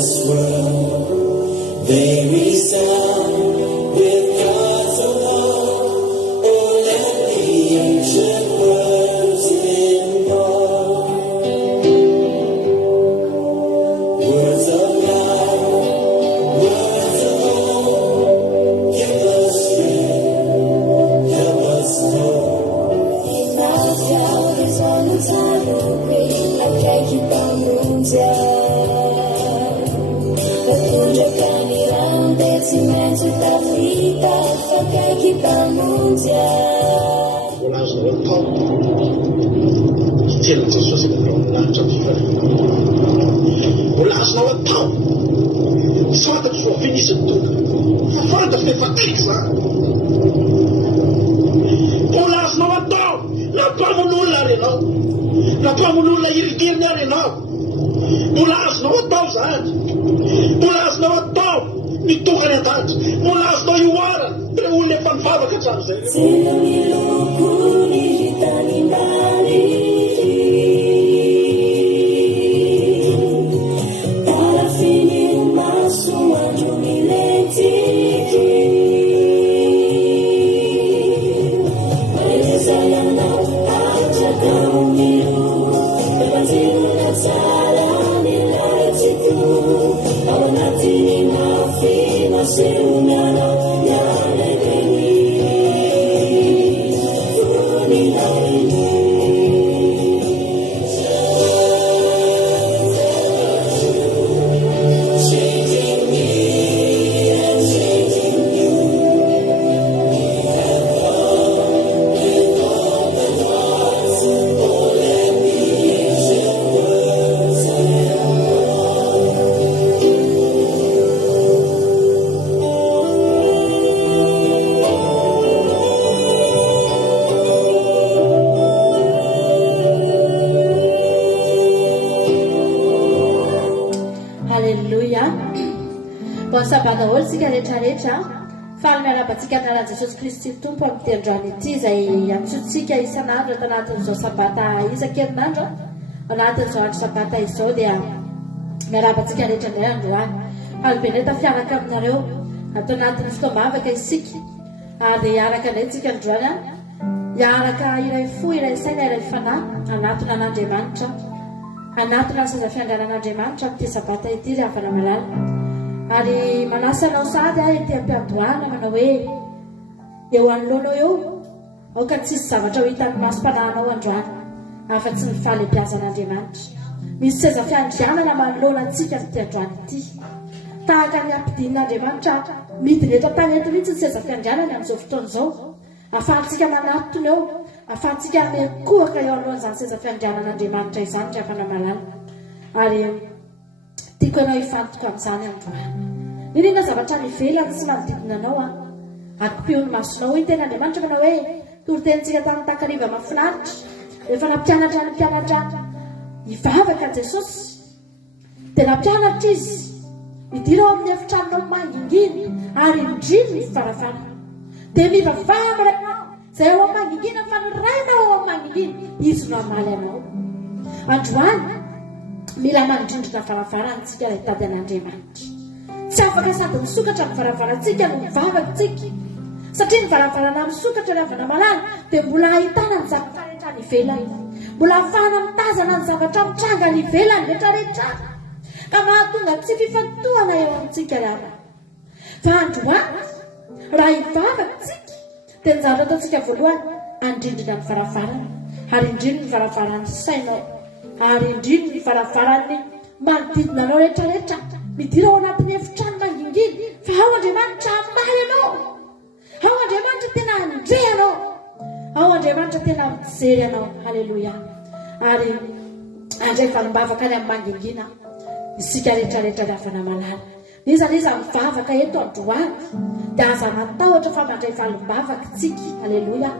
this world, they resound with God's love. Oh, let the ancient words impart words of life, words of hope. Give us strength, help us know. Imagine is on the time we are taking on the我那时候套，见了这说什么用？那这批人，我那时候套，说的说非你是对的，说的非法对子。我那时候套，那帮我弄来了，那帮我弄来一点点了，我那时候套啥？我那时候套。Mi tocca le tante, non la sto iuara, per un le fanfava che c'hanno sempre. Se non mi lucuri, gitani mari, alla fine un masso, angioli lenti, Elisayana, aggiata un miro, per benzina una sala, nella cittù, avanti fino a se umana yale beni funi laini changing me and changing you. We have come with open hearts. Oh, let the ancient words sabata olo tsika rehetrarehetra faly miarabantsika anarany Jesosy Kristy tompo amin'ny tendrony ity izay antsotsika isan'andro ato anatin'izao sabata isan-kerinandro anatin'izao andro sabata izao dia miarabantsika rehetra indray androany alobendray tafiaraka aminareo ato anatin'ny fotoam-bavaka isika ary araka indray tsika androany hiaraka iray fo iray saina iray fanahy anatona an'Andriamanitra anatona ny sazafiandranan'Andriamanitra amin'ity sabata ity ry havana malala ary manasanao sady ety am-piandohana manao hoe eo anoloanao eo aoka tsisy zavatra ho hitan'ny masom-panahinao androany afa-tsy ny fahalebiazan'Andriamanitra misy seza fiandrianana manoloana antsika ity androany ity tahaka ny ampidinin'Andriamanitra midiny eto tany eto mihitsy ny seza fiandrianana amin'izao fotoana izao ahafahantsika manatona eo ahafahantsika mekohaka eo alohan'izany seza fiandrianan'Andriamanitra izany ry havana malala ary tiako ianao hifantoko amin'izany androany ninona zavatra mivelany sy manodidina anao akompihony masonao iny ten'Andriamanitra manao hoe toritentsika tamin'ny takariva mahafinaritra rehefa nampianatra ny mpianatra hivavaka Jesosy dia nampianatra izy midira ao amin'ny efitranonao manginginy ary indriny ny fivarafara dia mivavava ianao izay ao amin'ny manginginy fa ny rainao ao amin'ny manginginy izy no amaly anao androany mila mandrindrina varavarantsika ilay tady an'Andriamanitra tsy afaka sady misokatra ny varavarantsika no mivavakantsika satria ny varavarana misokatra ny havana malala dia mbola ahitana ny zavatra rehetra ny ivelany mbola ahafahana mitazana ny zavatra mitranga ny ivelany rehetrarehetra ka mahatonga tsy fifantohana eo amintsika rara fa androany raha hivavakantsika dia ny zavatra ataontsika voalohany andrindrina ny varavarana ary indrindra ny varavaran'ny sainao ary indrindra ny varavaran'ny manodidina anao rehetrarehetra midira ao anatin'ny efitrano manginginy fa ao Andriamanitra amaly ianao ao Andriamanitra tena handre anao ao Andriamanitra tena mijery anao halleloia ary andray valim-bavaka any amin'ny mangingina isika rehetrarehetra ny havana malala nizaniza mivavaka eto androany dia aza matahotra fa mandray valim-bavaka tsika halleloia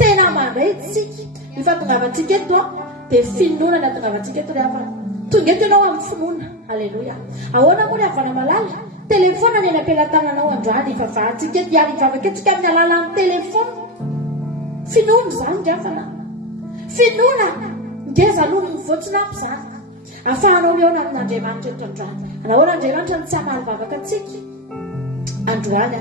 tena mandray tsika ny fahatongavantsika eto dia finoana ny hatongavantsika eto rehefa tonga eto ianao amin'ny finoana halleloia ahoana moa ny havana malala telefona ny eny am-pelantananao androany hivavahantsika eto ary hivavaka etsika amin'ny alalan'ny telefona finoana izany ry havana finoana ngeza aloha ny voatsinapy izany afahanao miona amin'Andriamanitra eto androany. Anahoana Andriamanitra ny tsy hamalivavaka antsika androany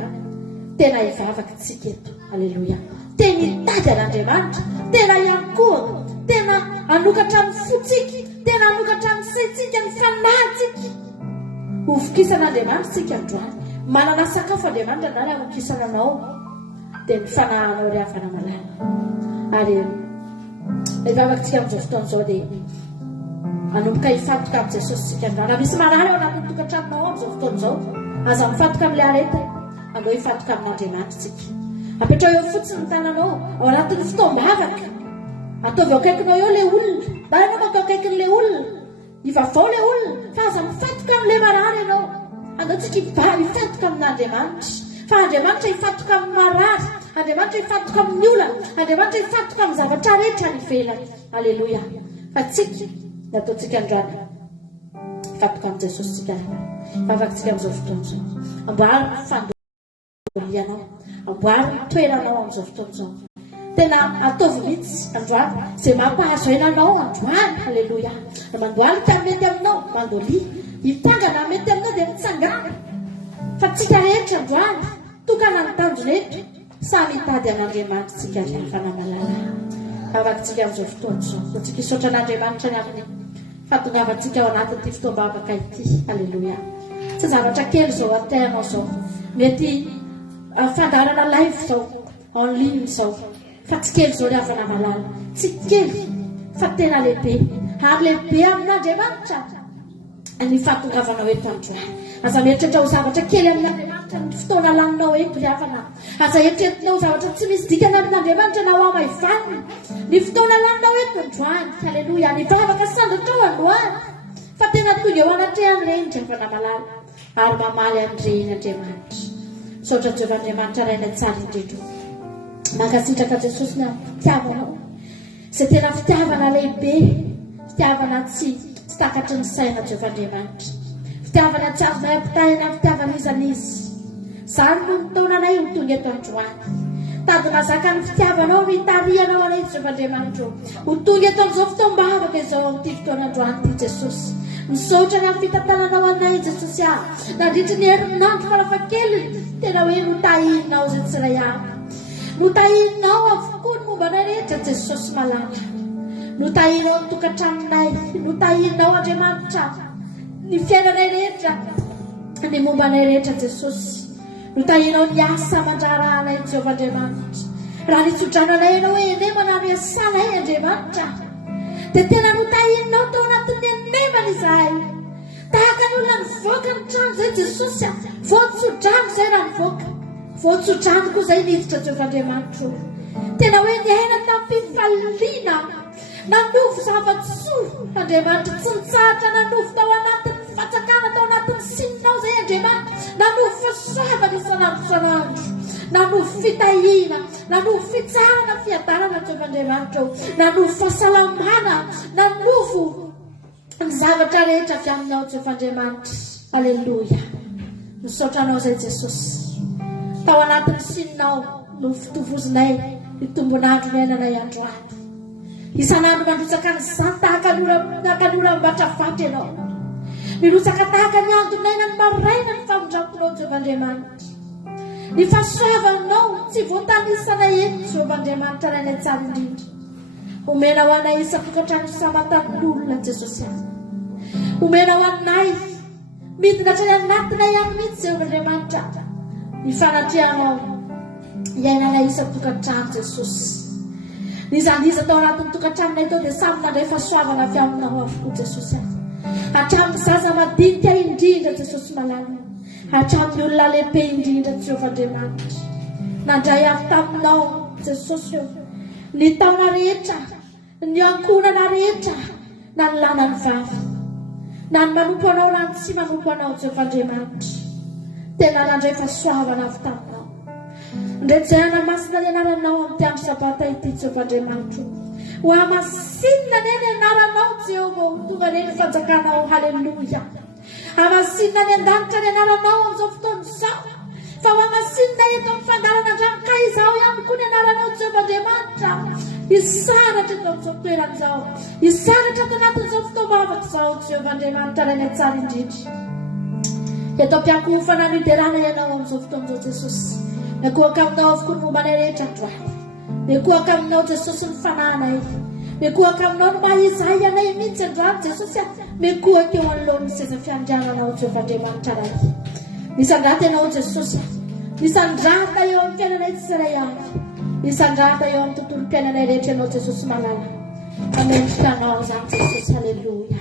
tena hivavaka antsika eto. Aleloia. Tena hitady an'Andriamanitra, tena iankoa, tena hanokatra ny fotsika, tena hanokatra ny saitsika, ny fanahintsika ho fokisan'Andriamanitra tsika androany. Manana sakafo Andriamanitra nany hamokisana anao dia ny fanahinao ry havana malala. Ary hivavakantsika amin'izao fotoan'izao dia hanomboka hifatoka amin'i Jesosy tsika androany. Misy marary ao anatin'ny tokantranonao amin'izao fotoan'izao, aza mifatoka amin'ilay areta, andao hifatoka amin'Andriamanitra tsika. Apetrao eo fotsiny ny tananao ao anatin'ny fotoam-bavaka. Ataovy ao akaikinao eo ilay olona, baranao makao akaikin'ilay olona, hivavao ilay olona, fa aza mifatoka amin'ilay marary ianao. Andao tsika hifatoka amin'Andriamanitra. Fa Andriamanitra hifatoka amin'ny marary, Andriamanitra hifatoka amin'ny olana, Andriamanitra hifatoka amin'ny zavatra rehetra ny ivelany. Aleloia. Fa tsika nataontsika androany hifatoka amin'i Jesosy tsika. Vavakantsika amin'izao fotoan'izao. Amboary fandolianao, amboary toeranao amin'izao fotoan'izao. Tena ataovy mihitsy androany izay mampahazo ainanao androany. Aleloia. Mandoalika mety aminao, mandolia, hitangana mety aminao dia mitsangana. Fa tsika rehetra androany tokana ny tanjona eto, samy hitady an'Andriamanitra tsika ry havana malala. Vavakantsika amin'izao fotoan'izao. Ho tsika hisaotra an'Andriamanitra ny amin'ny fatongavatsika ao anatin'ity fotoam-bavaka ity. Aleloia. Tsy zavatra kely izao ataonao izao. Mety fandarana live izao, en ligne izao. Fa tsy kely izao ry havana malala. Tsy kely, fa tena lehibe. Ary lehibe amin'Andriamanitra ny fahatongavanao eto androany. Aza mieritreritra ho zavatra kely amin'Andriamanitra ny fotoana laninao eto ry havana. Aza eritreretinao ho zavatra tsy misy dikany amin'Andriamanitra na ho amaivany ny fotoana laninao eto androany. Aleloia. Ny vavaka sandratrao androany, fa tena tonga eo anatrehany reny ry havana malala, ary mamaly an'ireny Andriamanitra. Saotra Jehovahandriamanitra raina tsara indrindra. Mankasitraka Jesosy ny fitiavanao, izay tena fitiavana lehibe, fitiavana tsy takatry ny saina Jehovahandriamanitra, fitiavana tsy azo mahampitahina, fitiavana izanizy. Izany no nitaonanay ho tonga eto androany. Tady mazaka ny fitiavanao no hitarihanao anay Jehovahandriamanitra ho tonga eto amin'izao fotoam-bavaka izao amin'ity fotoana androany ity Jesosy. Misaotra ny amin'ny fitantananao anay Jesosy aho, nandritra ny herinandro farafahakeliny, tena hoe notahinao izay tsiray avy. Notahinao avokoa ny mombanay rehetra Jesosy malala. Notahinao ny tokantranonay, notahinao Andriamanitra ny fiainanay rehetra, ny mombanay rehetra Jesosy. Notahinao ny asa amandraranay Jehovahandriamanitra. Raha nitsodrananay ianao hoe ene manano iasanay Andriamanitra, dia tena notahinao tao anatin'ny anemana izahay. Tahaka ny olona nivoaka ny trano izay Jesosy, voatsodrano izay raha nivoaka, voatsodrano koa izay niditra Jehovahandriamanitra. Tena hoe niaina tampifaliana, nanofo zava-tsoa Andriamanitra, tsy nitsahatra nanofo tao anatin'ny fatsakana, tao anatin'ny sininao izay Andriamanitra. Nanofo fahasoavana isanandro isanandro, nanofo fitahiana, nanofo fitsarana, fiadarana Jehovahandriamanitra, nanofo fahasalamana, nanofo ny zavatra rehetra avy aminao Jehovahandriamanitra. Aleloia. Misaotranao izay Jesosy, tao anatin'ny sininao no fitovozinay ny tombonandro ny ainanay androany. Isanandro mandrotsaka ny zany tahaka ny ora-mbatra vaty ianao, mirotsaka tahaka ny andronaina ny maraina ny famondramponao Jehovahandriamanitra. Ny fahasoavanao tsy voatanisa eto Jehovahandriamanitra rainay tsara indrindra. Omena ho anay isa-tokantrano samatan'olona Jesosy ahy. Omena ho anay midina hatrany anatinay ihany mihitsy Jehovahandriamanitra ny fanatrehanao iainanay isa-tokantrano Jesosy. Ny zaniza tao anatin'ny tokantranonay tao dia samy nandray fahasoavana avy aminao avokoa Jesosy ahy. Hatramin'ny zaza madinika indrindra Jesosy malala, hatramin'ny olona lehibe indrindra Jehovahandriamanitra, nandray avy taminao Jesosy eo ny taona rehetra, ny ankonana rehetra, na ny lana ny vavy, na ny manompo anao na ny tsy manompo anao Jehovahandriamanitra. Tena nandray fahasoavana avy taminao. Ndrejana masina ny anaranao amin'ny andro sabata ity Jehovahandriamanitra. Ho amasinina ny anaranao Jehova, ho tonga ny fanjakanao. Haleloia. Amasinina ny an-danitra ny anaranao amin'izao fotoana izao, fa mamasinina eto amin'ny fandarana andranokay izao ihany koa ny anaranao Jehovandriamanitra isaratra eto amin'izao toeran'izao isaratra ato anatin'izao fotoam-bavaka izao Jehovandriamanitra ray ny tsara indrindra eto am-piankofana no iderana ianao amin'izao fotoan'izao Jesosy mikohaka aminao avokoa ny momba ny rehetra androany mikohaka aminao Jesosy ny fananay mikohaka aminao no mahizay anay mihitsy androany Jesosy mikohaka eo anoloan'ny seza fiandriananao Jehovandriamanitra ray misandrata ianao Jesosy misandrata eo amin'ny fiainanay tsirairay avy misandrata eo amin'ny tontolo mpiainanay rehetra ianao Jesosy malala amendrikanao zany Jesosy halleloia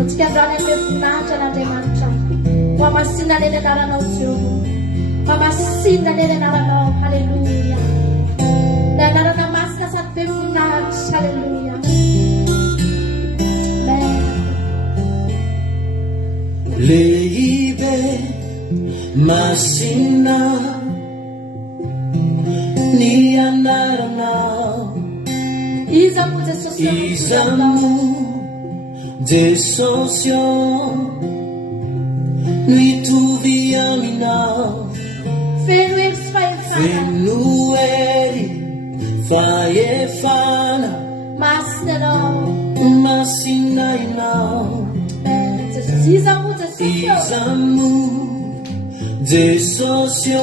atsika androany ame voninahitra n'Andriamanitra mamasina ny anaranao Jehova mamasina ny anaranao halleluia ny anarana masina sady be voninahitra halleluia lehibe masina ny anaranao iza mo Jesosy Jesosy no hitovy aminao feno hery fahefana masina ianao iza mo Jesosy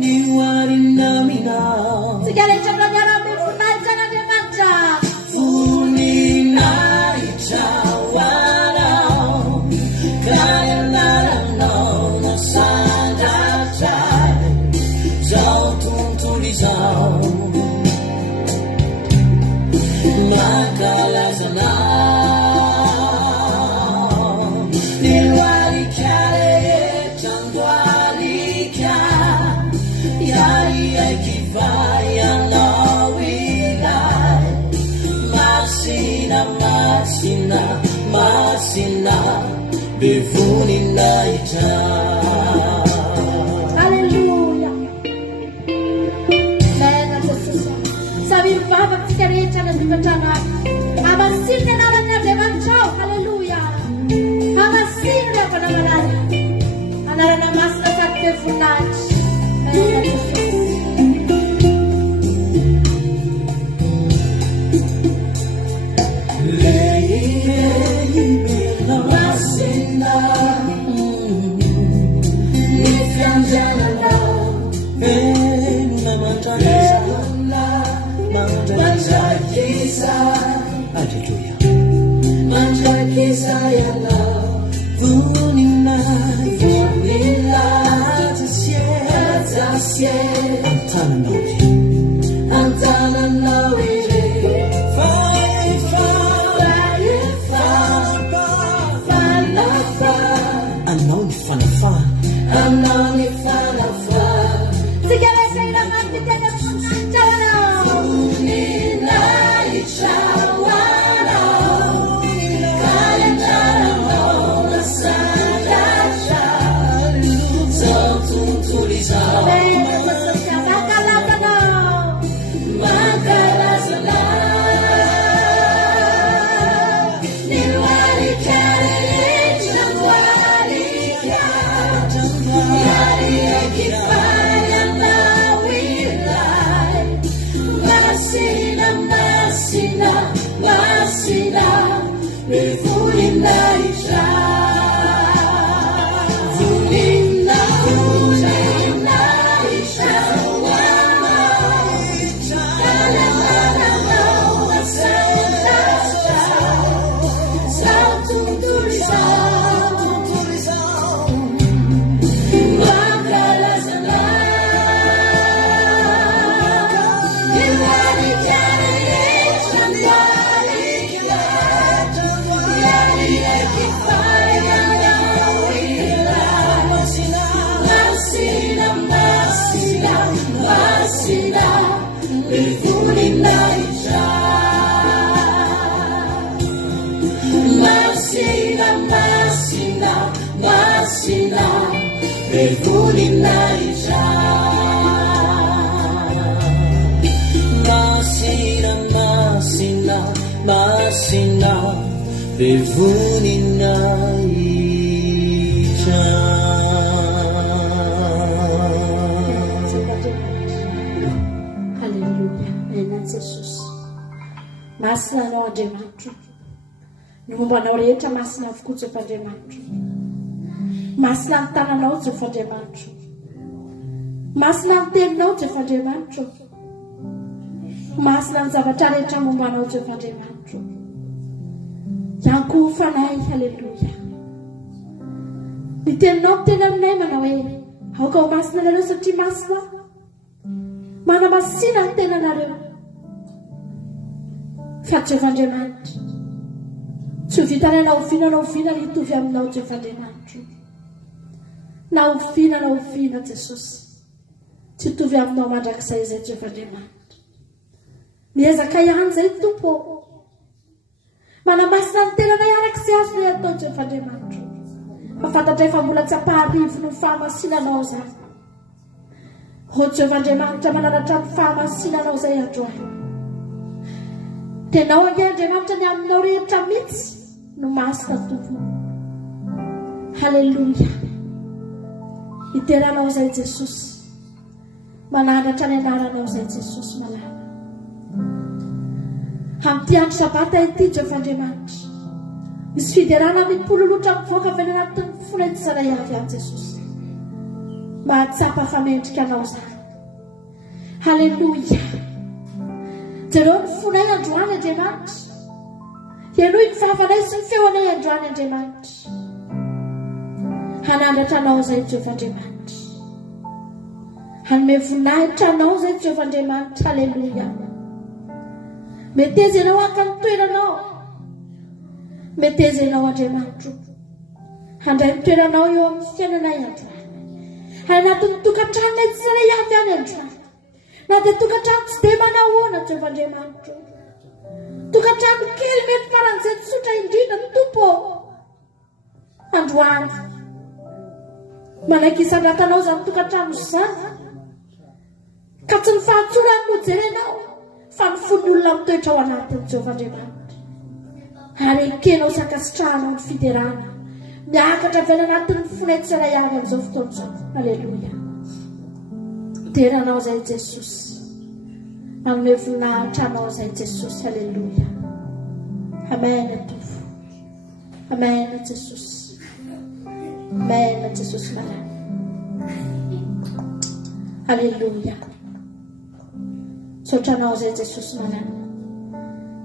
ny oarina aminao tsika rehetra miarana amin'ny voninahitra n'Andriamanitra voninahitra hoanao ka anaranao nasandatra zao tontolo izao nakalazanao ny loarika rehetra andoalika yaikivaianao ilay masina bevoninahitra halleluia mena Jesosy samy mivavaka tsika rehetra ny azivatrana hamasiny ny anaran'ny Andriamanitra ao halleluia hamasiny ny avana malala anarana masina sady be voninahitra mena Jesosy masina ny fiandriananao mandrakisa ianao voninahitra antananao ire anao ny fanafa tsika rehetra iramany tena voninahitra voninahitra hoanao ka anaranao nasandatra zao tontolo izao bevoninahitra Halleluja enany Jesosy masina anao Andriamanitro ny mombanao rehetra masina avokoa Jehovah Andriamanitro masina ny tananao Jehovah Andriamanitro masina ny teninao Jehovah Andriamanitro masina ny zavatra rehetra mombanao Jehovah Andriamanitro Yanko fanay halleluja ny teninao tena aminay manao hoe aoka ho masina nareo satria masina manamasina ny tenanareo fa Jehovah Andriamanitro tsy ho vitana na oviana hitovy aminao Jehovah Andriamanitro na oviana Jesosy tsy hitovy aminao mandrakizay izay Jehovah Andriamanitro miezaka ihany zay tompo manamasina ny tenanay arak'izay azonay atao Jehovah Andriamanitro mafantatra efa mbola tsy ampaharivo ny fahamasinanao zany ho Jehovah Andriamanitra mananatra ny fahamasinanao zay androany tenao ange Andriamanitra ny aminao rehetra mihitsy no masina tompo halleluja iteranao zay Jesosy mananatra ny anaranao zay Jesosy malala amin'ity andro sabata ity Jehovah Andriamanitra misy fiderana mipolo loatra mivoaka avy any anatin'ny fonaitsana avy an Jesosy mahatsapa famendrika anao zany halleluja jereo ny fonay androany Andriamanitra ianoy ny fahafanay sy ny feonay androany Andriamanitra hanandratra anao zay Jehovah Andriamanitra hanome voninahitra anao zay Jehovah Andriamanitra halleluja meteza ianao aka ny toeranao meteza ianao Andriamanitro handray ny toeranao eo amin'ny fiainanay androany anatin'ny tokantranonay tsy sanay avy any androany na dia tokantrano tsy dia manahoana Jehovah Andriamanitro tokantrano kely mety maran'izay tsotra indrindra ny tompo androany manaiky isandratanao zany tokantrano zany ka tsy ny fahatsorany no jerenao fa ny fon'olona mitoetra ao anatiny Jehovah Andriamanitra ary ekenao sakasitrahanao ny fiderana miakatra avy any anatin'ny fonaitsana avy amin'izao fotoan'izao halleluja teranao zay Jesosy manome voninahitra anao zay Jesosy halleluja amen tompo amen Jesosy amen Jesosy malala halleluja sotranao zay Jesosy malala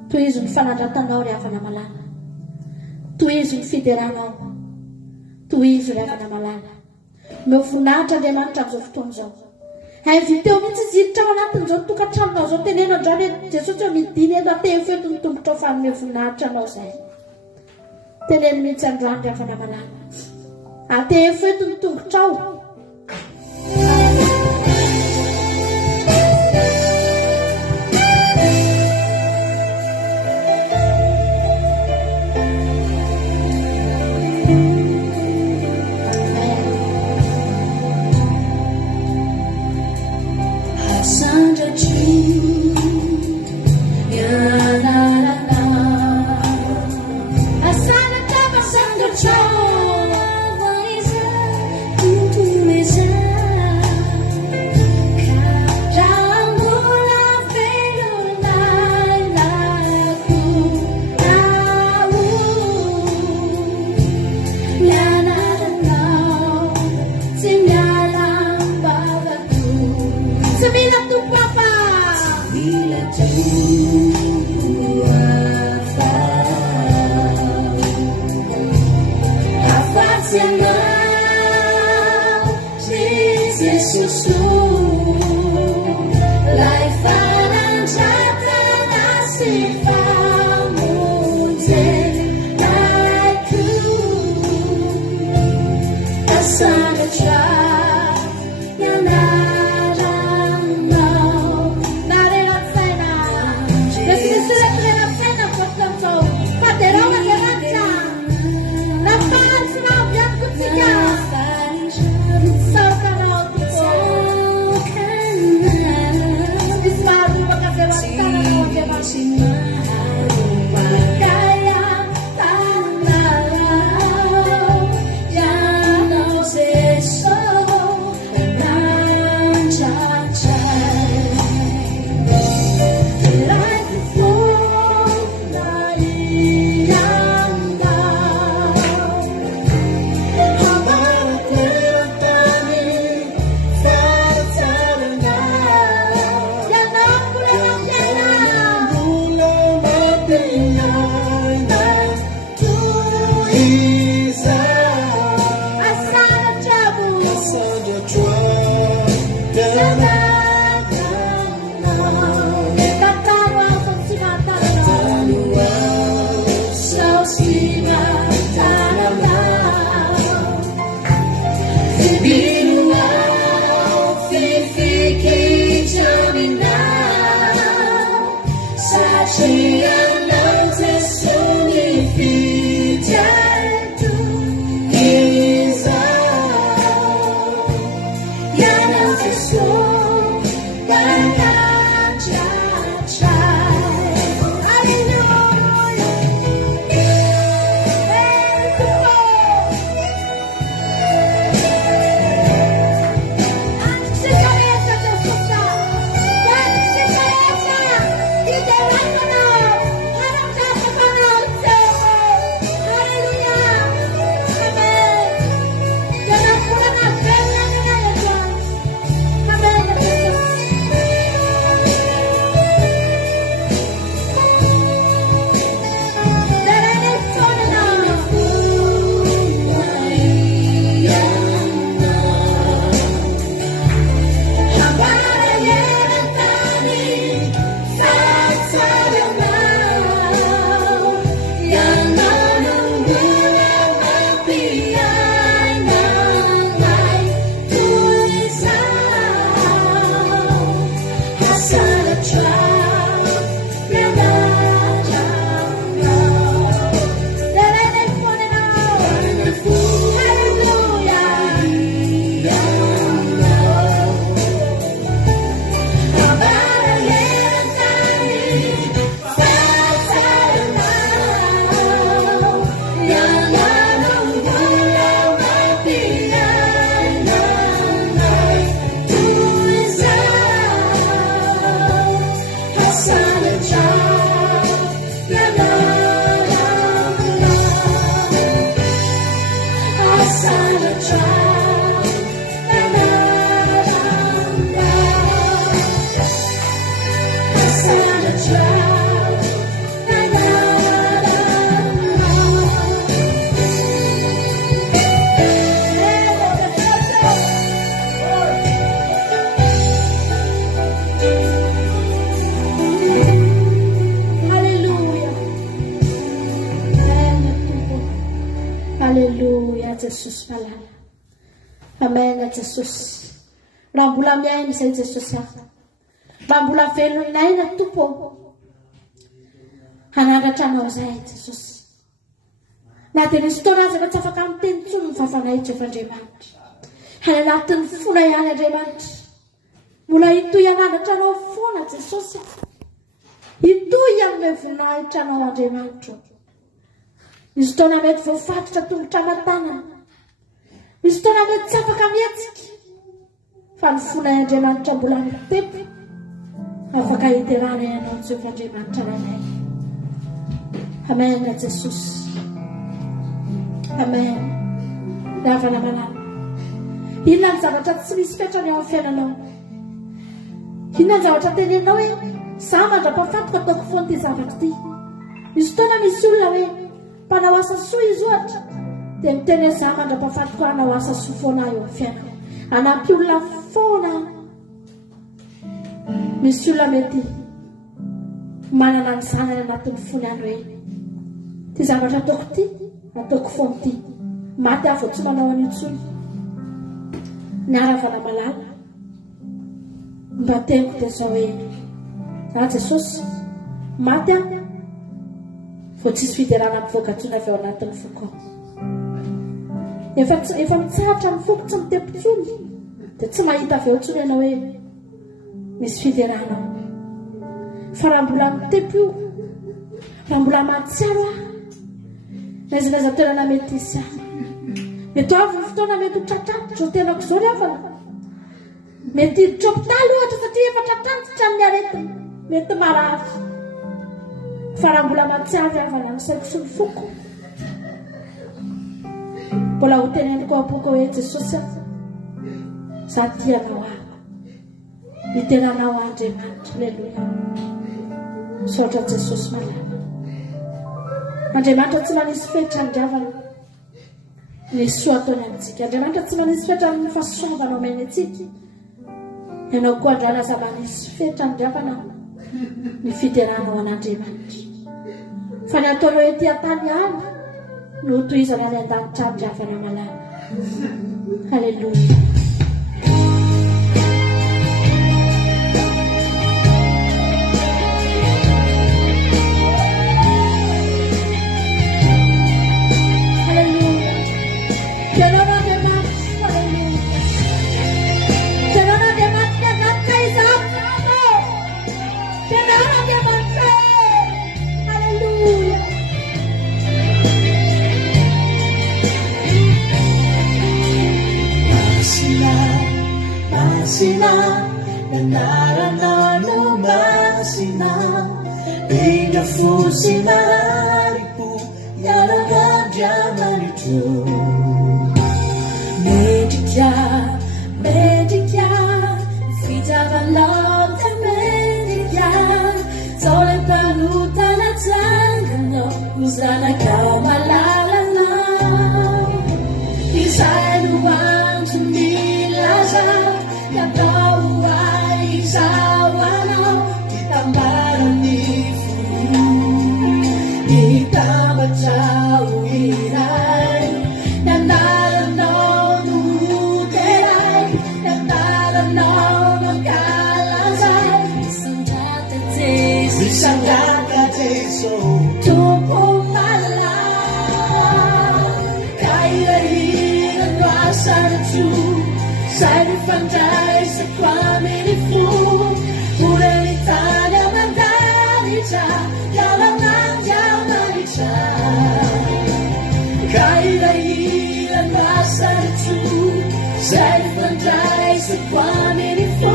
toy izy ny fanandratanao ry havana malala toy izy ny fideranao toy izy ry havana malala meo voninahitra Andriamanitra amin'izao fotoan'izao inviteo mihitsy izy hiditra ao anatin'izao tokantranonao zao teneno androany Jesosy eo midiny eto ateo feto ny tombotra ao fanome voninahitra anao zay teneno mihitsy androany ry havana malala ateo feto ny tombotra ao Jesosy malala. Amena Jesosy. Raha mbola miaina izay Jesosy afa. Raha mbola velona inaina Tompo. Hanandratra anao izay Jesosy. Na dia nisy fotoana aza efa tsy afaka miteny intsony ny vavanay Jehovandriamanitra. Any anatin'ny fona ihany Andriamanitra. Mbola hitoy hanandratra anao foana Jesosy. Hitoy amin'ny voninahitra anao Andriamanitra. Misy fotoana mety voafatotra tongotra aman-tanana. Misy fotoana mety tsy afaka mihetsika. Fa ny fonay Andriamanitra mbola mitety. Afaka hiterana ianao Jehovandriamanitra ranay. Amen Jesosy. Amen. Ravana malala. Inona ny zavatra tsy misy fetrany ao amin'ny fiainanao? Inona ny zavatra tenenao hoe za mandra-pafatoka ataoko foana ity zavatra ity? Misy fotoana misy olona hoe mpanao asa soa izy ohatra dia miteny hoe za mandra-pafatoka hanao asa soa foana eo amin'ny fiainana. Anampy olona foana. Misy olona mety manana ny zanany anatin'ny fonany hoe ty zavatra ataoko ity, ataoko foana ity. Maty aho vao tsy manao an'io intsony. Ny aravana malala mba teniko dia zao hoe Jesosy, maty aho vao tsisy fiderana mivoaka intsony avy ao anatin'ny foko. Efa mitsahatra amin'ny foko tsy mitepitsony dia tsy mahita avy eo intsony ianao hoe misy fiderana. Fa raha mbola mitepy io, raha mbola mahatsiaro aho naizanaiza toerana mety isy ahy. Mety avy ny fotoana mety ho tratratra ho tenako izao ry havana. Mety hiditra hopitaly ohatra satria efa tratrantitra amin'ny aretina. Mety marary. Fa raha mbola mahatsiaro havana ny saiko sy ny foko, mbola ho teneniko aboaka hoe Jesosy aho, za tia anao aho. Hitenanao Andriamanitra. Aleluia. Misaotra Jesosy malala. Andriamanitra tsy manisy fetra ny diavana ny soa ataony amintsika. Andriamanitra tsy manisy fetra ny fahasoavana omeny antsika. Ianao koa andrana aza manisy fetra ny diavana ny fideranao an'Andriamanitra. Fa ny ataonao ety an-tany ihany no tohizana any an-danitra ny diavana malala. Halleluja. Masina, nanarana no masina, bina fusina ripu, yalagandiamanito. Meditya, meditya, fitavalanta meditya, tole palutana tangano, uzana kamalalana, isanuan to me. Yatawai sawana Tambarani furu Itamachau irai Nandara no nuterai Nandara no kalazai Sanjata teso Tupu mala Kaira hira rasa tu Sai fantai se kwame ni fu Ure l'Italia mandaricha Yalananga maricha Kaira ira masa tu Sai fantai se kwame ni fu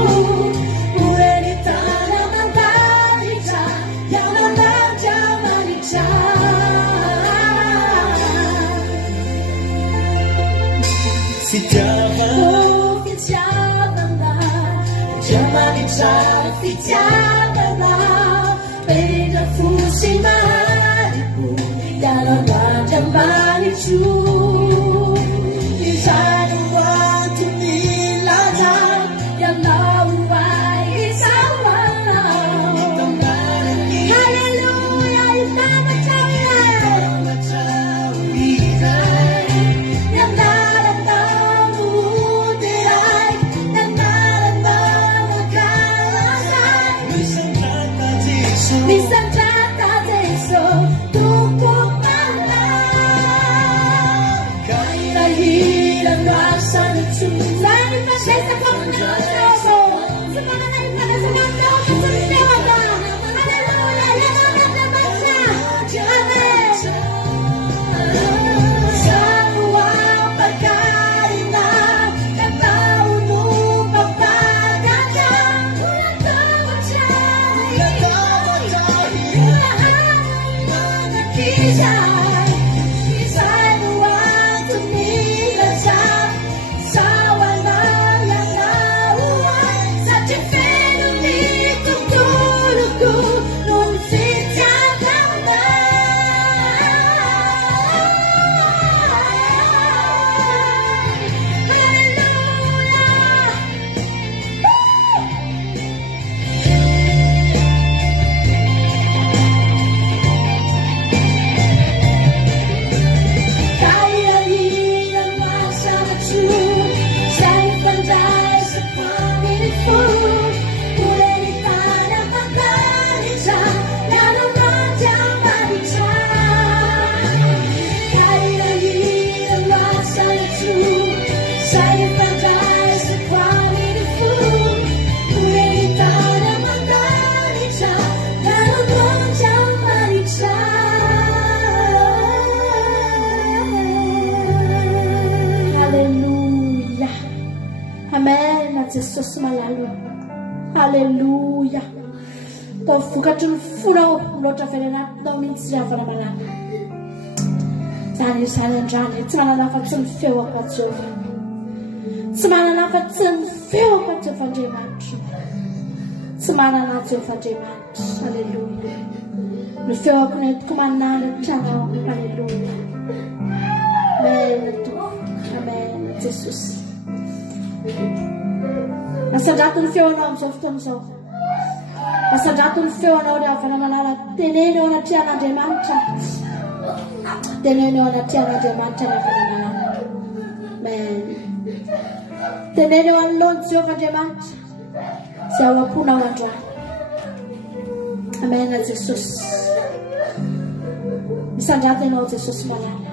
Ure l'Italia mandaricha Yalananga maricha Fitiadana, beda fusina, dalam wajah manicu, inside want to be laza, yang nawai sawana. Hallelujah, itama cahaya, yang dalam tamu tirai, yang dalam Bisa jata deso tutup mata Kaira hilang rasa lucu Lari pasesa kamu Semana naik pada semana Semana Haleluya yang ada baca Amin Semua perkara Yang tahu lupa padanya Ulang terbaca Jesús malalu. Haleluya. Vokatry ny fonao loatra fiainanao mihitsy afana malala. Zany andrany tsy manana afa-tsy ny feo afa-Jehova. Tsy manana afa-tsy ny feo afa-Jehova Andriamanitra. Tsy manana Jehova Andriamanitra. Haleluya. ny feoko netiko manandratrana halleloia amen to amen jesosy asandrato ny feonao amin'izao fotoana izao asandrato ny feonao ry havana malala teneneo anatria an'Andriamanitra teneneo anatria an'Andriamanitra ry havana malala amen teneneo anoloany Jehovah Andriamanitra izay ao am-ponao androany amen jesosy isandrato ianao jesosy malala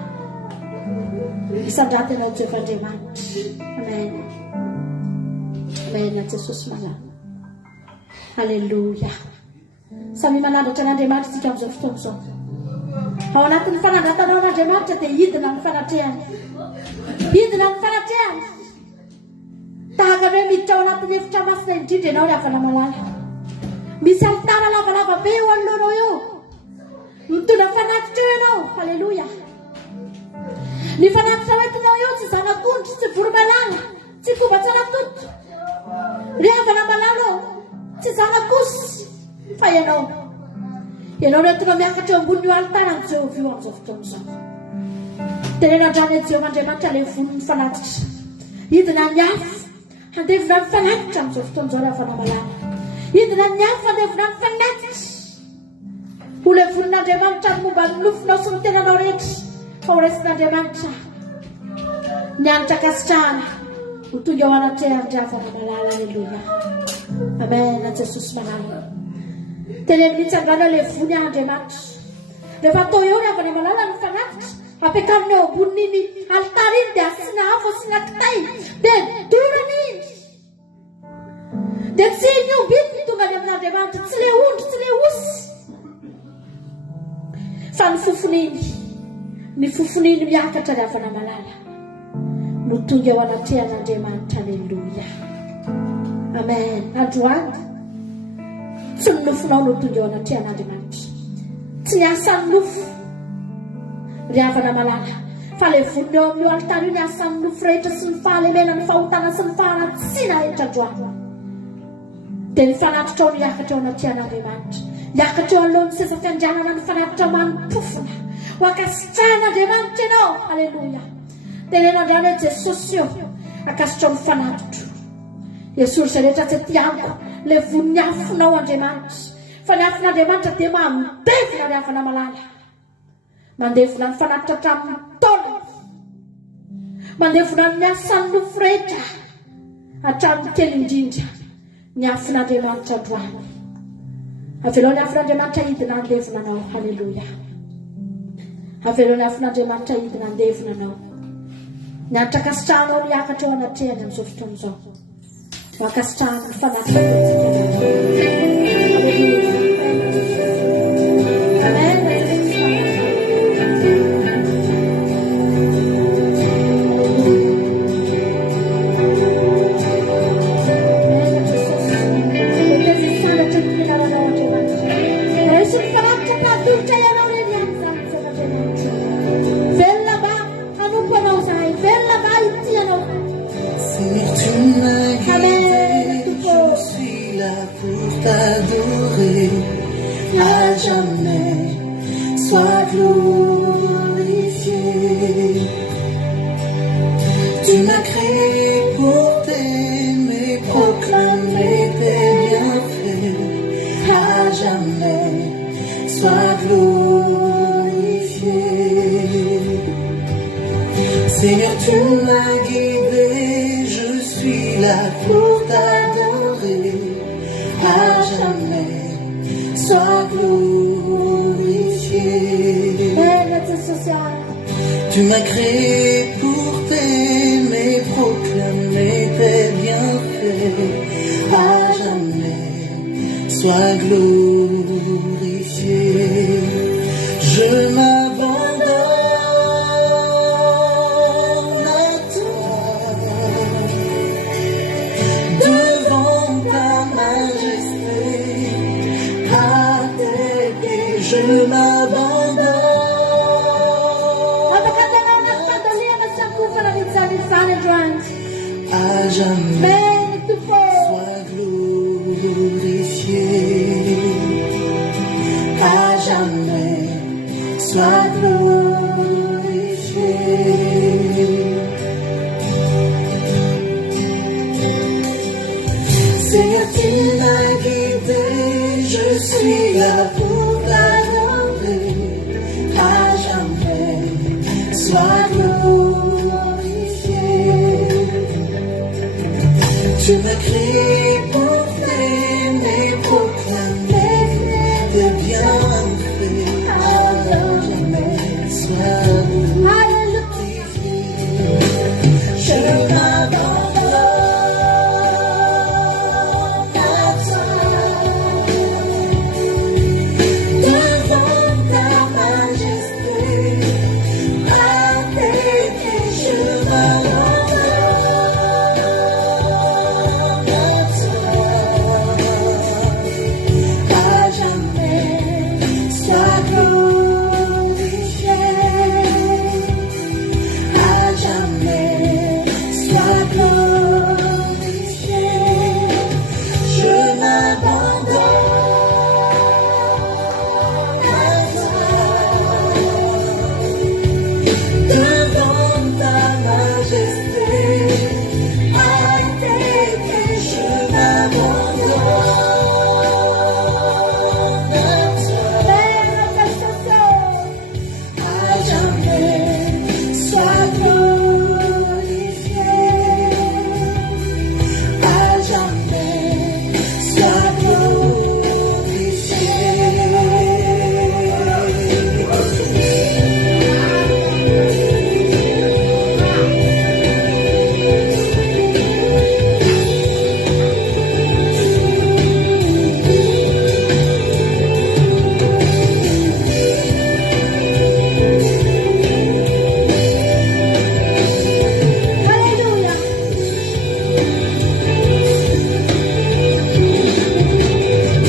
isandrato ianao Jehovah Andriamanitra amen amen jesosy malala halleluia samy manandratra an'Andriamanitra tsika amin'izao fotoana izao ao anatin'ny fanandratanao an'Andriamanitra dia hidina ny fanatrehany hidina ny fanatrehany tahaka hoe miditra ao anatin'ny efitra masina indrindra ianao ry havana malala misy alitara lavalava be eo anoloanao eo mitondra fanatitra eo ianao halleluia ny fanatitra oentinao eo tsy zanak'ondry tsy voromalala tsy kobatsanatoto ry havana malala tsy zanak'osy fa ianao nentina miakatra eo ambony io alitara ny Jehovah io amin'izao fotoana izao tenena andrany Jehovah Andriamanitra ilay vonony fanatitra hidina ny afo handevina ny fanatitra amin'izao fotoana izao ry havana malala hidina ny afo handevina ny fanatitra ho ilay vonin'Andriamanitra ny momba ny nofinao sy ny tenanao rehetra fa ho raisin'Andriamanitra ny anitra kasitrahana ho tonga ao anatrehany ry havana malala halleluia amen jesosy malala teneny mihitsy andrano ilay vony Andriamanitra rehefa atao eo ry havana malala ny fanatitra ampiakarina eo amboniny alitara iny dia asiana afo asiana kitay dia dorana iny dia tsy iny ombiny ny tonga any amin'Andriamanitra tsy le ondry tsy le osy fa ny fofoniny miakatra ry havana malala no tonga ao anatrehan'Andriamanitra halleluia amen androany tsy ny nofonao no tonga ao anatrehan'Andriamanitra tsy ny asan'ny nofo ry havana malala fa le vonina eo amin'io alitara io ny asan'ny nofo rehetra sy ny fahalemena ny fahotana sy ny faharatsiana rehetra androany dia ny fanatitra ao no hiakatra ao anatrehan'Andriamanitra hiakatra eo alohan'ny sezafiandrianana ny fanatitra manimpofona ho akasitrahan'Andriamanitra ianao halleluia tenena andrano hoe jesosy eo akasitra ao ny fanatitro jesosy zay rehetra tsy aty amiko le voniny afonao Andriamanitra fa ny afon'Andriamanitra dia mandevina ry havana malala mandevina ny fanatitra hatramin'ny taona mandevina ny asan'ny nofo rehetra hatramin'ny kely indrindra ny afon'Andriamanitra androany avelao ny afon'Andriamanitra hidina andevina anao halleluia avelao ny afon'Andriamanitra hidina andevina anao ny anitra kasitrahanao no hiakatra ao anatrehany amin'izao fotoana izao ho akasitrahany ny fanatitra amen t'adorer à jamais, sois glorifié. Tu m'as créé pour t'aimer, proclamer tes bienfaits, à jamais, sois glorifié. Seigneur, tu m'as guidé, je suis là pour t'adorer. À jamais, sois glorifié. Tu m'as créé pour t'aimer, proclamer tes bienfaits. À jamais, sois glorifié. Je m'abandonne à toi. Devant ta majesté, à tes pieds, je m'abandonne. À jamais, sois glorifié. À sois glorifié. Seigneur, tu m'as guidé, je suis là pour t'adorer à jamais. Sois glorifié. Tu m'as créé pour t'aimer, proclamer de bienfaits. Alors jamais sois glorifié. Je m'abandonne à toi. Devant ta majesté, à tes pieds je m'abandonne à toi. À jamais sois glorifié. À jamais sois glorifié. Je m'abandonne à toi. Devant ta majesté, à tes pieds je m'abandonne à toi. À jamais sois glorifié. À jamais sois glorifié.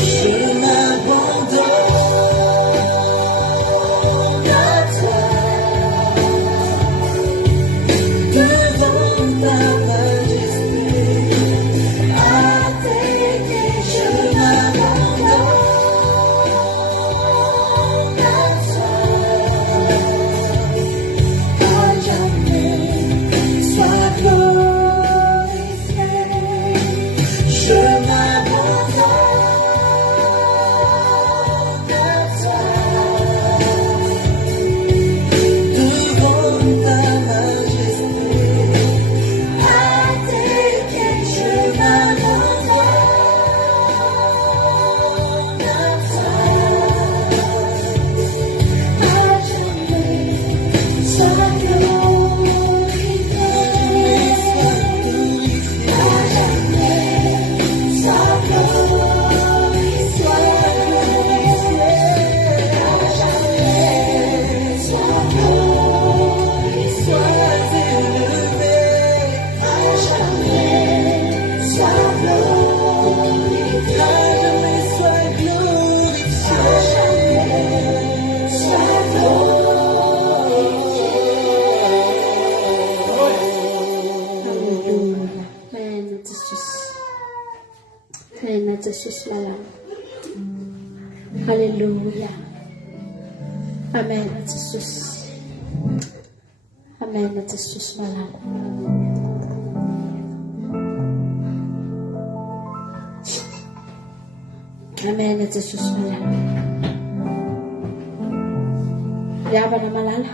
Je m'abandonne à toi. Devant ta majesté, à tes pieds je m'abandonne à toi. À jamais sois glorifié. Je m'abandonne à toi. Devant ta majesté, à tes pieds je m'abandonne à toi. À jamais sois glorifié. À jamais sois glorifié. Amen, Jesus. Amen, Jesus malam. Hallelujah. Amen, Jesus. Amen, Jesus malam. Amen, Jesus malam. Ravana malala.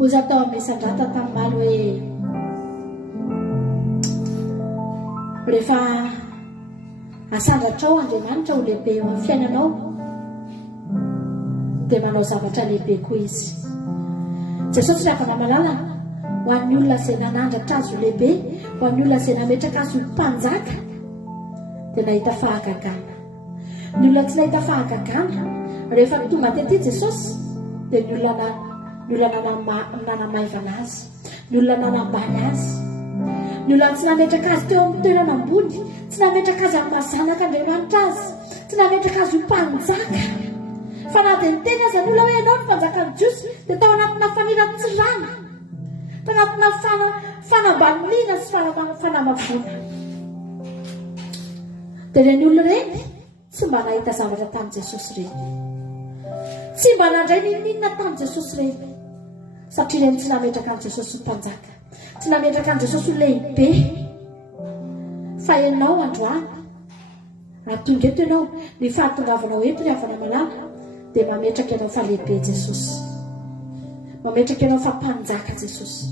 Ozy atao amin'ny sandrata tamin'ny maly hoe rehefa asandratra ao Andriamanitra ho lehibe eo amin'ny fiainanao dia manao zavatra lehibe koa izy. Jesosy ravana malala ho an'ny olona izay nanandratra azy ho lehibe, ho an'ny olona izay nametraka azy ho mpanjaka dia nahita fahagagana. Ny olona tsy nahita fahagagana rehefa tonga tety Jesosy dia ny olona nanamaivana azy, ny olona nanambany azy, ny olona tsy nametraka azy teo amin'ny toerana ambony, tsy nametraka azy amin'ny mazanaka Andriamanitra azy, tsy nametraka azy ho mpanjaka. Fa na dia niteny azy ny olona hoe ianao ny mpanjakan'ny Jiosy dia tao anatina faniratsirana, tao anatina fanambalina sy fanamavona. Dia ireny olona ireny tsy mba nahita zavatra tamin'i Jesosy ireny. tsy mba nandray ninina tamin'i Jesosy rehetra satria ireny tsy nametraka an' Jesosy ny mpanjaka, tsy nametraka an' Jesosy ho lehibe. Fa ianao androany ary tonga eto ianao ny fahatongavanao eto ny havana malala dia mametraka ianao fa lehibe Jesosy, mametraka ianao fa mpanjaka Jesosy,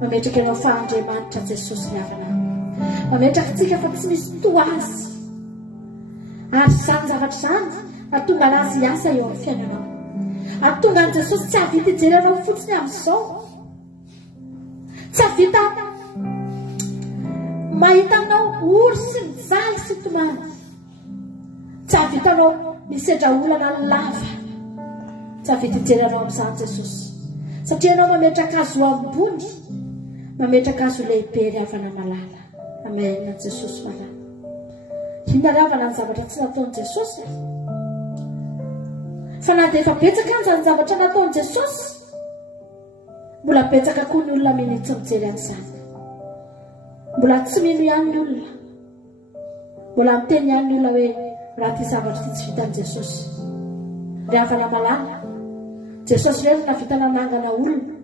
mametraka ianao fa Andriamanitra Jesosy ny havana, mametraka tsika fa tsy misy toa azy. Ary izany zavatra izany atonga anazy hiasa eo amin'ny fiainanao, atonga an' Jesosy tsy havita hijery anao fotsiny amin'izao, tsy havita mahitanao ory sy mijaly sy tomany, tsy havitanao misedra olana lava, tsy havita hijery anao amin'izany Jesosy, satria ianao mametraka azy ho ambony, mametraka azy ho lehibe ry havana malala. Amen. Jesosy malala. Inona ravana ny zavatra tsy nataon'i Jesosy? Fa na dia efa betsaka an'izany zavatra nataon'i Jesosy, mbola betsaka koa ny olona minitsy mijery an'izany. Mbola tsy mino ihany ny olona, mbola miteny ihany ny olona hoe raha ty zavatra ty tsy vitan'i Jesosy. Ry havana malala, Jesosy rehetra navita nanangana olona,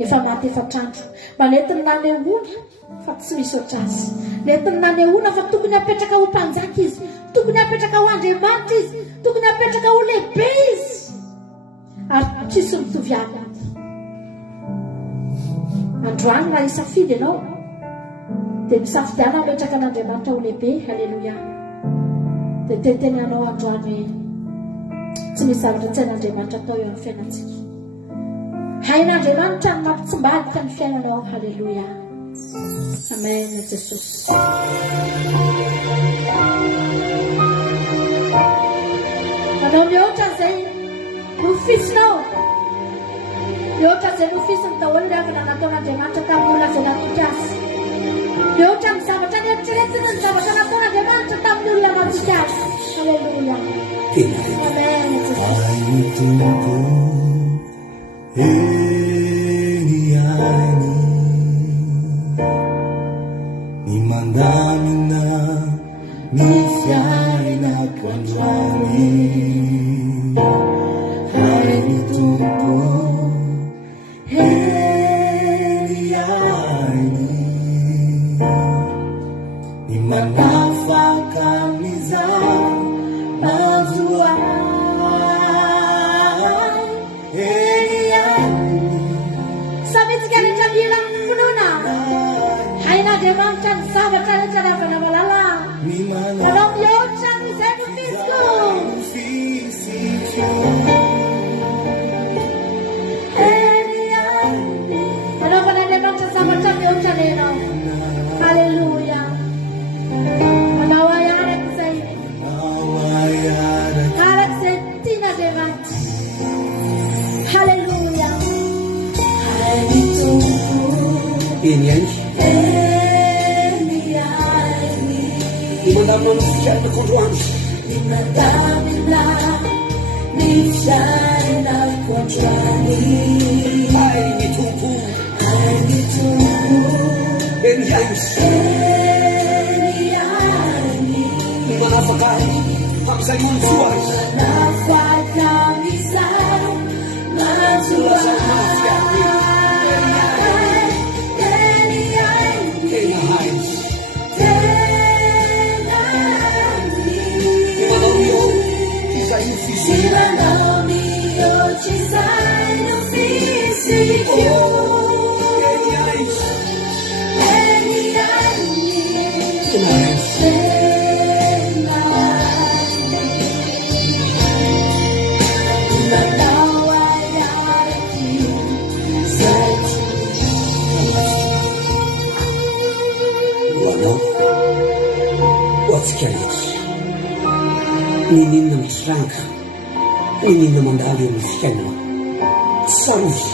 efa maty efatr'andro, mba netiny nanehoana fa tsy misy oatra azy, netiny nanehoana fa tokony hapetraka ho mpanjaka izy, tokony hapetraka ho Andriamanitra izy, tokony hapetraka ho lehibe izy, ary tsisy mitovy aminy. Androany raha hisafidy ianao dia misafidiana hapetraka an'Andriamanitra ho lehibe. Halleluia. Dia teteny ianao androany hoe tsy misy zavatra tsy hain'Andriamanitra atao eo amin'ny fiainantsika. Hain'Andriamanitra ny mampitsimbadika ny fiainanao. Halleluia. Amen. Jesosy. Manao mihoatra izay nofisinao, mihoatra izay nofisiny daholo ry havana nataon'Andriamanitra tamin'ny olona izay natoka azy, mihoatra ny zavatra ny eritreretina ny zavatra nataon'Andriamanitra tamin'ny olona natoka azy. Halleluia. Amen. Ni mandamina ni fiaina kuanjani hai ni tumpo heri aini ni manafakamiza nazua heri aini Sabit ka rin siya bilang pununa. Haina Andriamanitra ny zavatra rehetra ry havana malala. Manao mihoatra izay nofisiko. Anaovan'Andriamanitra zavatra mihoatra ianao. Halleluia. Manao ay araka izay. Araka izay tian'Andriamanitra. Halleluia. Eny ihany mandamina ny fiainako androany, Mandamina ny fiainako androany, ai ny tompo eny ihany manafaka hamizay manjoa azy, manafaka izay manjoa ninina mitranga, ninina mandalo eo amin'ny fiainana tsy sarovy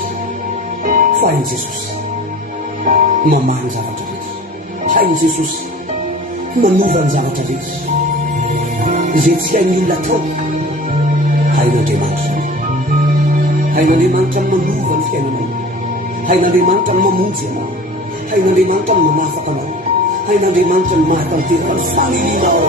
fa hain' Jesosy mamany zavatra rehetra, hain' Jesosy manova ny zavatra rehetra, izay tsy hain'ny olona atao hain'Andriamanitra, hain'Andriamanitra ny manova ny fiainanao, hain'Andriamanitra ny mamonjy anao, hain'Andriamanitra ny manafaka anao, hain'Andriamanitra ny mahatanteraka ny fanelinao.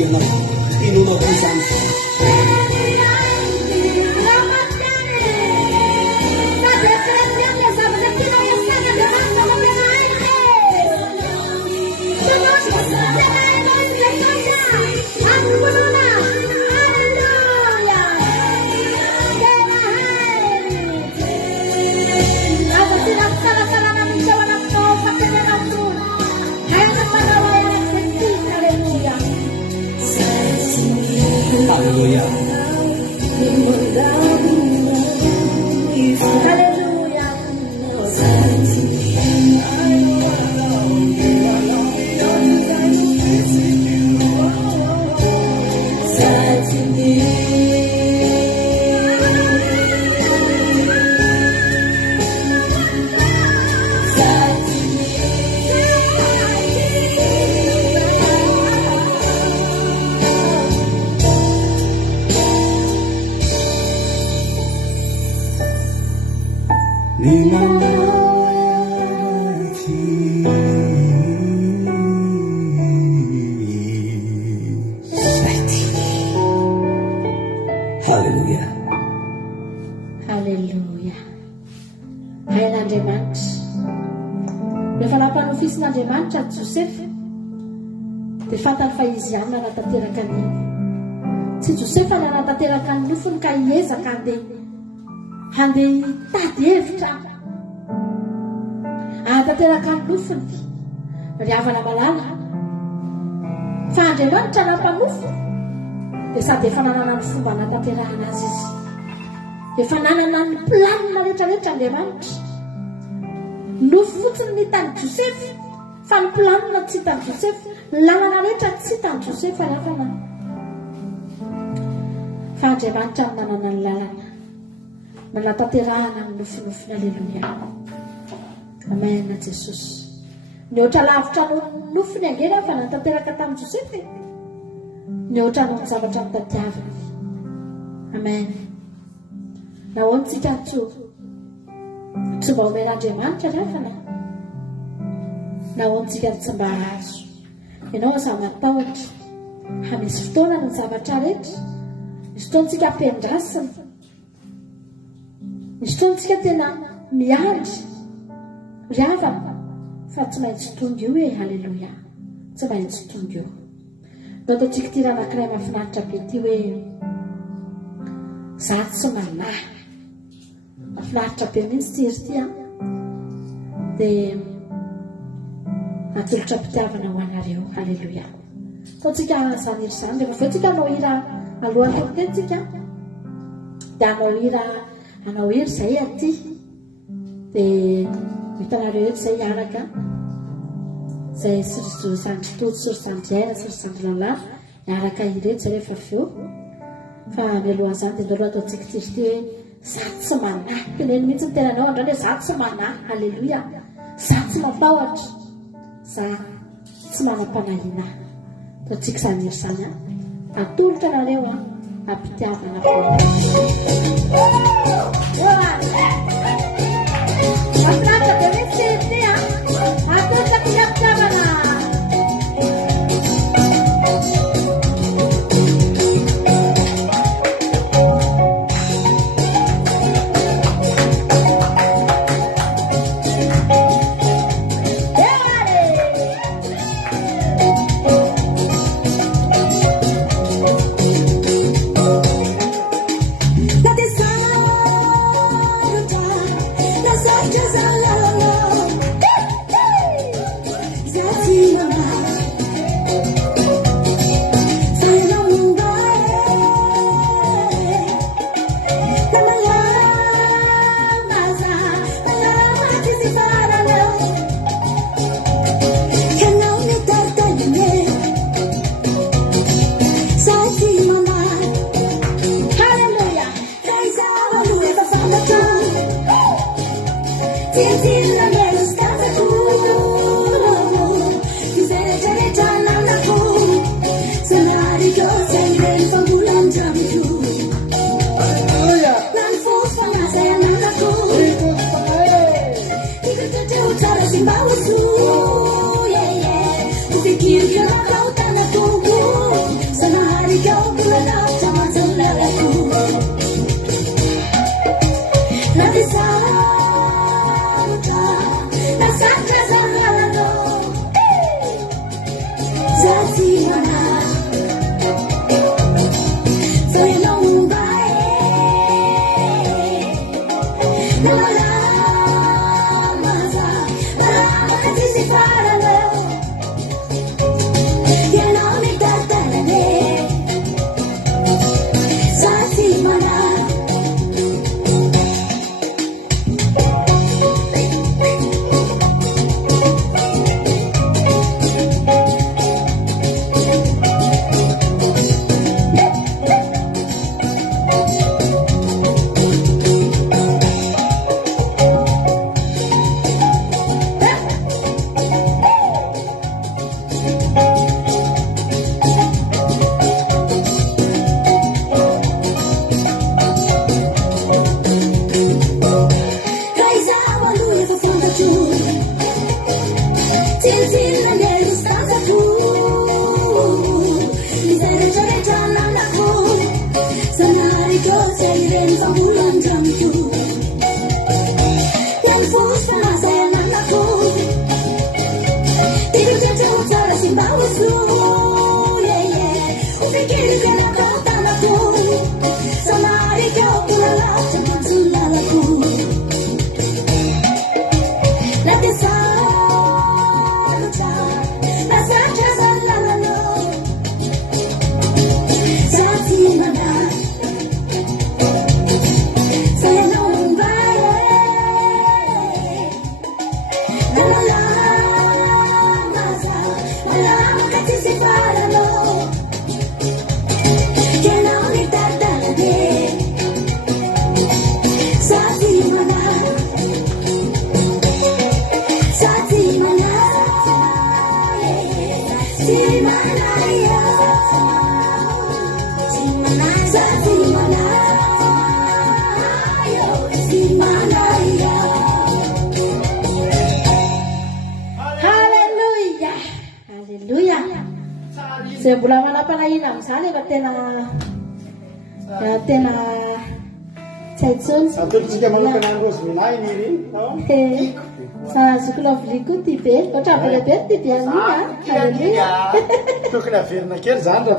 ianao inonao ko izany Hallelujah. Halleluja. Halleluja. Hain'Andriamanitra. Rehefa nampanofisin'Andriamanitra Josefy dia fantany fa izy ihany nanatanteraka ny tsy Josefy nanatanteraka ny nofony ka hiezaka handeha tady hevitra hanatanteraka ny nofony ry havana malala fa Andriamanitra nampanofo dia sady efa nanana ny fomba hanatanterahana azy izy, efa nanana ny planina rehetrarehetra Andriamanitra. Nofo fotsiny ny tany Josefy fa ny planina tsy tany Josefy, ny lalana rehetra tsy tany Josefy fa lafana fa Andriamanitra ny nanana ny lalana nanatanterahana ny nofinofiny. Alleluia. Amen na Jesosy. Ny oatra lavitra no nofiny angena fa nanatanteraka tamin'ny Josefy, ny oatra no ny zavatra mitadiavina. Amen. Nahoana tsika tsy mba omen'Andriamanitra rafana, nahoana tsika tsy mba azo ianao aza matahotra hamisy fotoana ny zavatra rehetra, misy fotoantsika ampiandrasina, misy fotoantsika tena miandry ry havana fa tsy maintsy tonga io e. Halleluja. Tsy maintsy tonga io. Nao ataontsika ty raha anankiray mahafinaritra be ty hoe za tsy manahy. Mahafinaritra be mihitsy ty izy ty dia atolotra mpitiavana ho anareo. Halleluja. Ataontsika zany iry zany rehefa aveo tsika hanao hira alohan'ny tenintsika dia hanao hira izay aty dia hitanareo eto izay hiaraka izay sandry-todo sy ry sandry-aina sy ry sandry-lalàna miaraka ireto izay rehefa aveo. Fa mialohan'izany dia ndao ataontsika ty izy ty hoe za tsy manahy. Teneny mihitsy ny tenanao andrany hoe za tsy manahy. Halleluja. Za tsy matahotra, za tsy manam-panahiana. Ataontsika izany iry zany atolotra nareo ampitiavana mahafinaritra be mihitsy ty atolotra mpitiavana. Sikir ka na kau tanah tubuh Zay mbola manam-panahina amin'izany efa tena tsy haitsony. Atolotsika manokana androzy minay niry azoko lavoli koa ty be ohatra belebe ty be anina tokony averina kely zany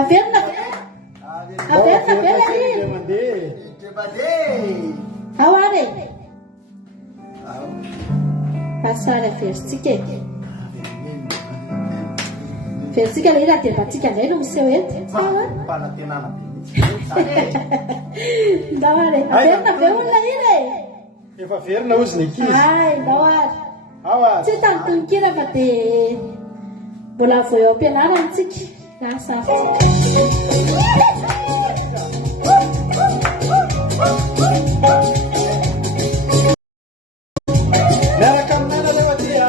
averina be ao ary asara veritsika veritsika le raha debatsika indray no miseho ety ndao ary averina be olona iny efa verina ozy ny kizy ay ndao ary tsy tany tonikira fa dia mbola vo eo am-pianaranytsika miaraka aminana alefa dia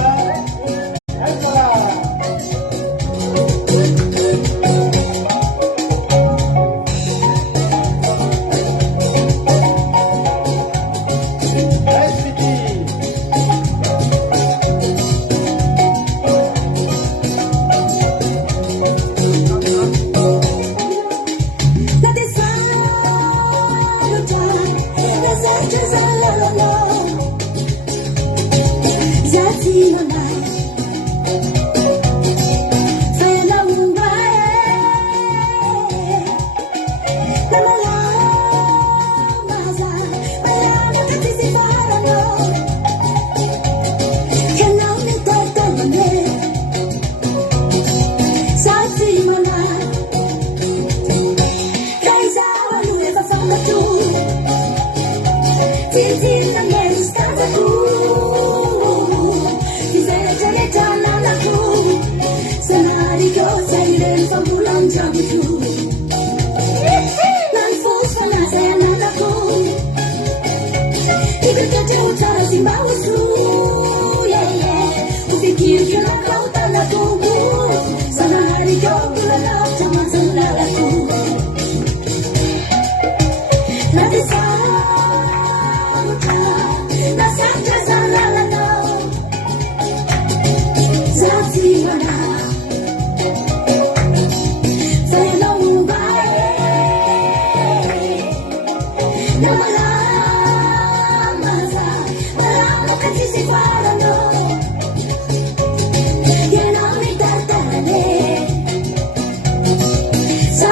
Sa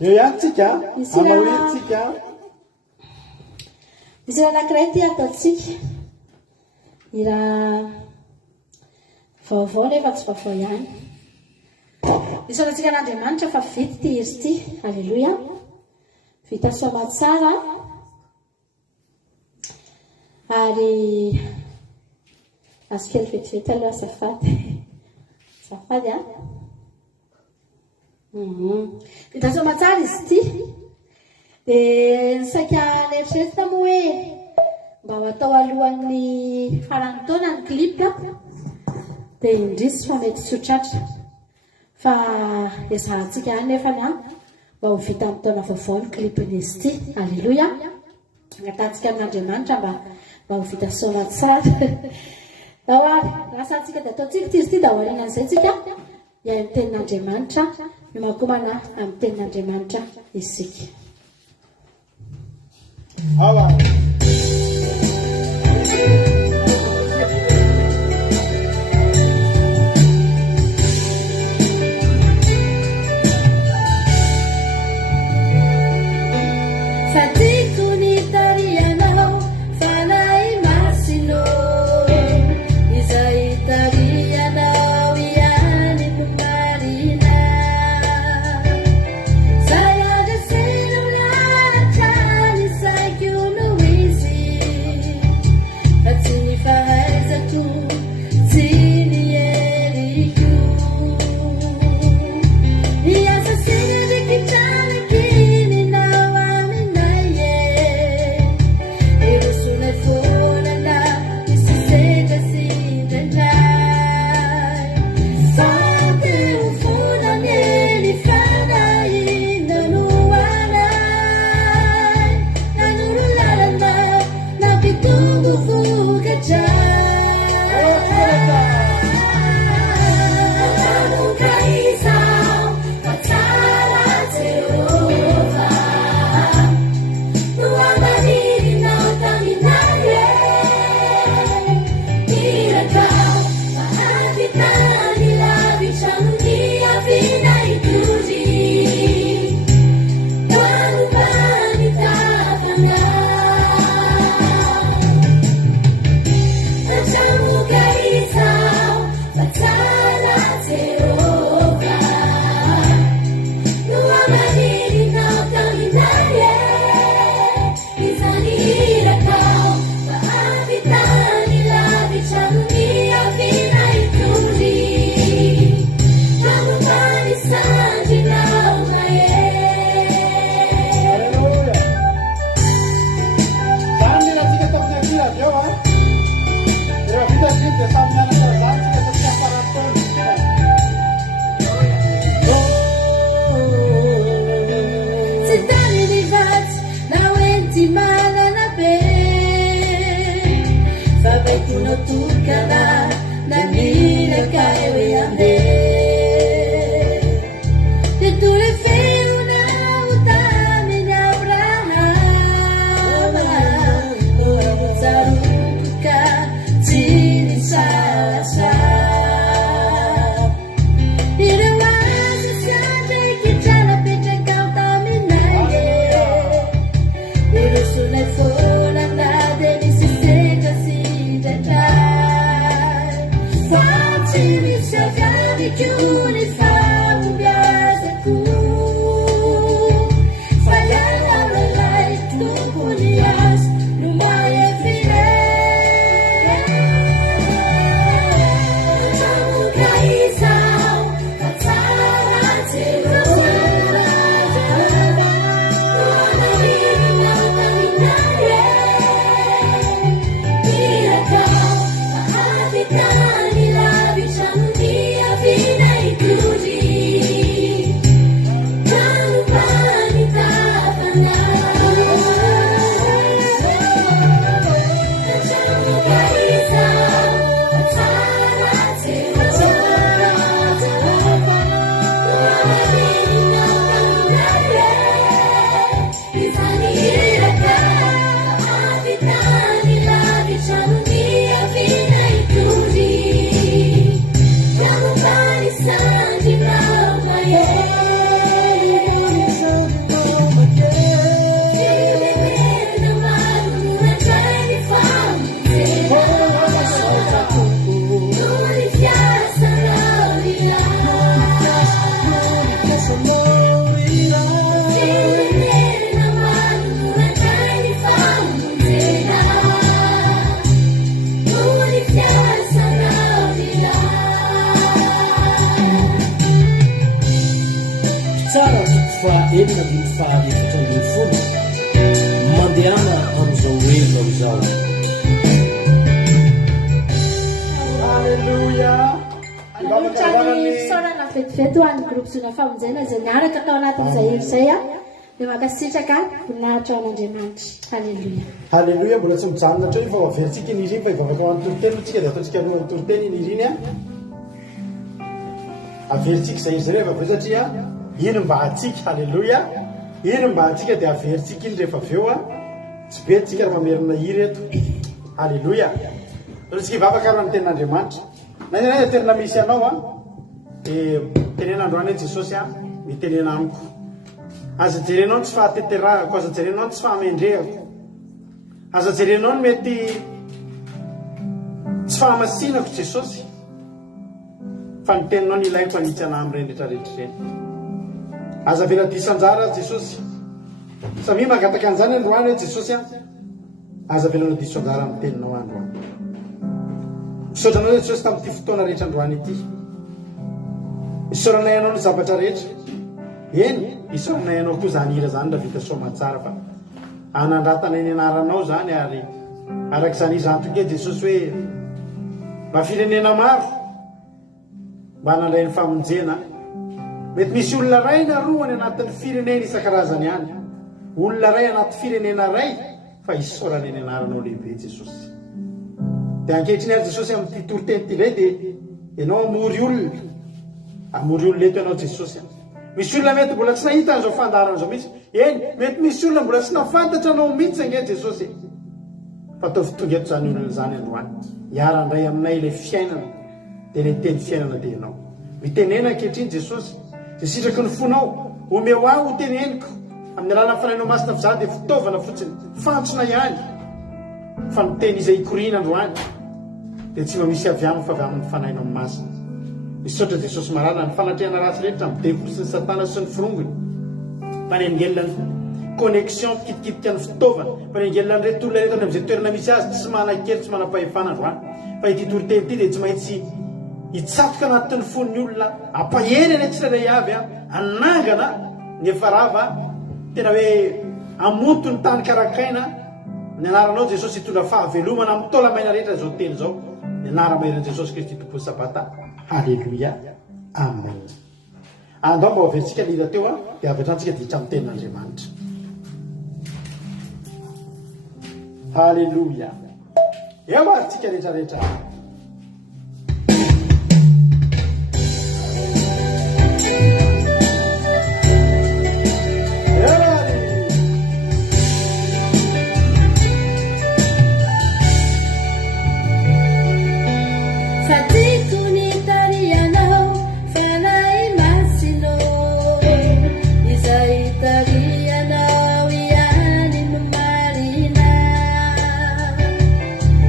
eo ihany tsika anao etsika misy raha anankiray ty ataontsika iraha vaovao nefa tsy vaovao ihany isaonantsika n'Andriamanitra fa vity ty izy ty alleloia vita soma tsara ary azo kely vetivety aloha azafady azafady a vita soma tsara izy ty dia saika neritreritana moa hoe mba ho atao alohan'ny farany taona ny clip dia indrisy fa mety tsotratra fa ezahantsika any nefany a mba ho vita amin'ny taona vaovao ny clipn'izy ty alleloia agnatantsika amin'Andriamanitra mba ho vita soma tsara dahoary lasantsika dia ataontsika ty izy ty da hoarinan'izay tsika ia amin'ny tenin'Andriamanitra no makomana amin'ny tenin'Andriamanitra isika amizao. Halleluja. Ohatrany fisaorana vetivety ho an'ny groupe zona famonjena izay niaraka tao anatin'izay heri izay a dia makasitraka voninahitra ao an'Andriamanitra. Halleluja. Halleluja. Mbola tsy mijanona hatreo fa averentsika iny iriny fa hivavaka ho an'ny toriteny tsika dia ataontsika alohan'ny toriteny iny iriny a averintsika izay izy rehefa aveo satria iny mba hatsika. Halleluja. Iny mba hatsika dia averintsika iny rehefa aveo a tsy be tsika rehefa merina hiry eto. Halleluja. Tsika hivavaka aro amin'ny tenin'Andriamanitra na tenina misy anao a dia tenena androany Jesosy a mitenena amiko. Aza jerenao tsy fahateterahako, aza jerenao tsy fahamendrehako, aza jerenao ny mety tsy fahamasinako Jesosy fa ny teninao ny ilaiko anitsy ana amin'ireny rehetrarehetra ireny. Aza vela diso anjara Jesosy samia mangataka an'izany androany hoe Jesosy a aza vela nadiso anjara amin'ny teninao androany. Misaotranao hoe Jesosy tamin'ity fotoana rehetra androany ity. Isaoranay ianao ny zavatra rehetra. Eny, isaoranay ianao koa zany hira zany raha vita soamantsara fa anandratana ny anaranao zany ary arak'izany izy antoke Jesosy hoe mba firenena maro mba hanandray ny famonjena. Mety misy olona ray na roa any anatin'ny firenena isan-karazany ihany. Olona ray anaty firenena ray fa isaorana ny anaranao lehibe Jesosy. Dia ankehitriny ary Jesosy amin'ity toriteny ity indray dia ianao amory olona eto ianao Jesosy. Misy olona mety mbola tsy nahita an'izao fandaharan'izao mihitsy. Eny, mety misy olona mbola tsy nafantatra anao mihitsy ange Jesosy. Fa ataovy tonga eto zany olona zany androany. Hiara-ndray aminay ilay fiainana dia ilay teny fiainana dia ianao. Mitenena ankehitriny Jesosy. Izay sitraky ny fonao, omeo aho ho teneniko amin'ny alalan'ny fanahinao masina fizaha dia fitaovana fotsiny fantsona ihany. Fa ny teny izay ikoriana androany dia tsy mba misy avy aminy fa avy amin'ny fanahinao masina. Misaotra Jesosy marana ny fanatrehana ratsy rehetra amin'ny devily sy ny satana sy ny firongony. Mpanengelina ny connexion pikitikitika ny fitaovana. Mpanengelina ny reto olona reto any amin'izay toerana misy azy tsy manan-kely tsy manam-pahefana androany. Fa ity toriteny ity dia tsy maintsy hitsatoka anatin'ny fon'ny olona ampahery any tsirairay avy a anangana ny efa rava tena hoe amonto ny tany karakaina. Ny anaranao Jesosy hitondra fahavelomana amin'ny taola maina rehetra izao teny izao. Ny anara-maheran'i Jesosy Kristy tompon'ny sabata. Halleluja. Amen. Andao mba averentsika lira teo a dia avy hatrany tsika ditra amin'ny tenin'Andriamanitra. Halleluja. Eo ary tsika rehetrarehetra.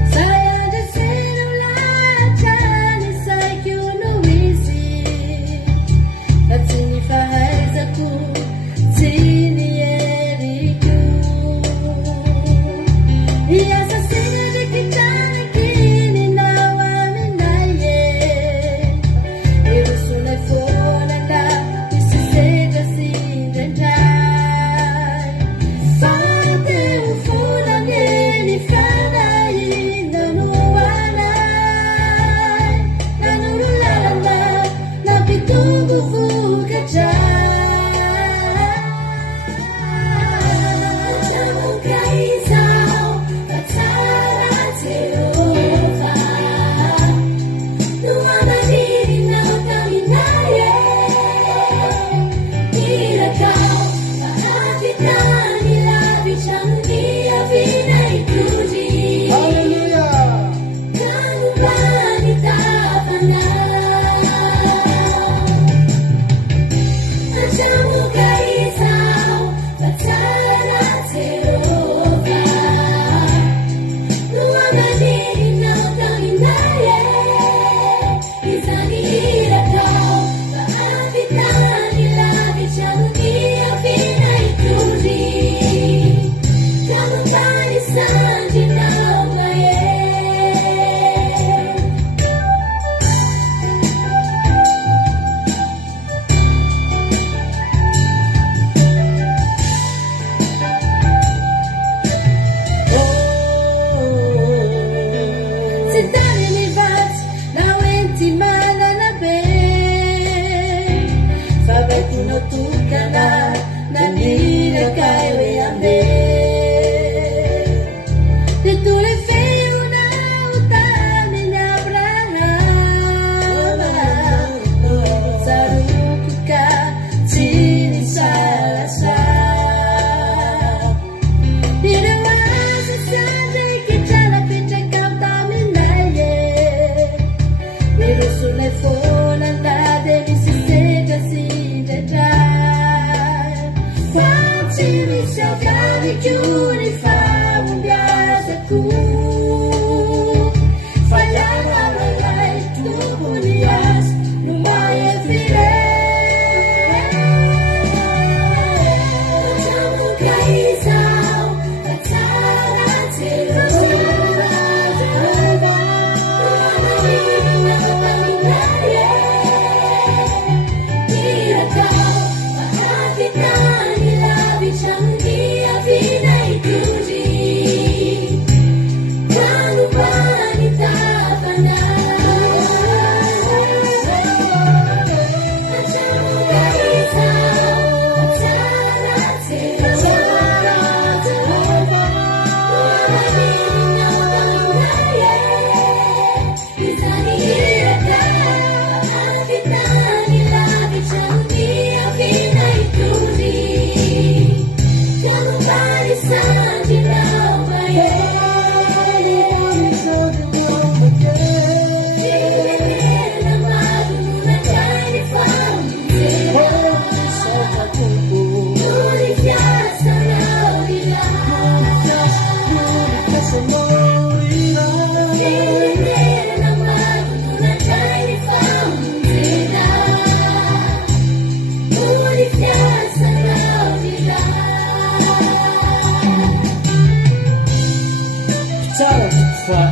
Saya de ser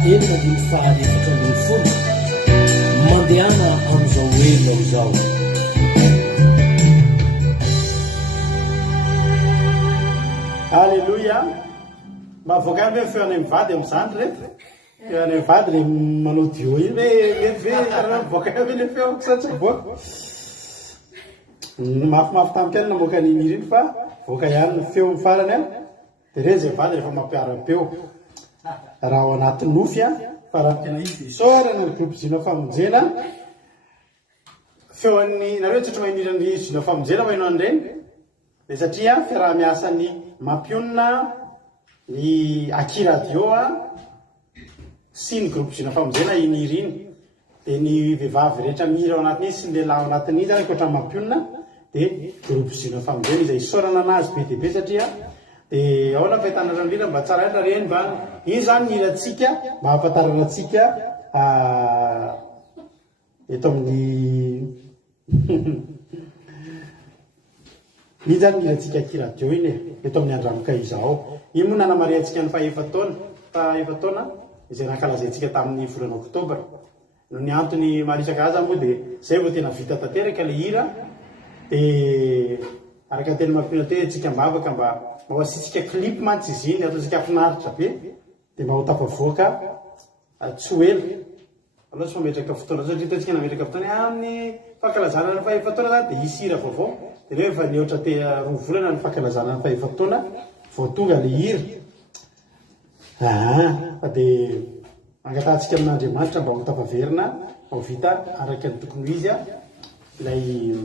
4 mandehana am'izao elo am'izao. Alleloia. Mahavoaka any hoe feoany mivady am'izany reto. Feoany mivady le manao dio iny mety voaka avy le feo satria voaka. Mafimafy tamika any namoaka ny miri iny fa voaka ihany ny feo mifarany any. Dia re zay vady rehefa mampiara-peo. Raha ao anatin'ny nofy fa raha tena izy dia isaorana ny groupe zina famonjena. Feoan'ny nareo tsy ohatra mahirany zina famonjena mahinao an'ireny. Dia satria fiaraha-miasan'ny mampionina ny akiradio sy ny groupe zina famonjena iny hira iny. Dia ny vehivavy rehetra mihira ao anatin'izy sy ny lehilahy ao anatin'izy ankoatra mampionina dia groupe zina famonjena izay isaorana anazy be dia be satria dia ahoana fahitana randrina mba tsara ohatra reny mba iny zany ny hirantsika mba hahafantarana antsika eto amin'ny iny zany ny hirantsika akiradio iny eto amin'ny andramoka izao. Iny moa nanamariantsika ny faha-efataona izay nankalazaintsika tamin'ny volana oktobra. No ny antony marisaka azy moa dia zay vao tena vita tanteraka le hira dia araka tena mampiona tena tsika mbavaka mba ho asitsika clip mantsy izy iny ataontsika finaritra be dia mba ho tafavoaka tsy ho ela aloha tsy mametraka fotoana satria hitantsika nametraka fotoana amin'ny fankalazana ny faha-efataona zany dia hisy hira vaovao dia rehefa ny ohatra te 2 volana ny fankalazana ny faha-efataona vao tonga le hira fa dia angatantsika amin'Andriamanitra mba ho tafaverina ho vita araka ny tokony izy ilay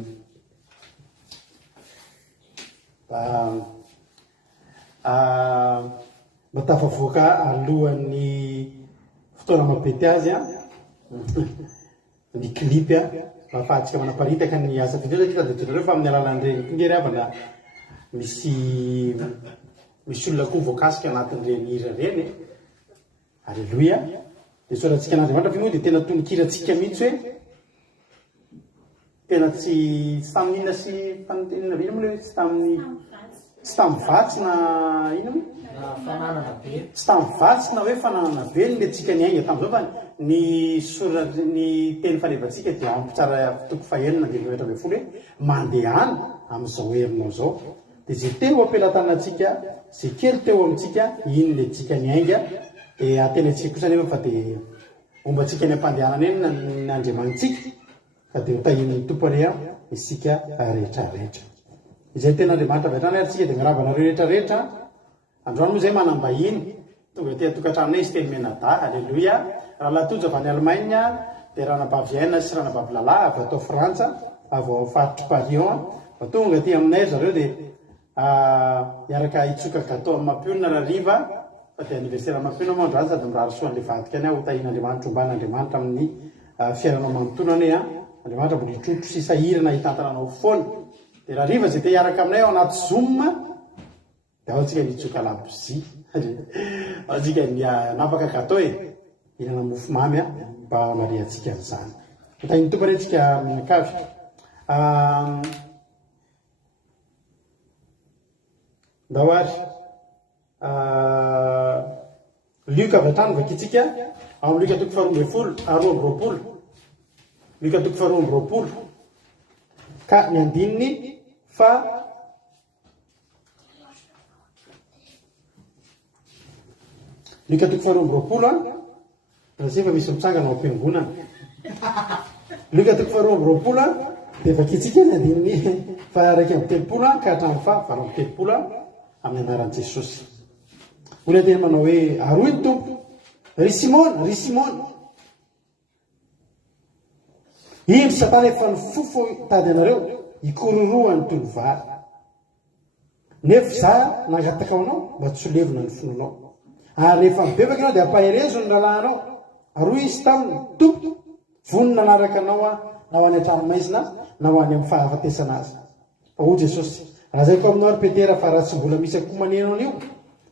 mba tafavoaka alohan'ny fotoana mapety azy ny clip mba ahafahantsika manaparitaka ny asa video satria tadidinareo fa amin'ny alalan'ireny kongery avana misy olona koa voakasika anatin'ireny hira reny. Alleloia. Dia sorantsika n'Andriamanitra moa dia tena tononkiratsika mihitsy hoe tena tsy tamin'inona sy fanontenina be ino moa tsy tamin'ny vatsy na ino fananana be tsy tamin'ny vatsy na hoe fananana be ny metsika ny aingana tamin'izao fa ny soratra ny teny fanevantsika dia ampitsara toko fahenina dia ohatra be folo hoe mandehana amin'izao herinao zao. Dia zay teo ampelantanantsika zay kely teo amintsika iny le tsika ny ainga dia ateny antsika kosa nefa fa dia ombantsika ny ampandehanana eny ny andriamanitsika fa dia hotahin'ny tompony isika rehetrarehetra. Izay tena Andriamanitra vatrany arytsika dia mirabanareo rehetrarehetra. Androany moa zay manambahiny tonga tia tokantranonay izy teny menada. Alleloia. Raha latoja avy any Allemagne dia ranabavy sy ranabavy lalahy avy atao Frantsa avy ao faritry Parion fa tonga aty aminay zareo dia miaraka hitsoka gâteau amin'ny mampionina rariva fa dia anniversaire mampiona moa androany sady mirary soan'ilay vadika any hotahin'Andriamanitra omban'Andriamanitra amin'ny fiainanao manontona any Andriamanitra mbola hitrotro sy sahirana hitantana anao foana. Dia raha riva zay te hiaraka aminay ao anaty Zoom dia ao antsika nitsoka labozia ao antsika napaka gâteau hinana mofo mamy mba mariantsika an'izany. Hotahin'ny tompony antsika miakavy. Dahoary Luka avy hatrany vakitsika ao amin'ny Luka toko 2:20 Luka toko 2:20 ka ny andininy fa Luka toko 2:20 raha zay fa misy mitsangana ao am-piangonana. Luka toko 2:20 dia vakitsika ny andininy fa 1:30 ka hatramin'ny fa 7:30 amin'ny anaran'i Jesosy. Olona tena manao hoe aroy ny tompo ry Simona iny Satana efa ny fofo tady anareo hikororohany toy ny vary nefa za nangataka ao anao mba tsy ho levona ny fononao ary rehefa mibebaka anao dia ampaherezo ny lalànao. Aroy izy taminy tompo vonona nanaraka anao na ho any an-tranomaizina na ho any amin'ny fahafatesana azy. Fa hoy Jesosy raha zay koa aminao ary Petera fa raha tsy mbola misy akoho maneno an'io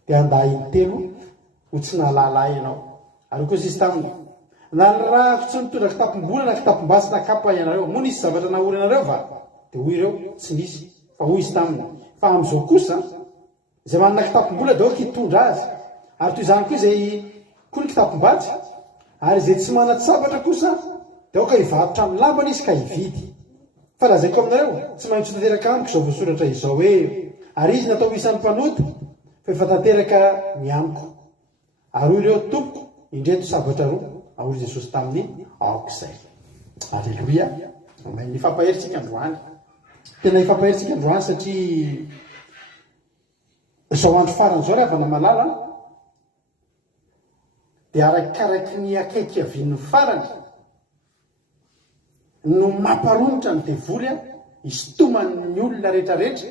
dia andahy intelo ho tsy nahalala ianao. Ary koa izy taminy na ny raha tsy nitondra kitapom-bola na kitapom-basina kapa ianareo moa nisy zavatra nahory anareo va dia hoy ireo tsy nisy. Fa hoy izy taminy fa amin'izao kosa zay manana kitapom-bola dia ao hitondra azy. Ary toy izany koa izay koa ny kitapom-batsy ary zay tsy mana-tsabatra kosa dia aoka hivarotra amin'ny lambana izy ka hividy fa lazaiko aminareo tsy maintsy tanteraka amiko izao voasoratra izao hoe ary izy natao isan'ny mpanota fa efa tanteraka ny amiko ary hoy ireo tompoko indreto sabatra roa ahory Jesosy tamin'ny aok'izay. Alleloia. Amen. Ifampaheritsika androany, tena ifampaheritsika androany satria izao andro farany izao rehavana malala dia arakaraky ny akaiky avian'ny farany no mamparonitra ny devoly isotomany olona rehetrarehetra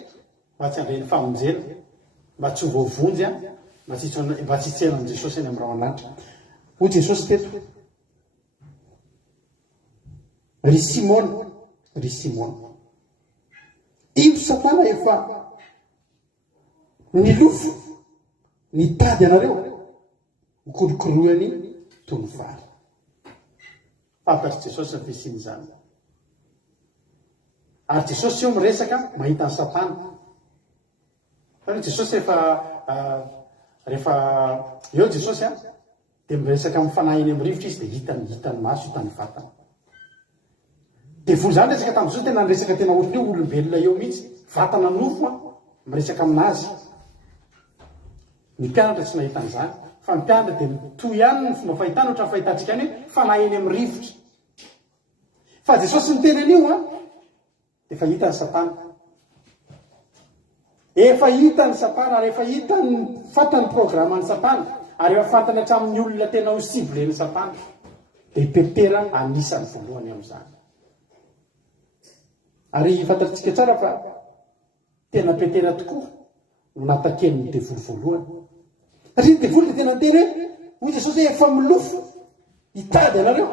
mba tsy handreny famonjena, mba tsy ho voavonjy mba tsy hitsehanan'i Jesosy eny amin'ny rao an-lanitra. Hoy Jesosy teto, ry Simona, io Satana efa nilofo nitady anareo hokorokoroany toy ny vary. Fantatry Jesosy ny fisian'izany. Ary Jesosy eo miresaka mahita ny Satana. Fa Jesosy rehefa eo Jesosy dia miresaka amin'ny fanahy eny amin'ny rivotra izy dia hitany maso, hitany vatana. Dia voly zany resaka tamin'izao tena niresaka tena ohatran'ny olombelona eo mihitsy, vatana nofo miresaka aminazy. Ny mpianatra tsy nahita an'izany, fa ny mpianatra dia mitohy ihany ny fomba fahitana ohatran'ny fahitantsika any hoe fanahy eny amin'ny rivotra. Fa Jesosy ny teny an'io dia efa hita ny Satana. Efa hita ny Satana ary efa hita ny fatany programan'ny Satana ary efa fantany hatramin'ny olona tena ho siblen'ny Satana. Dia Petera anisany voalohany amin'izany. Ary fantatsika tsara fa tena Petera tokoa no nataken'ny devoly voalohany. Satria ny devoly dia tena teny hoe Jesosy efa milofo hitady anareo.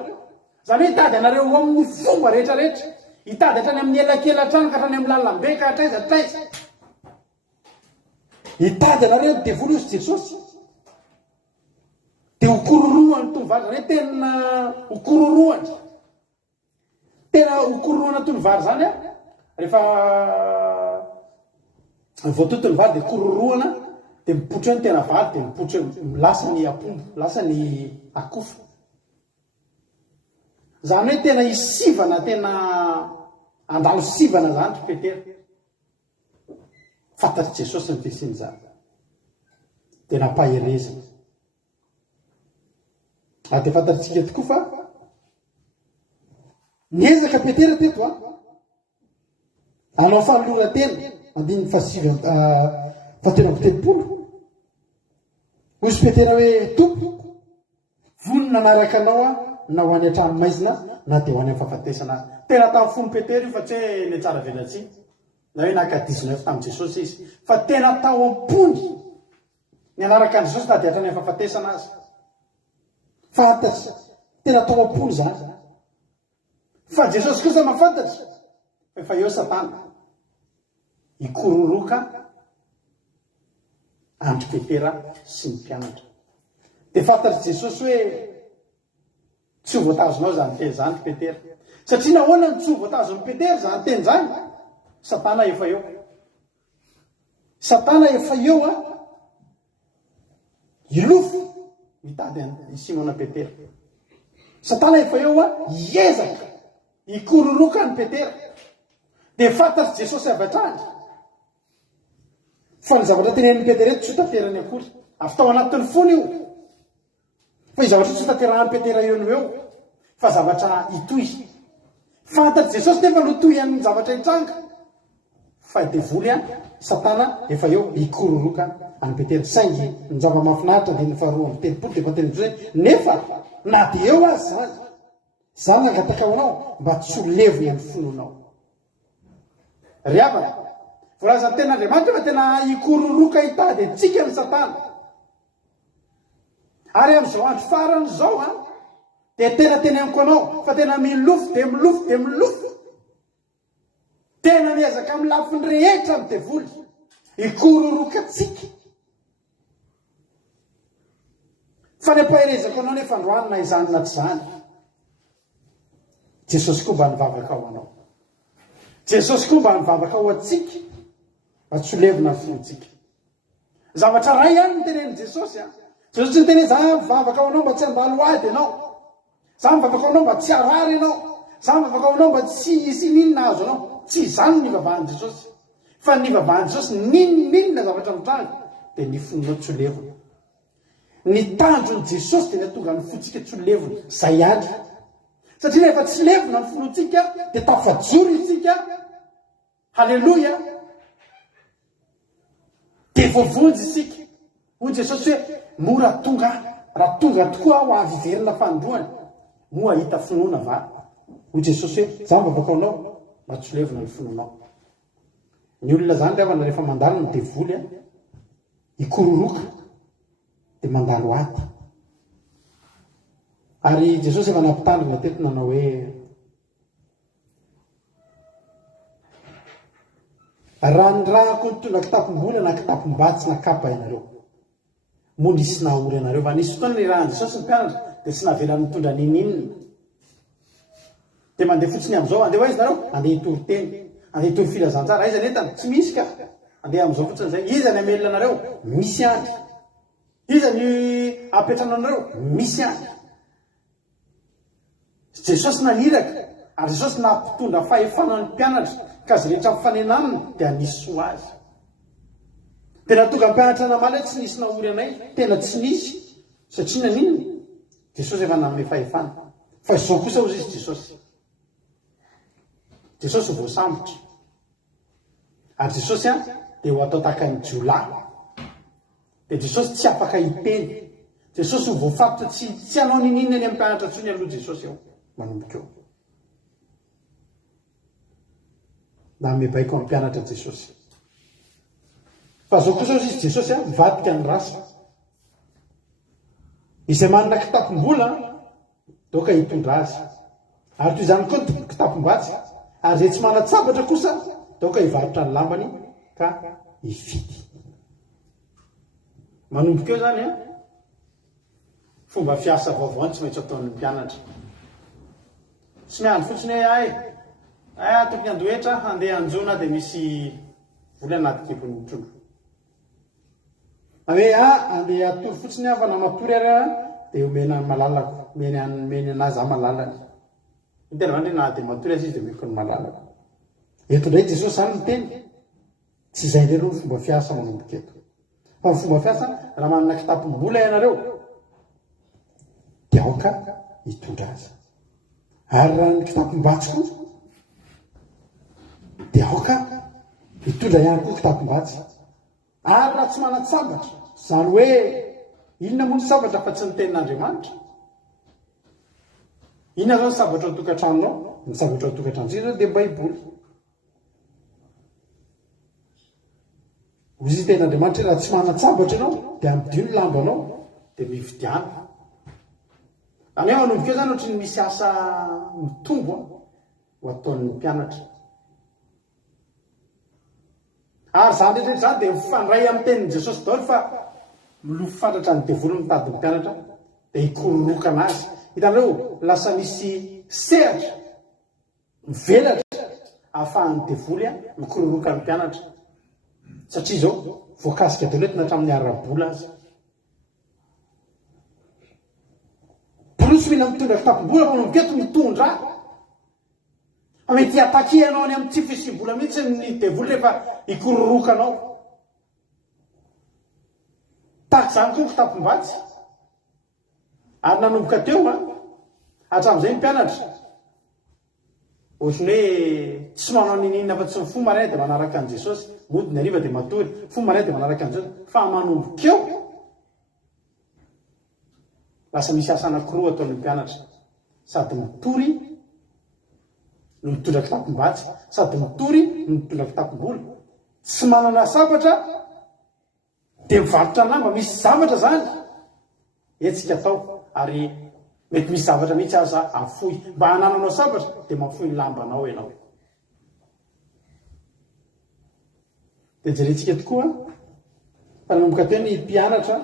Zany hoe hitady anareo amin'ny fomba rehetrarehetra, hitady hatrany amin'ny elakelan-trano ka hatrany amin'ny lalam-be ka hatraiza. Hitady anareo ny devoly izy Jesosy dia hokororohany toy ny vary. Zany hoe tena hokororohany, tena hokororohana toy ny vary zany rehefa voatoto ny vary dia kororohana dia mipotra ny tena vary dia mipotra lasa ny apombo, lasa ny akofa. Zany hoe tena hisivana, tena andalo sivana zany ry Petera. Fantatry Jesosy ny fisian'izany, tena paherezana. Ary dia fantatritsika tokoa fa niezaka Petera teto hanao fanoloran-tena andininy fahatelo amby telopolo. Hoy Petera hoe tompo, voly nanaraka anao na ho any an-trano maizina na dia ho any amin'ny fahafatesana. Tena tamin'ny fony Petera io fa tsy hoe ny tsara velatsiny na hoe naka 19 tamin'ny Jesosy izy, fa tena tao am-pony ny anaraka an'i Jesosy na dia hatrany amin'ny fahafatesana azy. Fantatry, tena tao am-pony zany. Fa Jesosy kosa mafantatry efa eo Satana hikororoka andry Petera sy ny mpianatra. Dia fantatry Jesosy hoe tsy ho voatazonao zany teny zany Petera. Satria nahoana ny tsy ho voatazon'ny Petera zany teny zany? Satana efa eo. Satana efa eo ilofo mitady ny Simona Petera. Satana efa eo hiezaka hikororoka ny Petera. Dia fantatry Jesosy avy hatrany fa ny zavatra tenenin'ny Petera eto tsy ho tanterany akory, avy tao anatin'ny fony io. Fa ny zavatra tsy ho tanterahan'ny Petera eo no eo, fa zavatra hitohy. Fantatry Jesosy nefa no tohy amin'ny zavatra hitranga, fa devoly Satana efa eo hikororoka any Petera. Saingy ny zava-mahafinaritra dia ny faharoa amby telopolo dia fantariny Jesosy nefa na dia eo azy zany nangataka anao mba tsy ho levony amin'ny fononao. Ry havana, voalazan'ny tena Andriamanitra fa tena hikororoka hitady antsika ny Satana. Ary amin'izao andro farany izao dia tena teneniko anao fa tena milofo dia milofo dia milofo. Tena miezaka amin'ny lafiny rehetra amin'ny devoly hikororoka antsika. Fa ny ampaherezako anao nefa androany na izany na tsy izany, Jesosy koa mba nivavaka ao anao. Jesosy koa mba nivavaka ao antsika mba tsy ho levona ny fontsika. Zavatra ray ihany ny tenenin' Jesosy jesosy tsy nyteny hoe za mivavaka ao anao mba tsy andalo ady ianao, za mivavaka ao anao mba tsy arary ianao, za mivavaka ao anao mba tsy ninona azo anao. Tsy izany ny vavahan' jesosy, fa ny vavahan' jesosy ninona zavatra mitranga dia ny fononao tsy ho levona. Ny tanjony jesosy dia natonga ny fontsika tsy ho levona, zay ihany. Satria rehefa tsy levona ny fonontsika dia tafajoro isika, halleloia, dia voavonjy isika. Hoy jesosy hoe mora tonga, raha tonga tokoa ho avy iverina fandroany, moa hita finoana va. Hoy jesosy hoe za mivavaka ao anao mba tsy ho levona ny fononao. Ny olona zany rehefa mandalo ny devoly ikororoka dia mandalo aty. Ary jesosy efa nampitandrina teto nanao hoe raha ny rahako nitondra kitapom-bola na kitapom-batsy na kapa ianareo, moa nisy nahory ianareo fa nisy fotoana ny rahan'i jesosy ny mpianatra dia tsy navelany mitondra nininona, dia mandeha fotsiny amin'izao. Andeha ho izy nareo, andeha hitory teny, andeha hitory filazantsara. Aiza ny entana? Tsy misy ka. Andeha amin'izao fotsiny izay. Iza ny amelona anareo? Misy any. Iza ny apetrana anareo? Misy any. Jesosy naniraka, ary jesosy nampitondra fahefana ny mpianatra, ka zay rehetra mifanenamina dia nisy ho azy. Dia natonga mpianatra namaly tsy nisy nahory anay, tena tsy nisy, satria naninona? Jesosy efa nanome fahefana. Fa izao kosa hozy izy jesosy. Jesosy ho voasambotra. Ary jesosy dia ho atao tahaka ny jiolahy. Dia jesosy tsy afaka hiteny. Jesosy ho voafatotra, tsy hanao nininona ny amin'ny mpianatra tsony aloha jesosy eo manomboka eo. Nanome baiko amin'ny mpianatra jesosy. Fa zao kosa hozy izy jesosy mivadika ny rasa. Izay manana kitapom-bola doka hitondra azy. Ary toy izany koa ny kitapom-batsy. Ary zay tsy mana-tsabatra kosa doka hivarotra ny lambany ka hividy. Manomboka eo zany fomba fiasa vaovao tsy maintsy ataon'ny mpianatra. Tsy miandry fotsiny hoe tokony andohetra andeha anjona dia misy vola anaty kibony mitondro. Hoe andeha atory fotsiny fa namatory ary dia omena malalako, meny anazy malalaka. Tena zany na dia matory azy izy dia omeko ny malalaka. Eto indray jesosy zany ny teny. Tsy izay indray aloha ny fomba fiasa manomboka eto. Fa ny fomba fiasa raha manana kitapom-bola ianareo dia aoka hitondra azy. Ary raha ny kitapom-batsy koa dia aoka hitondra ihany koa kitapom-batsy. Ary raha tsy mana-tsabatra, izany hoe inona moa ny sabatra fa tsy ny tenin'Andriamanitra? Inona zao ny sabatra ao tokantranonao? Ny sabatra ao tokantranontsika dia baiboly. Hozy ny tenin'Andriamanitra raha tsy mana-tsabatra ianao dia ampidio ny lambanao dia mividiana. Any aho manomboka eo zany ohatry ny misy asa mitombo ho ataon'ny mpianatra. Ary zany rehetra zany dia mifandray amin'ny tenin'i Jesosy daholo fa milofo fantatra ny devoly mitady ny mpianatra dia hikororoka anazy. Hitanareo lasa misy sehatra mivelatra ahafahan'ny devoly mikororoka ny mpianatra. Satria izao voakasika daholo eto hatramin'ny ara-bola azy. Polosy mihina mitondra kitapom-bola fa manomboka eto mitondra. Mety ataky ianao any amin'ny tsy fisiam-bola mihitsy ny devoly rehefa hikororoka anao. Tahaka izany koa ny kitapom-batsy. Ary nanomboka teo hatramin'izay ny mpianatra. Ohatrany hoe tsy manao nininona fa tsy ny fomba ray dia manaraka an'i Jesosy. Mody ny hariva dia matory, fomba ray dia manaraka an'i Jesosy. Fa manomboka eo lasa misy asa anankiroa ataon'ny mpianatra. Sady mitory no mitondra kitapom-batsy, sady mitory no mitondra kitapom-bola. Tsy manana sabatra dia mivarotra ny lamba. Misy zavatra zany etsika atao, ary mety misy zavatra mihitsy aza afoy. Mba hanananao sabatra dia mafoy ny lambanao ianao. Dia jerentsika tokoa fa nanomboka teo ny mpianatra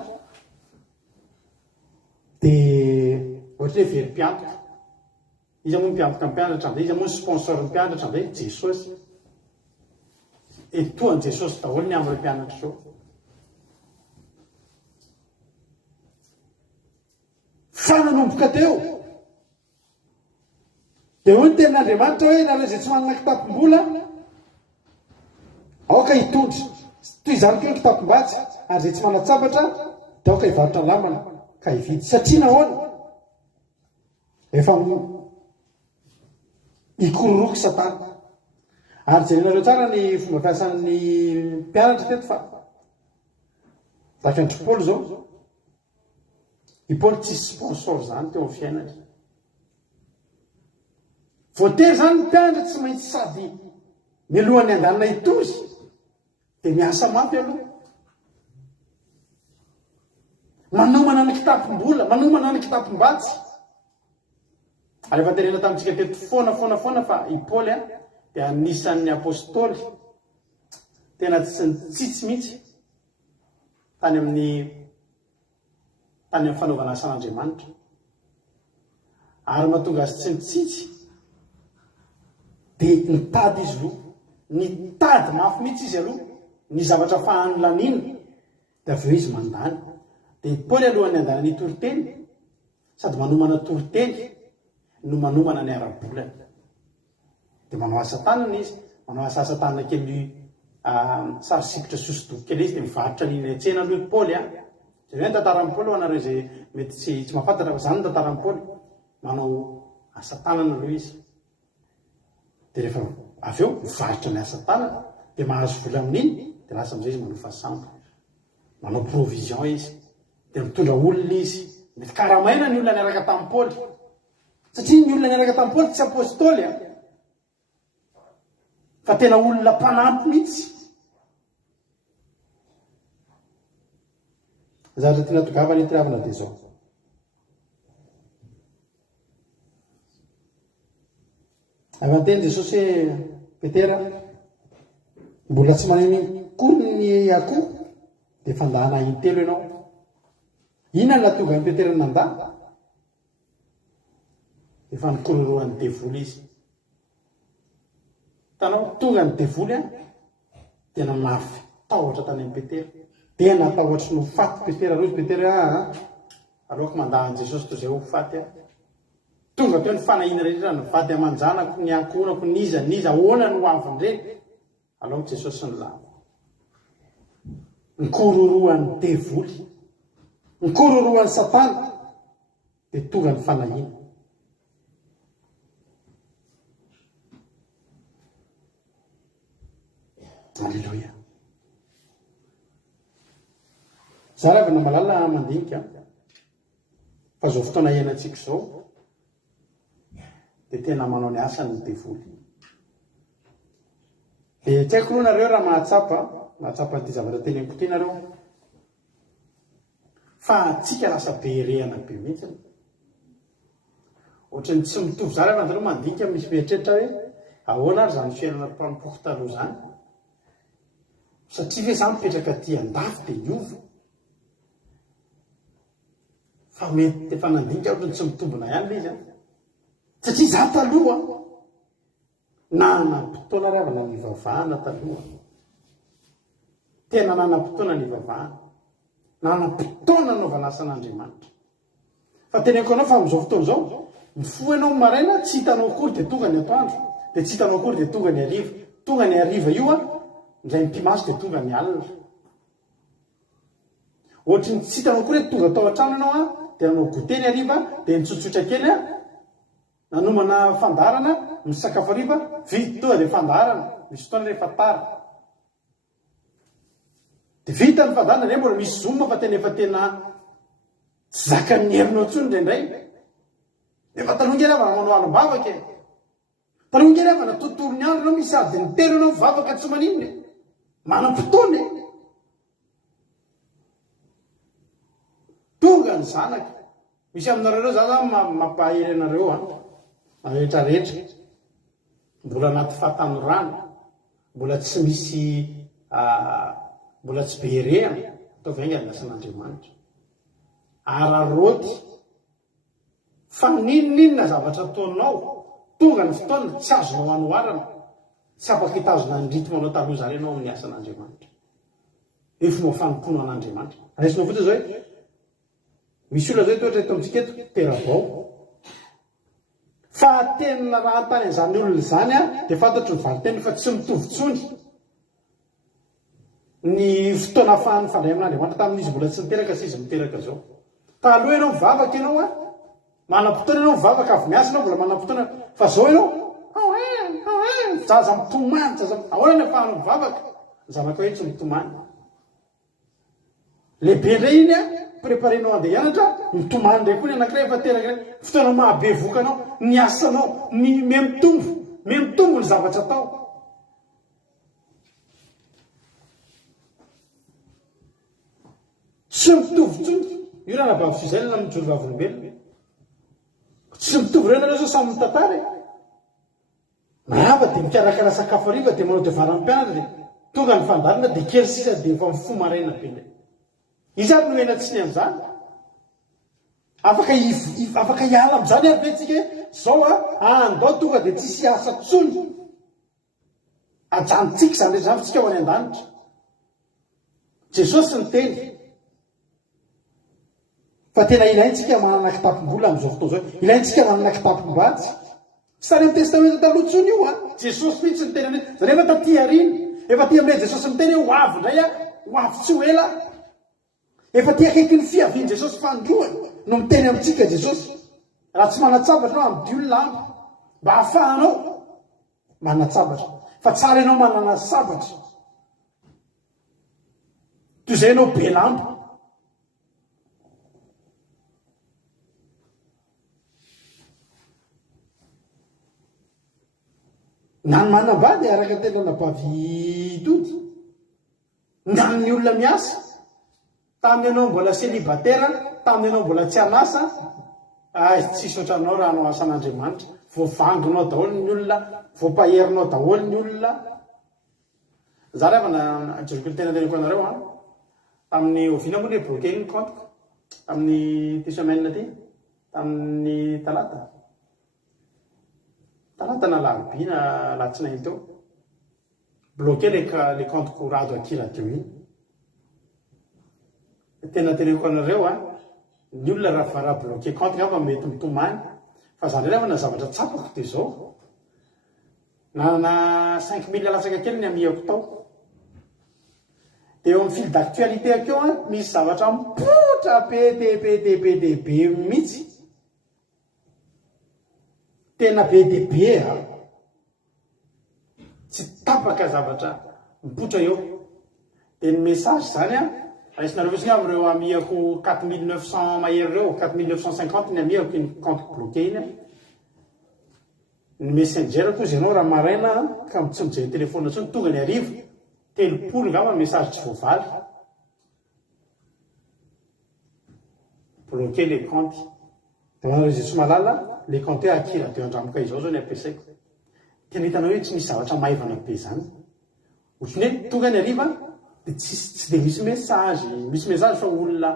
dia ohatra hoe very mpiantoka. Iza moa mpiantoka mpianatra amin'izay, iza moa ny sponsor ny mpianatra amin'izay? Jesosy. Etoan'i Jesosy daholo ny amin'ireo mpianatra izao. fananomboka teo dia hoy ny tenin'Andriamanitra hoe raha zay tsy manana kitapom-bola aoka hitondry toy izany koa ny kitapom-batsy ary zay tsy manatsapatra dia aoka hivarotra lamana ka hividy satria nahoana efa ikororoky Satana. Ary jerenareo tsara ny fomba fiasan'ny mpianatra teto fa zakandry Paoly zao i Paoly tsisy sponsor zany teo amin'ny fiainany. Voatery zany ny mpianatra tsy maintsy sady mialohan'ny andanina hitozy dia miasa mafy aloha, manomana ny kitapom-bola, manomana ny kitapom-batsy. Ary efa tenena tamintsika teto foana fa i Paoly dia anisan'ny apôstôly tena tsy nitsitsy mihitsy tany amin'ny fanaovana asan'Andriamanitra. Ary mahatonga azy tsy nitsitsy dia nitady izy aloha, nitady mafy mihitsy izy aloha ny zavatra fahanolaniana dia avy eo izy mandany. Dia Paoly alohan'ny andanany toriteny sady manomana toriteny no manomana ny ara-bolana dia manao asa tanana izy, manao asa tanana kely sary sikotra sosodoko kely izy dia mivarotra ny an-tsena aloha Paoly zay hoe ny tantaran'ny Paoly ho anareo izay mety tsy mahafantatra fa izany ny tantaran'ny Paoly, manao asa tanana aloha izy dia rehefa avy eo mivarotra ny asa tanana dia mahazo vola amin'iny dia lasa amin'izay izy manofa sambo, manao provision izy dia mitondra olona izy. Mety karamaina ny olona niaraka tamin'ny Paoly satria ny olona niaraka tamin'ny Paoly tsy apôstôly fa tena olona mpanampy mihitsy. Zavatra tena togavana itiravana dia zao. Avy anteny Jesosy hoe Petera, mbola tsy manay kory ny akoho dia fandahana intelo ianao. Inona no nahatonga ny Petera nandà? Efa nikororohan'ny devoly izy. Tanao tonga ny devoly tena mafy tahotra tany amin'ny Petera, tena tahotra no faty Petera aloha izy. Petera aloaka mandahan'i Jesosy toy izay ho faty tonga teo ny fanahina rehetra ny vady aman-janako, ny ankonako, niza ahoana no avindreny. Aloha Jesosy ny lava nikororohan'ny devoly, nikororohan'ny Satana dia tonga ny fanahina. Alleluia. Zara avy namalala mandinika fa zao fotoana iainantsika izao dia tena manao ny asany devoly. Dia tsy haiko aloha nareo raha mahatsapa an'ity zavatra teneniko ity nareo fa atsika lasa be rehana be mihitsy. Ohatrany tsy mitovy zara fa anareo mandinika misy mieritreritra hoe ahoana ary zany fiainana mpampoko taloha zany satria ve zany mipetraka aty andafy dia niova fa mety efa nandinika ohatrany tsy mitombona ihany le izy satria za taloha nanam-potoana ravana ny vavahana taloha, tena nanam-potoana ny vavahana, nanam-potoana naovana asan'Andriamanitra. Fa teneniko anao fa amin'izao fotoana izao mifoha ianao maraina tsy hitanao akory dia tonga ny atoandro, dia tsy hitanao akory dia tonga ny hariva, tonga ny hariva io indray mpimaso dia tonga ny alina. Ohatrany tsy hitanao akory dia tonga tao an-trano ianao dia nanao goûter ny hariva dia nitsotsotra kely nanomana fandarana misakafo hariva vita tonga dia fandarana misy fotoana rehefa tara dia vita ny fandarana re mbola misy zoma fa tena efa tena tsy zakan'ny herinao intsony indraindray. Efa talonga ry avana manao alom-bavaka talonga ry avana tontolo ny andro ianao misy ady ny telo ianao mivavaka tsy maninona manam-potoana tonga ny zanaka. Misy aminareo za zany mampahery anareo rehetrarehetra mbola anaty fahatanorana, mbola tsy misy mbola tsy be rehana atao vainga ny asan'Andriamanitra araroty fa ninona zavatra ataonao tonga ny fotoana tsy azonao anoharana, tsy afaka hitazona ny ritmo anao taloha zany ianao amin'ny asan'Andriamanitra. Io fomba fanompoana an'Andriamanitra raisinao fotsiny zao hoe misy olona zay toetra eto amintsika eto teravao fa tenina raha tany an'izany olona zany a dia fantatry ny valiteny fa tsy mitovytsony ny fotoana ahafahany fandray amin'andriamanitra tamin'izy mbola tsy miteraka sy izy miteraka zao taloha ianao mivavaka ianao a manam-potoana ianao mivavaka avy miasa ianao mbola manam-potoana fa zao ianao jaza mitomany ahoana ny afahanao mivavaka zanaka hoe tsy mitomany lehibe indray iny a préparenao andeha hianatra mitomany ndray koa ny anankiray efa teraka ray fotoanao mahabe vokanao ny asanao ny memitombo ny zavatra atao tsy mitovy tsony io raha nabavy sy izay na mijoro vavolombelona tsy mitovy reo nareo zao samy mitantara mahava dia mikarakara sakafo ariva dia manao dia varany mpianatra dia tonga ny fandalina dia kely sisa dia efa mifo maraina be indray izy aby no ena tsy ny amin'izany afaka hiala amin'izany ary be tsika zao andao tonga dia tsisy asa tsony ajanontsika izany rehetra zany tsika ho any an-danitra jesosy ny teny fa tena ilaintsika manana kitapom-bola amin'izao fotoana zao ilaintsika manana kitapom-batsy tsy tany amin'ny testamenta taloha tsony io jesosy mihitsy ny teny aminy zany efa taty ariny efa ty amin'ilay jesosy miteny hoe ho avy indray ho avy tsy ho ela efa ty akaiky ny fiaviany jesosy fandroany no miteny amintsika jesosy raha tsy manatsabatra anao amin'ny diolona amby mba hahafahanao manatsabatra fa tsara ianao manana sabatra toy izay ianao be lambo na ny manambady araka tena nabavy tody na ny olona miasa tamin'ny ianao mbola célibatera tamin'ny ianao mbola tsy anasa tsisy ohatranao raha anao asan'andriamanitra voavangonao daholo ny olona voapaherinao daholo ny olona za rehefa ajoroko tena teneko anareo tamin'ny ovina moa le bloqué ny compte tamin'ny ty semaine ty tamin'ny talata na larobia na latsinainy teo bloqué le compte korado akila teo iny tena teneko anareo ny olona raha bloqué compte ngamba mety mitomany fa zany rehefa na zavatra tsapako dia zao na 5000 latsaka kely ny amiako tao dia eo amin'ny fil d'actualité akeo misy zavatra mipotra be mihitsy tena be dia be tsy tapaka zavatra mipotra eo dia ny message zany raisinareo visiny amin'ireo amiako 4900 mahery reo 4950 ny amiako iny compte bloqué iny ny messenger koa izy ianao raha maraina ka tsy mijery telefona tsony tonga ny arivo telopolo ngamba message tsy voavaly bloqué les comptes dia manao izy tsy malala le compte akira teo andramoka izao zao ny ampiasaiko tena hitanao hoe tsy misy zavatra maivana be zany ohatrany hoe tonga ny ariva dia tsy dia misy message fa olona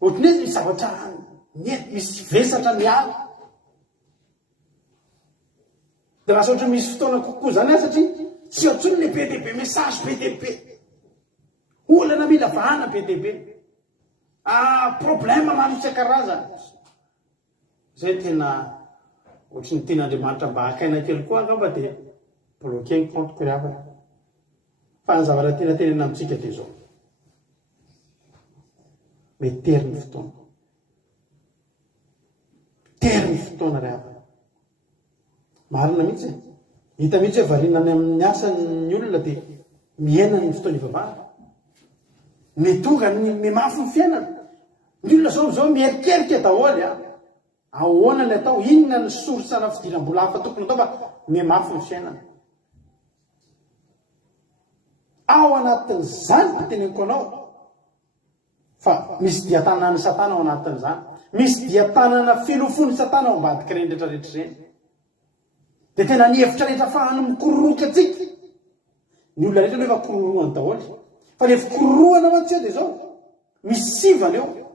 ohatrany hoe misy zavatra misy vesatra miala dia raha saotra misy fotoana kokoa zany satria tsy ohatrony le be dia be message be dia be olana mila vahana be dia be problème maro isan-karazany zay tena ohatrany tenyandriamanitra mba hakaina kely koa angamba dia bloqué ny compte koreavana fa ny zavatra tena tenena amintsika dia zao mety tery ny fotoana reavana marina mihitsy hita mihitsy hoe varinany amin'ny asany olona dia miaina ny fotoana ivavahana metonga memafy ny fiainana ny olona zao mierikerika daholy ahoana ny atao inona ny sorsana fidiram-bola hafa tokony atao fa memafy ny fiainana ao anatin'izany teneniko anao fa misy diatanana satana ao anatin'izany misy diatanana filofony satana ao ambadika reny rehetrarehetra reny dia tena nihevitra rehetra fahany mikororoka atsika ny olona rehetra no efa kororohany daholy fa le fikororohana mantsy eo dia zao misy sivana eo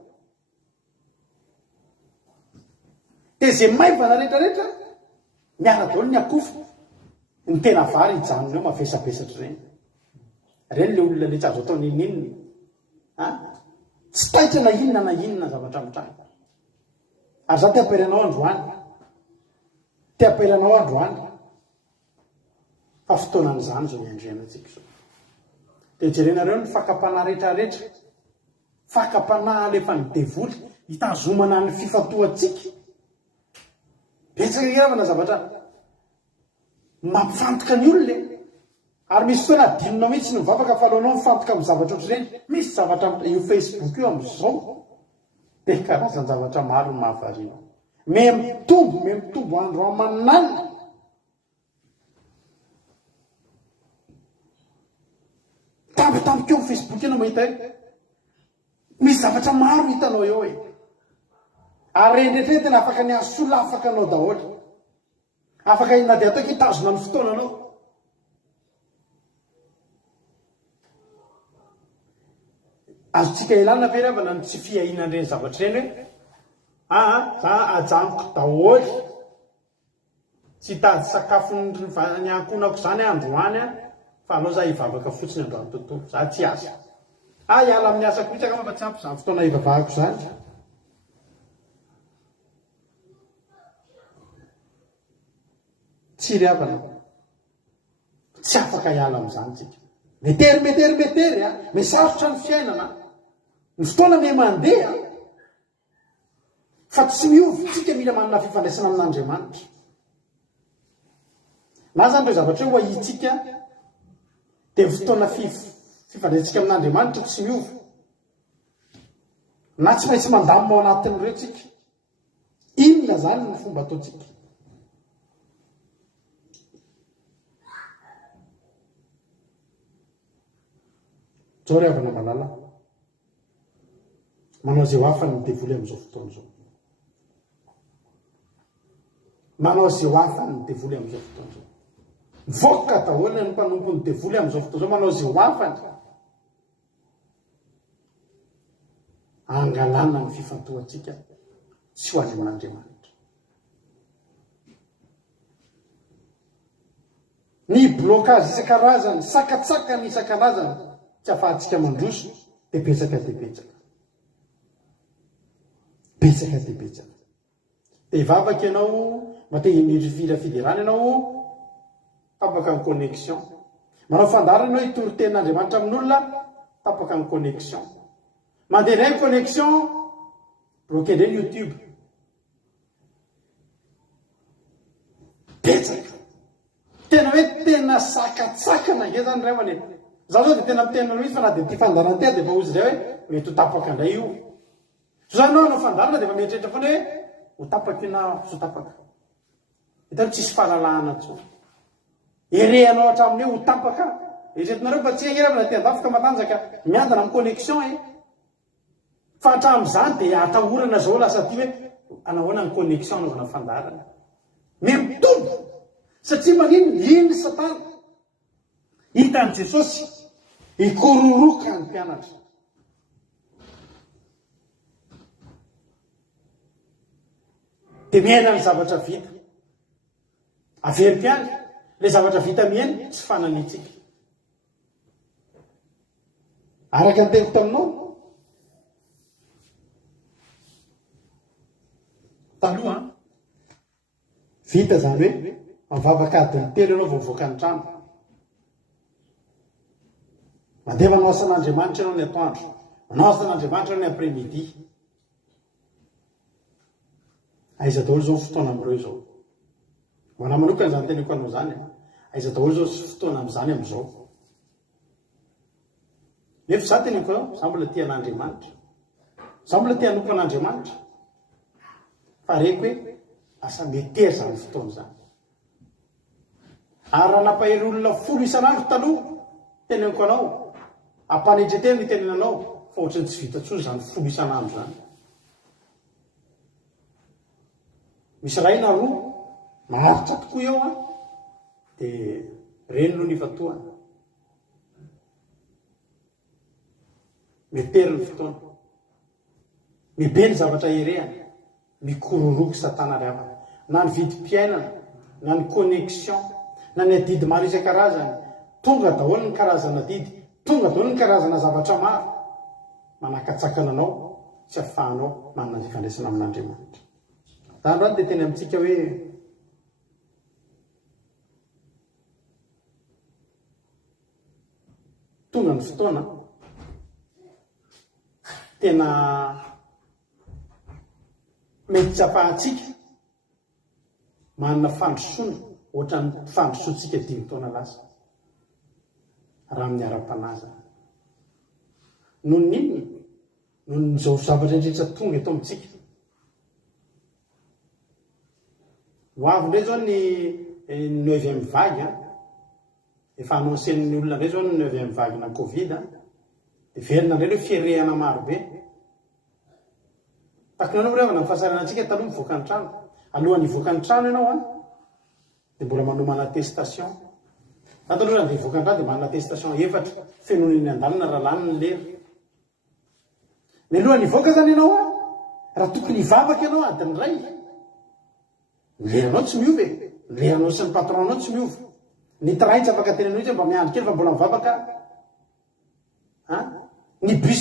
dia zay maivana rehetrarehetra miara daholo ny akofo ny tena vary hijanona eo mavesabesatra reny le olona rehetra azo atao ninina tsy taitra na inona zavatra mitrany. Ary za te-apelanao androany fa fotoanan'izany zao iandrianantsika zao. Dia jerenareo ny fakapanahy rehetrarehetra, fakapanahy alefa ny devoly hitazomana ny fifatoatsika. Betsaka iravana zavatra mampifantoka ny olona. Ary misy fotoana adinonao mihitsy ny vavaka fa alohanao mifantoka amin'ny zavatra ohatr'ireny. Misy zavatra io Facebook io amin'izao dia karazany zavatra maro ny mahavariana. Mitombo andro aman'alina. Tampotampoka eo amin'ny Facebook ianao mahita hoe misy zavatra maro hitanao eo e. Ary rehetrarehetra afaka ny asola afaka anao daholo. Afaka na dia ataoko hitazona ny fotoananao. Azotsika ilana ve ravana ny tsy fiahinan'ireny zavatra ireny hoe za ajanoko daholo tsy tady sakafo ny ankonako izany androany fa anao za hivavaka fotsiny androany tontolo. Za tsy asa. Hiala amin'ny asako mihitsy fa tsy ampy izany fotoana hivavahako izany. Tsy riavana. Tsy afaka hiala amin'izany tsika. Metery mesarotra ny fiainana. Ny fotoana me mandeha fa tsy miovy tsika mila manana fifandraisana amin'Andriamanitra. Na zany ireo zavatra hoe hitsika dia fotoana fifandraisitsika amin'Andriamanitra tsy miovy. Na tsy maintsy mandamina ao anatin'ireo tsika. Inona zany ny fomba ataotsika? Zao ry havana malala. Manao izay ho afany ny devoly amin'izao fotoana izao. Manao izay ho afany ny devoly amin'izao fotoana izao. Mivoaka daholo ny mpanompo ny devoly amin'izao fotoana izao. Manao izay ho afany. Angalana ny fifantohantsika tsy ho any amin'Andriamanitra. Ny blokazy isan-karazany, sakatsakany isan-karazany tsy afahantsika mandroso dia betsaka dia betsaka. Betsaka dia betsaka. Dia hivavaka ianao, mate mila fiderana ianao, tapaka ny connexion. Manao fandarana ianao hitory tenin'Andriamanitra amin'olona, tapaka ny connexion. Mandeha indray ny connexion, bloqué indray ny YouTube. Betsaka. Tena hoe tena sakatsakana nge zany ray aman-dreny. Za zao dia tena mitena mihitsy fa na dia ty fandarana ty dia efa ozy izay hoe mety ho tapaka indray io. Zany anao fandarana dia efa mieritreritra foana hoe ho tapaka io na ho tapaka. Hitany tsisy fahalalahana intsony. Erehanao hatramin'io ho tapaka. Eritreretinareo fa tsy heravana ty andafika matanjaka miandana amin'ny connexion e. Fa hatramin'izany dia atahorana zao lasa ty hoe anahoana ny connexion anaovana fandarana. Mitombo satria manino iny Satana. Hitan'i Jesosy ikororoka ny mpianatra. Dia miaina ny zavatra vita. Avery-piany, ilay zavatra vita miaina tsy fananitsika. Araka ny teny taminao. Taloha, vita zany hoe mivavaka adiny telo ianao voavoaka ny trano. Mandeha manao asan'Andriamanitra ianao ny atoandro. Manao asan'Andriamanitra ny après-midi. Aiza daholo zao fotoana amin'ireo zao. Ho ana manokana zany teneko anao zany. Aiza daholo zao fotoana amin'izany amin'izao. Nefa za teneko anao, za mbola tia an'Andriamanitra. Za mbola tia hanompo an'Andriamanitra. Fa reko hoe asa metery zany fotoana zany. Ary raha nampahery olona 10 isan'andro taloha, teneniko anao, ampanetreteny ny tenenanao, fa ohatrany tsy vita tsony zany 10 isan'andro zany. Misy ray na roa, maharitra tokoa eo dia reny no ny fatoana. Metery ny fotoana. Mibe ny zavatra herehany. Mikororoky Satana riavana. Na ny vidim-piainana, na ny connexion, na ny adidy maro isan-karazany. Tonga daholo ny karazana didy, tonga daholo ny karazana zavatra maro. manakatsakana anao tsy ahafahanao manana ny fifandraisana amin'Andriamanitra. Zany rano dia teny amintsika hoe tonga ny fotoana tena mety tsy apahantsika manana fandrosoana ohatran'ny fandrosoantsika 5 taona lasa raha amin'ny ara-panaza noho ninona noho nyzao zavatra indrehetra tonga eto amintsika. Ho avy indray zao ny 9e vague efa annoncen'ny olona indray zao ny 9e vague na Covid dia verina indray hoe fierehana marobe. Takonanao revana ny fahasaranantsika taloha mivoaka ny trano, alohan'ny hivoaka ny trano ianao dia mbola manomana attestation. Taloha dia hivoaka ny trano dia manana attestation 4 fenon'ny andalina raha lany ny lera. Ny alohan'ny hivoaka zany ianao raha tokony hivavaka ianao adiny ray, ny leranao tsy miova, ny leranao sy ny patronanao tsy miova. Ny train tsy afaka tenenao izy mba miandry kely fa mbola mivavaka. Ny bus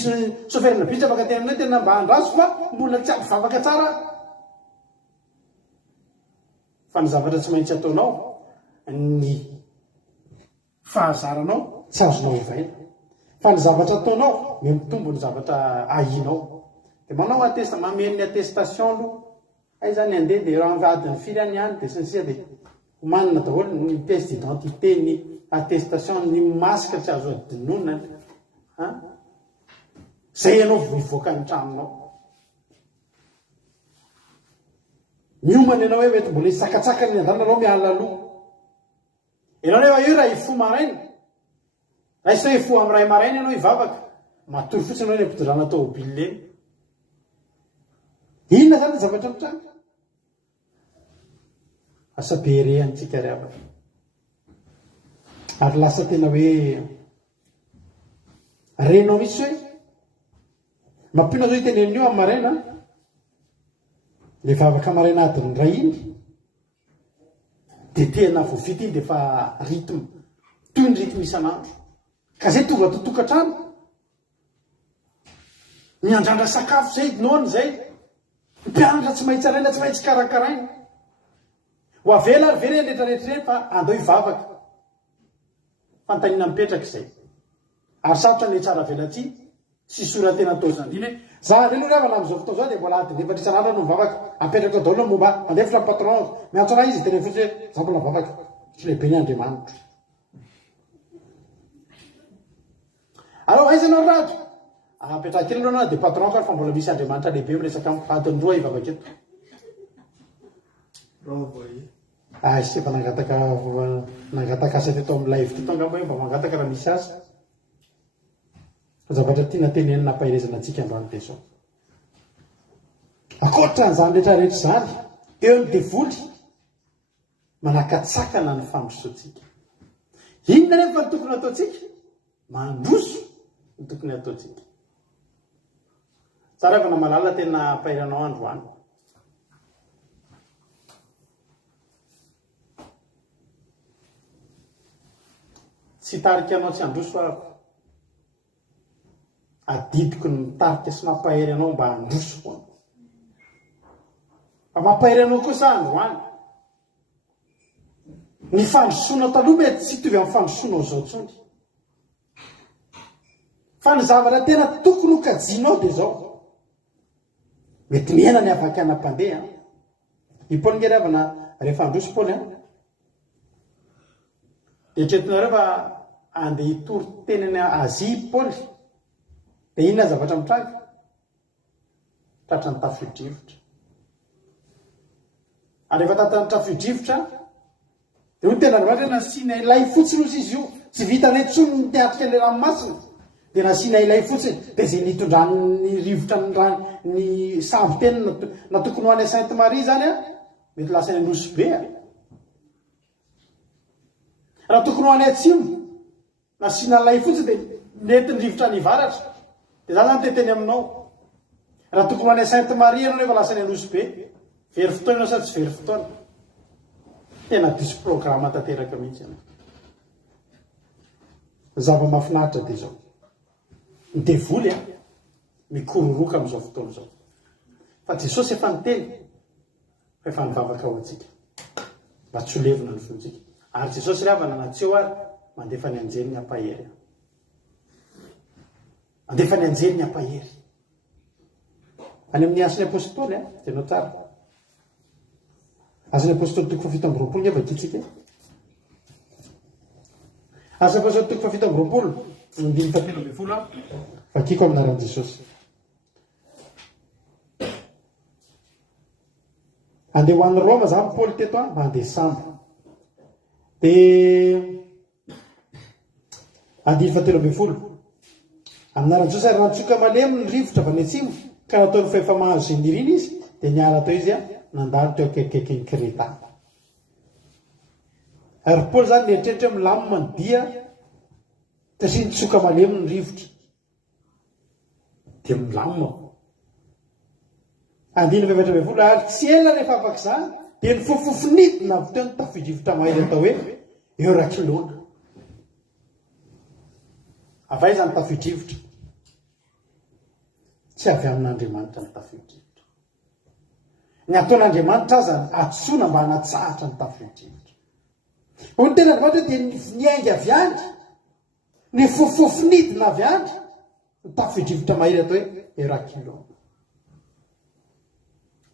chauffeur-na bus afaka tenenao tena mba andraso fa mbola tsy mivavaka tsara. Fa ny zavatra tsy maintsy ataonao, ny fahazaranao tsy azonao ovaina. Fa ny zavatra ataonao mitombo ny zavatra ahinao. Dia manao mameno ny attestation aloha. Ay zany andeha dia raha adiny firy any any dia sisia dia manana daholo ny pièce d'identité, ny attestation, ny masika tsy azo adinonina. Zay ianao mivoaka ny tranonao. Miomana ianao hoe mety mbola hisakatsakany ny andalina anao miala aloha. Ianao nefa io raha hifo maraina, raha isa hifo amin'ny ray maraina ianao hivavaka, matory fotsiny ianao ny ampidirana tômôbily eny. Inona zany ny zavatra mitranga? Asa be rehantsika ry avana. Ary lasa tena hoe renao misy hoe mampina zao itenenio amin'ny maraina le vavaka maraina adiny ray iny dia tena voavita iny dia fa rythme toy ny rythme isan'andro ka zay tonga totokantrano miandrandra sakafo zay noana zay mpianatra tsy maintsy araina tsy maintsy karakaraina ho avela ary very rehetrarehetra fa andao hivavaka fantanina mipetraka izay ary sarotra ny tsara velatsy sy soratena tao zandiny hoe za re aloha ravana amin'izao fotoana zao dia mbola adiny efatra isan'andro no mivavaka apetraka daholo momba mandefitra ny patron miantso raha izy tena fotsy hoe za mbola mivavaka tsy lehibe ny Andriamanitra. Alors aizanao rato apetraka kely aloha dia patron ka fa mbola misy Andriamanitra lehibe miresaka adiny 2 hivavaka eto. Sy efa nangataka asa teto amin'ny live teto angamba hoe mba mangataka raha misy asa. Zavatra tiana tenenina nampahirezana antsika androany be zao. Akoatran'izany rehetrarehetra izany, eo amin'ny devoly manakatsakana ny fandrosoantsika. Inona nefa ny tokony ataontsika? Mandroso ny tokony ataontsika. Tsara efa namalala tena ampahiranao androany. Tsy tarika anao tsy handroso fa adidiko ny mitarika sy mampahery anao mba handroso foana. Fa mampahery anao kosa androany. Ny fandrosoana taloha mety tsy tovy amin'ny fandrosoanao zao intsony. Fa ny zavatra tena tokony ho kajianao dia zao. Mety miaina ny avaka anam-pandeha. I Paoly nge ravana rehefa handroso Paoly dia tretona rehefa andeha hitory tenany Azia Paoly dia inona zavatra mitranga? Tratra ny tafio-drivotra. Ary rehefa tratra ny tafio-drivotra dia ho tena loatra nasiana ilay fotsiny ozy izy io. Tsy vitana intsony ny teatrika ilay ranomasina dia nasiana ilay fotsiny dia izay nitondrany rivotra ny sambo teny na tokony ho any Sainte Marie zany mety lasa ny anosy be. Raha tokony ho any atsimo nasiana ilay fotsiny dia nety ny rivotra ny varatra. Dia za zany teteny aminao. Raha tokony ho any Sainte Marie ianao nefa lasa ny anosy be. Very fotoana ianao sa tsy very fotoana? Tena diso programa tanteraka mihitsy ianao. Zava-mahafinaritra dia zao. Ny devoly mikororoka amin'izao fotoana zao fa jesosy efa niteny fa efa nivavaka ao antsika mba tsy ho levina ny fontsika ary jesosy ry havana natseo ary mandefa ny anjely ny ampahery mandefa ny anjely ny ampahery any amin'ny asiny apôstôly tenao tsara asiny apôstôly toko fafito amby roapolo neva titsika asiny apôstôly toko fafito amby roapolo ndimy fatelo amby folo vakiko aminaran' jesosy andeha ho an'ny roma za paoly teto mba andeha sambo dia andiny fatelo amby folo aminaran' jesosy ary rantsoka malemy ny rivotra avy any atsimo ka nataony faefa mahazo zay niriny izy dia niara tao izy nandalo teo akaikaiky Kreta ary paoly zany nieritreritra milamina ny dia satria nitsoka malemy ny rivotra dia milamina andiny faefatra amby folo ary tsy ela rehefa afaka izany dia ny fofofinidina avy teo ny tafidrivotra mahery atao hoe Eurakilona avay zany tafidrivotra tsy avy amin'Andriamanitra ny tafidrivotra ny ataon'Andriamanitra azany atsoina mba hanatsahatra ny tafidrivotra ho ny tena Andriamanitra dia ny ainga avy andry ny fofofinidina avy andry ny tafidrivotra mahery atao hoe Eurakilona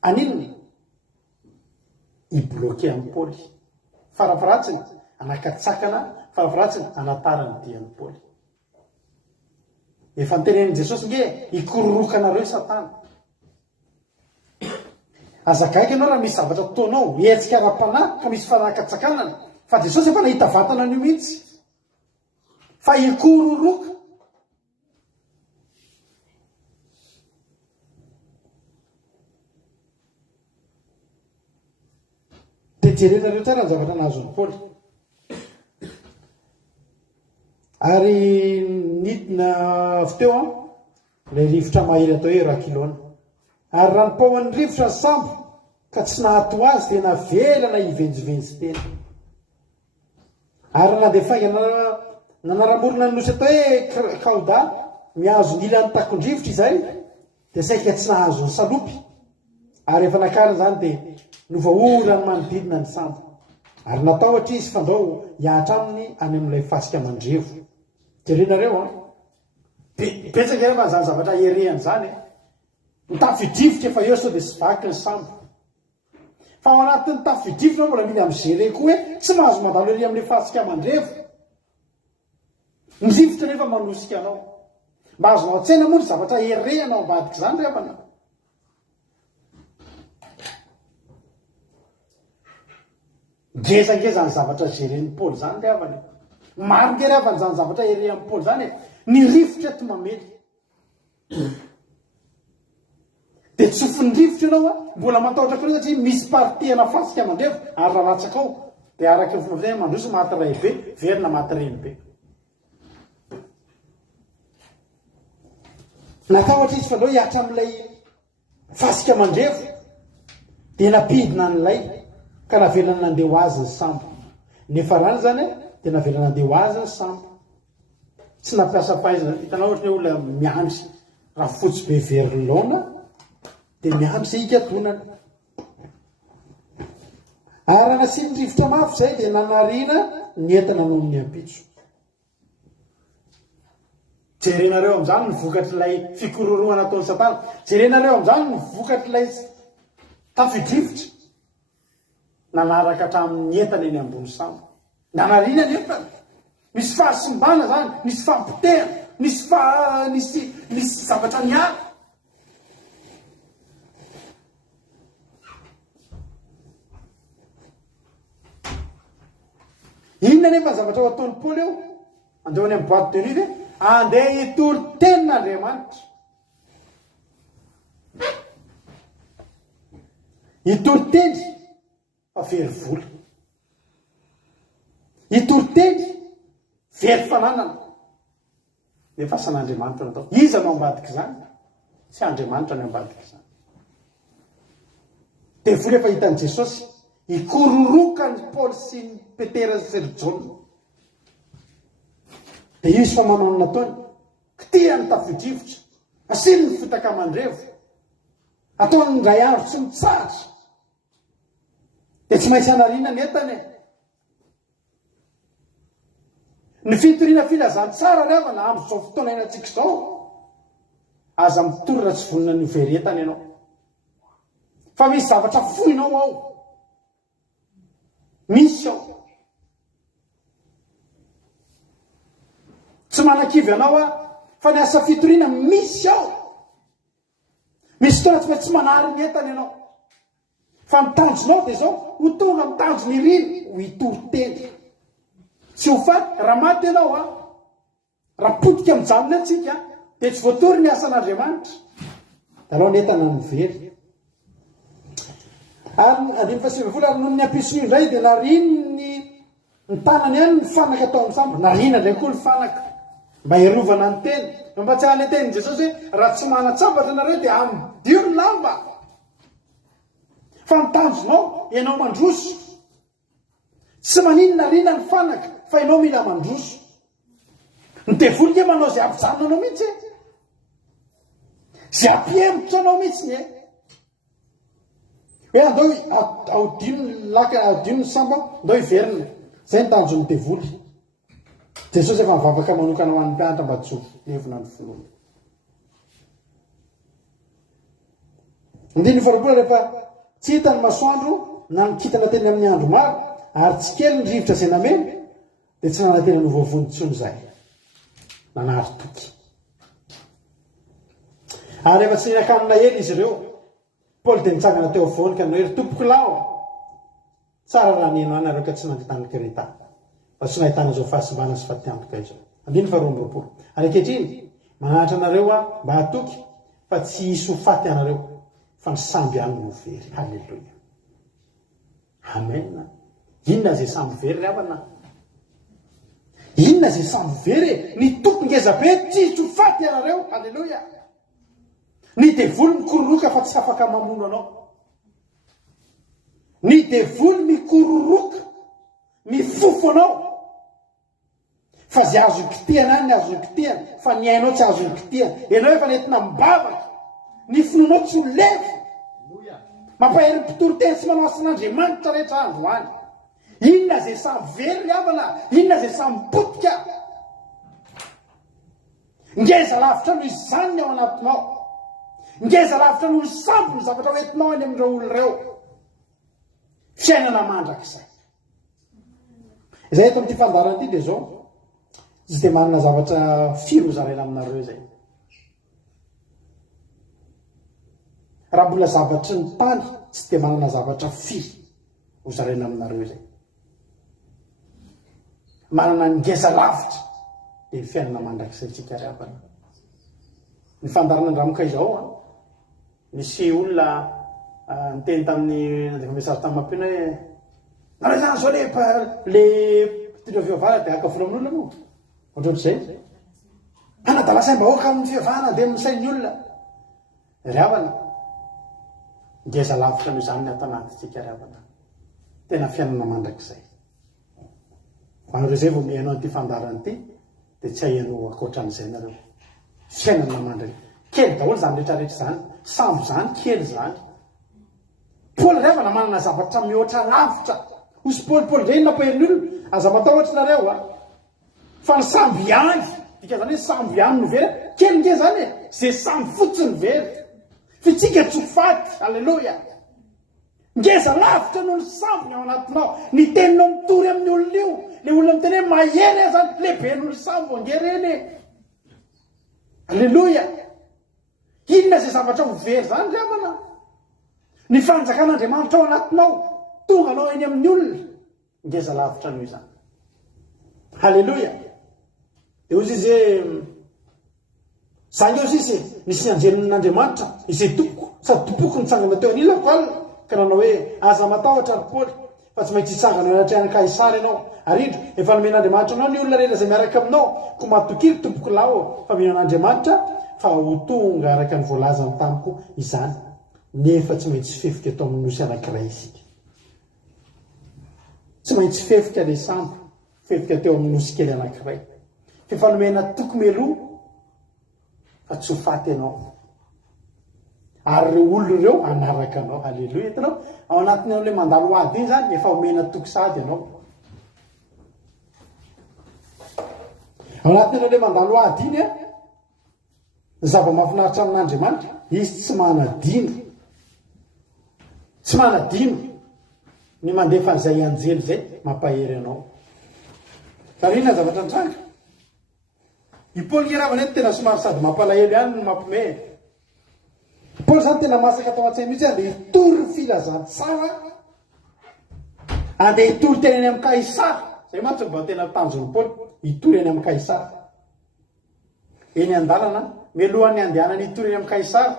aninony ibloke amin'ny Paoly farafaratsiny anakatsakana farafaratsiny anatarany dian'ny Paoly efa nitenenin' Jesosy nge ikororokanareo Satana azakaiky ianao raha misy zavatra totaonao hetsika ara-panahy ka misy fanakatsakanana fa Jesosy efa nahita vatana an'io mihitsy fa ikororoka dia jerenareo tsara ny zavatra nahazony Paoly ary nidina avy teo ilay rivotra mahery atao hoe Eurakilona ary raha ny paoman'ny rivotra ny sambo ka tsy nahato azy dia navelana hivenjivenjy tena ary na dia faingana nanaramorona ny nosy atao hoe Kauda mihazo ny ilan'ny takon-drivotra izay dia saika tsy nahazo ny salopy ary efa nakarana zany dia novaorany manodidina ny sambo ary natao ohatra izy fandao hiahatra aminy any amin'ilay fasika mandrevo jerenareo betsaka rehefa zany zavatra herehany zany mitafidrivotra efa eo sao dia sy vaky ny sambo fa ao anatin'ny tafidrivotra mbola mila mizere koa hoe tsy mahazo mandalo ery amin'ilay fasika mandrevo ny rivotra nefa manosika anao mba azonao an-tsaina moa ny zavatra herehanao ambadika izany rehafana ngezangezany zavatra geren'ny Paoly zany re avany maro nge rehavany zany zavatra herehan'ny Paoly zany ny rivotra ty mamely dia tsofiny rivotra ianao mbola matahotra koa satria misy partihana fasika mandrevo ary raha latsaka ao dia araky ny fomba fiteny mandroso maty ray be verina maty reny be natao ohatra izy fandao hiatra amin'ilay fasika mandrevo dia napidina an'ilay ka navelana nandeha ho azy ny sambo nefa rany zany dia navelana nandeha ho azy ny sambo tsy nampiasa fahaizana hitanao ohatra hoe olona miandry raha fotsy be verilona dia miandry zay hikatonany ary nasiany rivotra mafy zay dia nanariana ny entana noho ny ampitso jerenareo amin'izany ny vokatr'ilay fikororoana ataon'ny Satana jerenareo amin'izany ny vokatr'ilay tafidrivotra nanaraka hatramin'ny entana eny ambony sambo nanariana ny entana misy fahasimbana zany misy fampitehana misy zavatra niara inona nefa zavatra ho ataon'ny Paoly eo andeha any amin'ny boîte de nuit andeha hitory tenin'Andriamanitra hitory teny fa very vola hitory teny very fananana nefa san'Andriamanitra natao iza no ambadika izany tsy Andriamanitra no ambadika izany dia vola efa hitan'i Jesosy ikororoka ny Paoly sy ny Petera sy ny Jaona dia io izy fa manao ny nataony kitihany tafidrivotra asiny ny fotaka mandrevo ataony ndray andro tsy mitsahatra dia tsy maintsy anariana ny entany ny fitoriana filazany tsara reavana amin'izao fotoana inatsika izao aza mitorina tsy vonina ny veretana ianao fa misy zavatra foinao ao misy ao tsy manakivy anao fa ny asa fitoriana misy ao misy fotoana tsy maintsy manary ny entana ianao fa mitanjonao dia zao ho tonga mitanjo ny riny ho hitory-teny tsy ho faty raha maty ianao raha potika mijanona atsika dia tsy voatory ny asan'Andriamanitra da alao ny entana ny very ary adiny fasivavolana noho ny ampisony indray dia nariny ny tanany any ny fanaka atao amin'ny sambo narina indray koa ny fanaka mba hiarovana ny teny mampatsiahy ny tenin' Jesosy hoe raha tsy manatsambatra nareo dia amdio ny lamba fa mitanjonao ianao mandroso tsy maninona rina ny fanaka fa ianao mila mandroso ny devoly manao zay ampijanona anao mihitsy zay ampihemotra anao mihitsy ny hoe andao aodino ny sambo andao hiverina zay ny tanjon'ny devoly Jesosy efa mivavaka manokana ho an'ny mpianatra mba tsy ho hevina ny foloana ndiny farabola rehefa tsy hita ny masoandro na nikitana teny amin'ny andro maro ary tsy kely ny rivotra zay nameny dia tsy nanantena ny voavonitsony zay nanary toky ary efa tsy ninakanina ely izy ireo Paoly dia nitsangana teo afovoany ka nanao ery tompoko lao tsara raha nieno anareo ka tsy nanditany Kreta fa tsy nahitana izao fahasimbana sy fahatiantoka izao andiny faharoa-roapolo ary ankehitriny manaritra anareo mba hatoky fa tsy hisy ho faty anareo fa ny samby any no very. Halleluja, amen. Inona zay samby very ravana? Inona zay samby very? Ny tompongeza be tsy hisy ho faty anareo. Halleluja. Ny devoly mikororoka fa tsy afaka mamono anao. Ny devoly mikororoka mifofo anao fa zay azo ikitehana any azo ikitehana fa ny ainao tsy azo ikitehana. Ianao efa nentina mibavaka, ny finonao tsy ho leva, mampahery mpitoroteny tsy manao asan'Andriamanitra rehetra andro any. Inona zay samby very ravana? Inona zay samby potika? Ngeza lavitra noho izany ny ao anatinao, ngeza lavitra noho ny samby ny zavatra hoentinao any amin'ireo olon'ireo. Fiainana mandrakizay. Izay eto amin'ity fandarana ity dia zao, izy dia manana zavatra firy hozaraina aminareo izay. Raha mbola zavatry ny tany, tsy dia manana zavatra firy hozaraina aminareo izay. Manana ngeza lavitra dia ny fiainana mandrakizay tsika ravana. Ny fandarana andramika izao, misy olona niteny tamin'ny nandefa mesary tamin'ny mampina hoe nareo zany zao le mpitondra fivavahana dia haka vola amin'olona moa. Ohatr'izay. Anadalasam-bahoaka amin'ny fivavahana dia misain'ny olona. Ravana. Ngeza lavitra noho izany ny ato anatintsika ravana. Tena fiainana mandrakizay. Anareo izay vao mihaino an'ity fandarana ity dia tsy hahiano akoatran'izay nareo. Fiainana mandrakizay. Kely daholo zany rehetrarehetra zany, sambo zany, kely zany. Paoly ravana manana zavatra mihoatra lavitra. Osy Paoly reny nampahery ny olona, aza matahotra nareo fa ny samby ihany, dika zany hoe samby ihany no very, kely nge zany zay samby fotsiny very. Fitsika tsy ho faty. Halleluja. Ngeza lavitra noho ny samby ao anatinao. Ny teninao mitory amin'ny olona io, le olona miteny hoe mahery zany, lehibe noho ny samby angereny. Halleluja. Inona zay zavatra ho very zany ravana? Ny fanjakan'Andriamanitra ao anatinao, tonga anao eny amin'ny olona, ngeza lavitra noho izany. Halleluja. Dia ozy izy zany eo sisy nisy anjenin'Andriamanitra izay tompoko sady tompoko nitsangana teo anilako alina ka nanao hoe aza matahotra ary Paoly fa tsy maintsy hitsangana anatrehany Kaisary ianao. Ary indro efa nomen'Andriamanitra anao ny olona rehetra izay miaraka aminao ko matokiry tompoko lao fa men'Andriamanitra fa ho tonga araka ny voalaza ny tamiko izany. Nefa tsy maintsy fefika atao amin'ny nosy anankiray isika. Tsy maintsy fefika le sambo, fefika teo amin'ny nosy kely anankiray. Fifanomena tokomeloa fa tsy ho faty anao ary reo olo reo anaraka anao. Halleloia. Hitanao ao anatiny am'le mandalo ady iny zany efa omena tokosady ianao. ao anatiny am'le mandalo ady iny a ny zava-mahafinaritra amin'Andriamanitra izy tsy manadino, tsy manadino ny mandefa an'izay anjely zay mampahery anao. Tarina zavatra nitranga i Paoly ngeravana eny tena somary sady mampalahelo ihany no mampime. Paoly zany tena masaka tao an-tsaina mihitsy andeha hitory ny filazantsara, andeha hitory tena eny amin'ny Kaisara. Zay mantsy mba tena tanjon'ny Paoly hitory eny amin'ny Kaisara. Eny an-dalana mialohan'ny andehanany hitory eny amin'ny Kaisara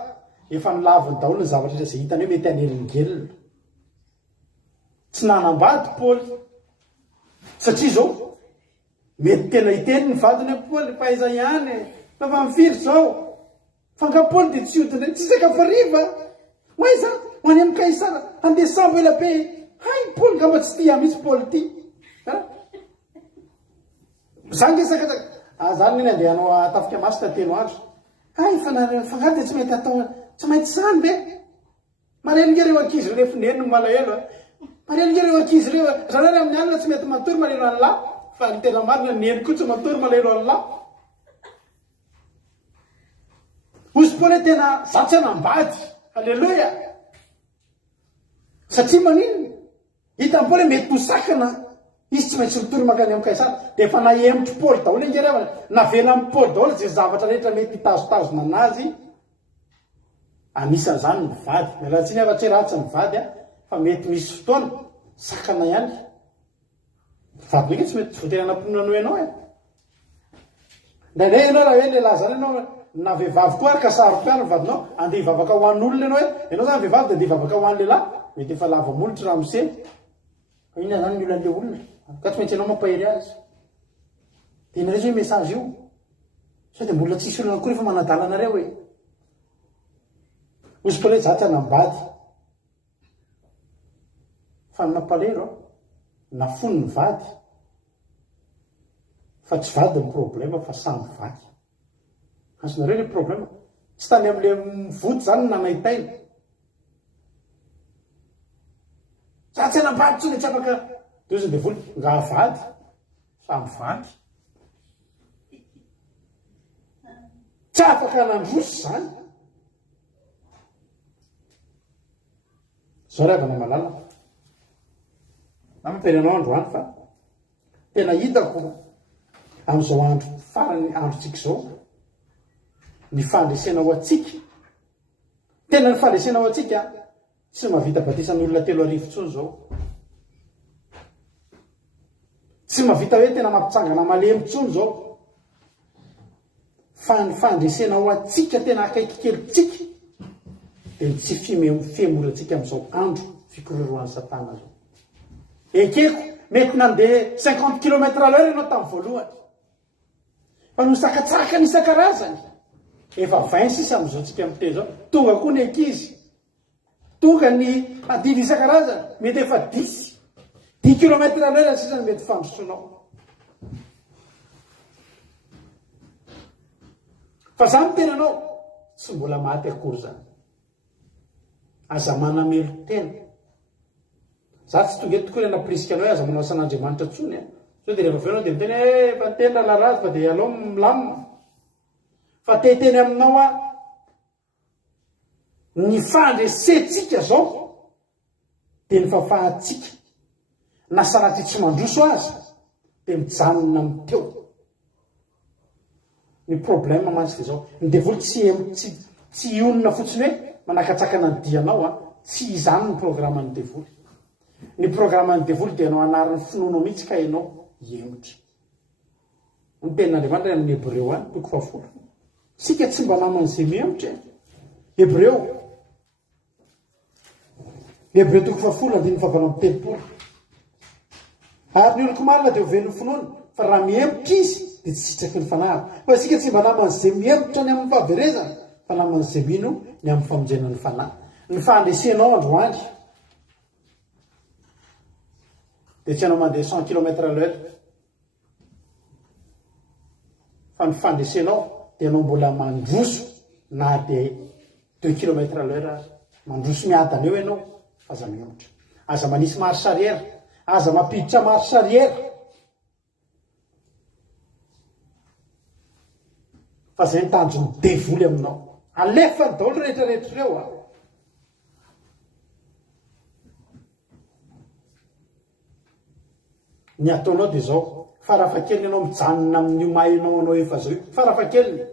efa nilaviny daholo ny zavatra izay hitany hoe mety hanelingelona. Tsy nanambady Paoly satria zao mety tena hiteny ny vadiny Paoly fa iza ihany fa mifiry zao fa nga Paoly dia tsy hodina tsy zaka fariva maiza ho any amin'ny Kaisara andeha sambo ela be. Hay Paoly ngamba tsy tia mihitsy Paoly ty zany sakasaka zany ny andehanao atafika masina teno andro. Hay fa nga dia tsy maintsy atao, tsy maintsy zany be marelonge reo ankizy rehefa neny malahelo marelonge reo ankizy reo zany ary amin'ny alina tsy mety matory malelo an'lahy fa ny tena marina neny koa tsy matory malelo an'lahy. Ozy Paoly tena zatsy anambady. Halleloia. Satria manino hita Paoly mety hosakana izy tsy maintsy mitory makany amin'ny Kaisara dia efa nahemitry Paoly daholo ingeravana navela amin'ny Paoly daholo zay zavatra rehetra mety hitazotazona anazy. Anisan'izany ny vady. Mialatsiny afa tsy ratsy ny vady fa mety misy fotoana sakana ihany. Vady ndraiky tsy mety voatery hanamponanao ianao ndraindray ianao raha hoe lehilahy zany ianao na vehivavy koa ary ka saropiano ny vadinao andeha hivavaka ho an'olona ianao zany vehivavy dia andeha hivavaka ho an'ny lehilahy mety efa lava molotry raha miseny fa inona zany ny olan'le olona ka tsy maintsy ianao mampahery azy. Dia nareo zao message io sao dia mbola tsisy olona koa rehefa manadala anareo hoe ozy Paoly zatsy anambady fa ny mampalahelo na fony ny vady fa tsy vady ny problema fa samy vady. Azonareo le problema tsy tany amin'le mivoty zany ny nanaitaina zatsy anambady tsony tsy afaka deuze de voly nga vady samy vady tsy afaka nandrosy zany. Zao ry avana malala na mampirenao androany fa tena hitako amin'izao andro farany androtsika zao ny fandresena ho atsika tena ny fandresena ho atsika tsy mahavita batisan'ny olona 3 arivo tsony zao, tsy mahavita hoe tena mampitsangana malemy tsony zao fa ny fandresena ho atsika tena akaiky kelitsika dia tsy fiemorantsika amin'izao andro fikororoan'ny satana zao. Ekeko mety nandeha 50 km/h ianao tamin'ny voalohany fa nosakatsaka ny isan-karazany efa 20 sisa amin'izao tsika miteny zao. Tonga koa ny ankizy, tonga ny adily isan-karazany mety efa 10 km/h sisa mety fandrosoanao. Fa zany tenanao tsy mbola maty akory zany, aza manamelo tena. Za tsy tonga eto tokoa ny anaporisika anao hoe aza manao asan'Andriamanitra tsony sao dia rehefa avy anao dia miteny fa tena larazy fa dia alao milamina fa teteny aminao ny fandresetsika zao dia ny fahafahatsika na saraty tsy mandroso azy dia mijanona miteo. Ny problème mantsy dia zao ny devoly tsy ionina fotsiny hoe manakatsakana ny dianao tsy izany ny programan'ny devoly. Ny programan'ny devoly dia anao anaran'ny finoana mihitsy ka ianao hiemotra. Ny tenin'Andriamanitra ny Hebreo any 10. Sika tsy mba naman'izay miemotra. Hebreo 10:7. Ary ny oloko marina dia hoven'ny finoana fa raha miemotra izy dia tsy sitraky ny fanahy. Fa sika tsy mba naman'izay miemotra ny amin'ny fahaverezana fa naman'izay mino ny amin'ny famonjena ny fanahy. Ny fandresenao androany dia tsy hanao mandeha 100 km/h fa ny fandresenao ianao mbola mandroso na dia 2 kilomètre à l'heure mandroso miadana eo ianao fa aza miomotra, aza manisy marche arrière, aza mampiditra marche arrière, fa zay ny tanjo ny devoly aminao. Alefa ny daholo rehetrarehetra ireo a. Ny ataonao dia zao, farafahakeliny ianao mijanona amin'io mainao anao efa zao io, farafahakeliny.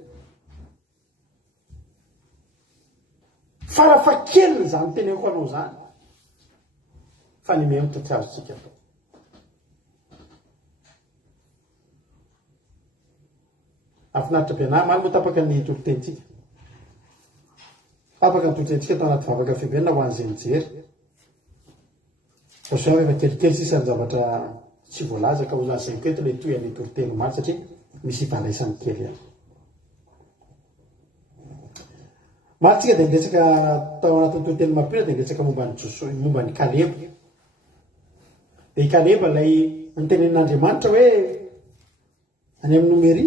Farafahakeliny zany teneko anao zany. Fa ny memotra tsy azontsika atao. Afinaritra be na maly moa tapaka ny torotentsika. Tapaka ny torotentsika atao anaty vavaka fibenina ho an'izay mijery. Fa soa efa kelikely sisa ny zavatra tsy voalaza ka ho lazay koeto ilay toy an'ilay toriteny maro satria misy ifandraisany kely ihany. Maritsika dia ndresaka tao anatin'ny toriteny mampira dia ndresaka momba ny Kaleba. Dia i Kaleba ilay nitenen'Andriamanitra hoe any amin'ny Nomeria,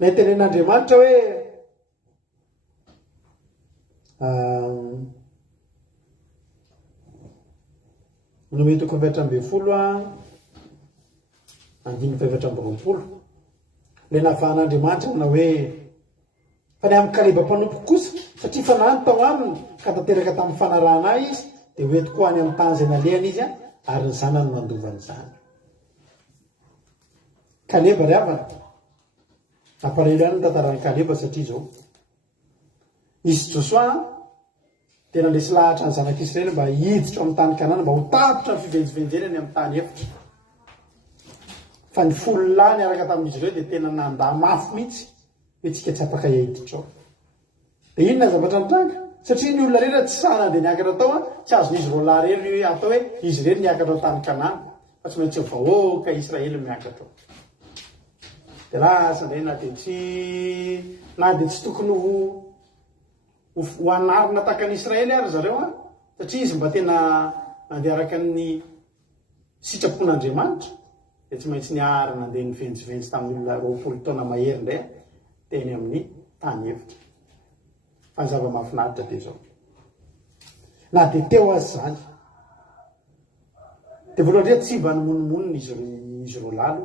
ilay nitenen'Andriamanitra hoe nome toko 720 andiny 720 ilay navahan'Andriamanitra manao hoe fa ny amin'ny Kaleba mpanompo kosa satria fanahany tao aminy ka tanteraka tamin'ny fanarahana izy dia hoety koa any amin'ny tany izay nalehana izy ary ny zanany mandovany zany. Kaleba ry havana nampalahelo ihany ny tantaran'ny Kaleba satria zao izy Josoa dia nandresy lahatra ny zanak'Israely mba hiditra amin'ny tany Kanana mba ho tapitra ny fivenjivenjerany amin'ny tany efitra. Fa ny folo lahy niaraka tamin'izy ireo dia tena nandà mafy mihitsy hoe tsika tsy afaka hiditra ao. Dia inona zavatra nitranga? Satria ny olona rehetra tsy sahana dia niakatra tao tsy azon'izy roa lahy rery atao hoe izy rery niakatra ao tany Kanana fa tsy maintsy vahoaka Israely miakatra ao. Dia lasa ndray na dia tsy tokony ho anarina tahaka ny Israely ary zareo satria izy mba tena nandeha araka ny sitrapon'Andriamanitra dia tsy maintsy niary nandeha nivenjivenjy tamin'ny olona 20 taona mahery indray teny amin'ny tany efitra. Fa ny zava-mahafinaritra dia zao na dia teo azy zany dia voalohany indrindra tsy mba nomonomonina izy roa lalo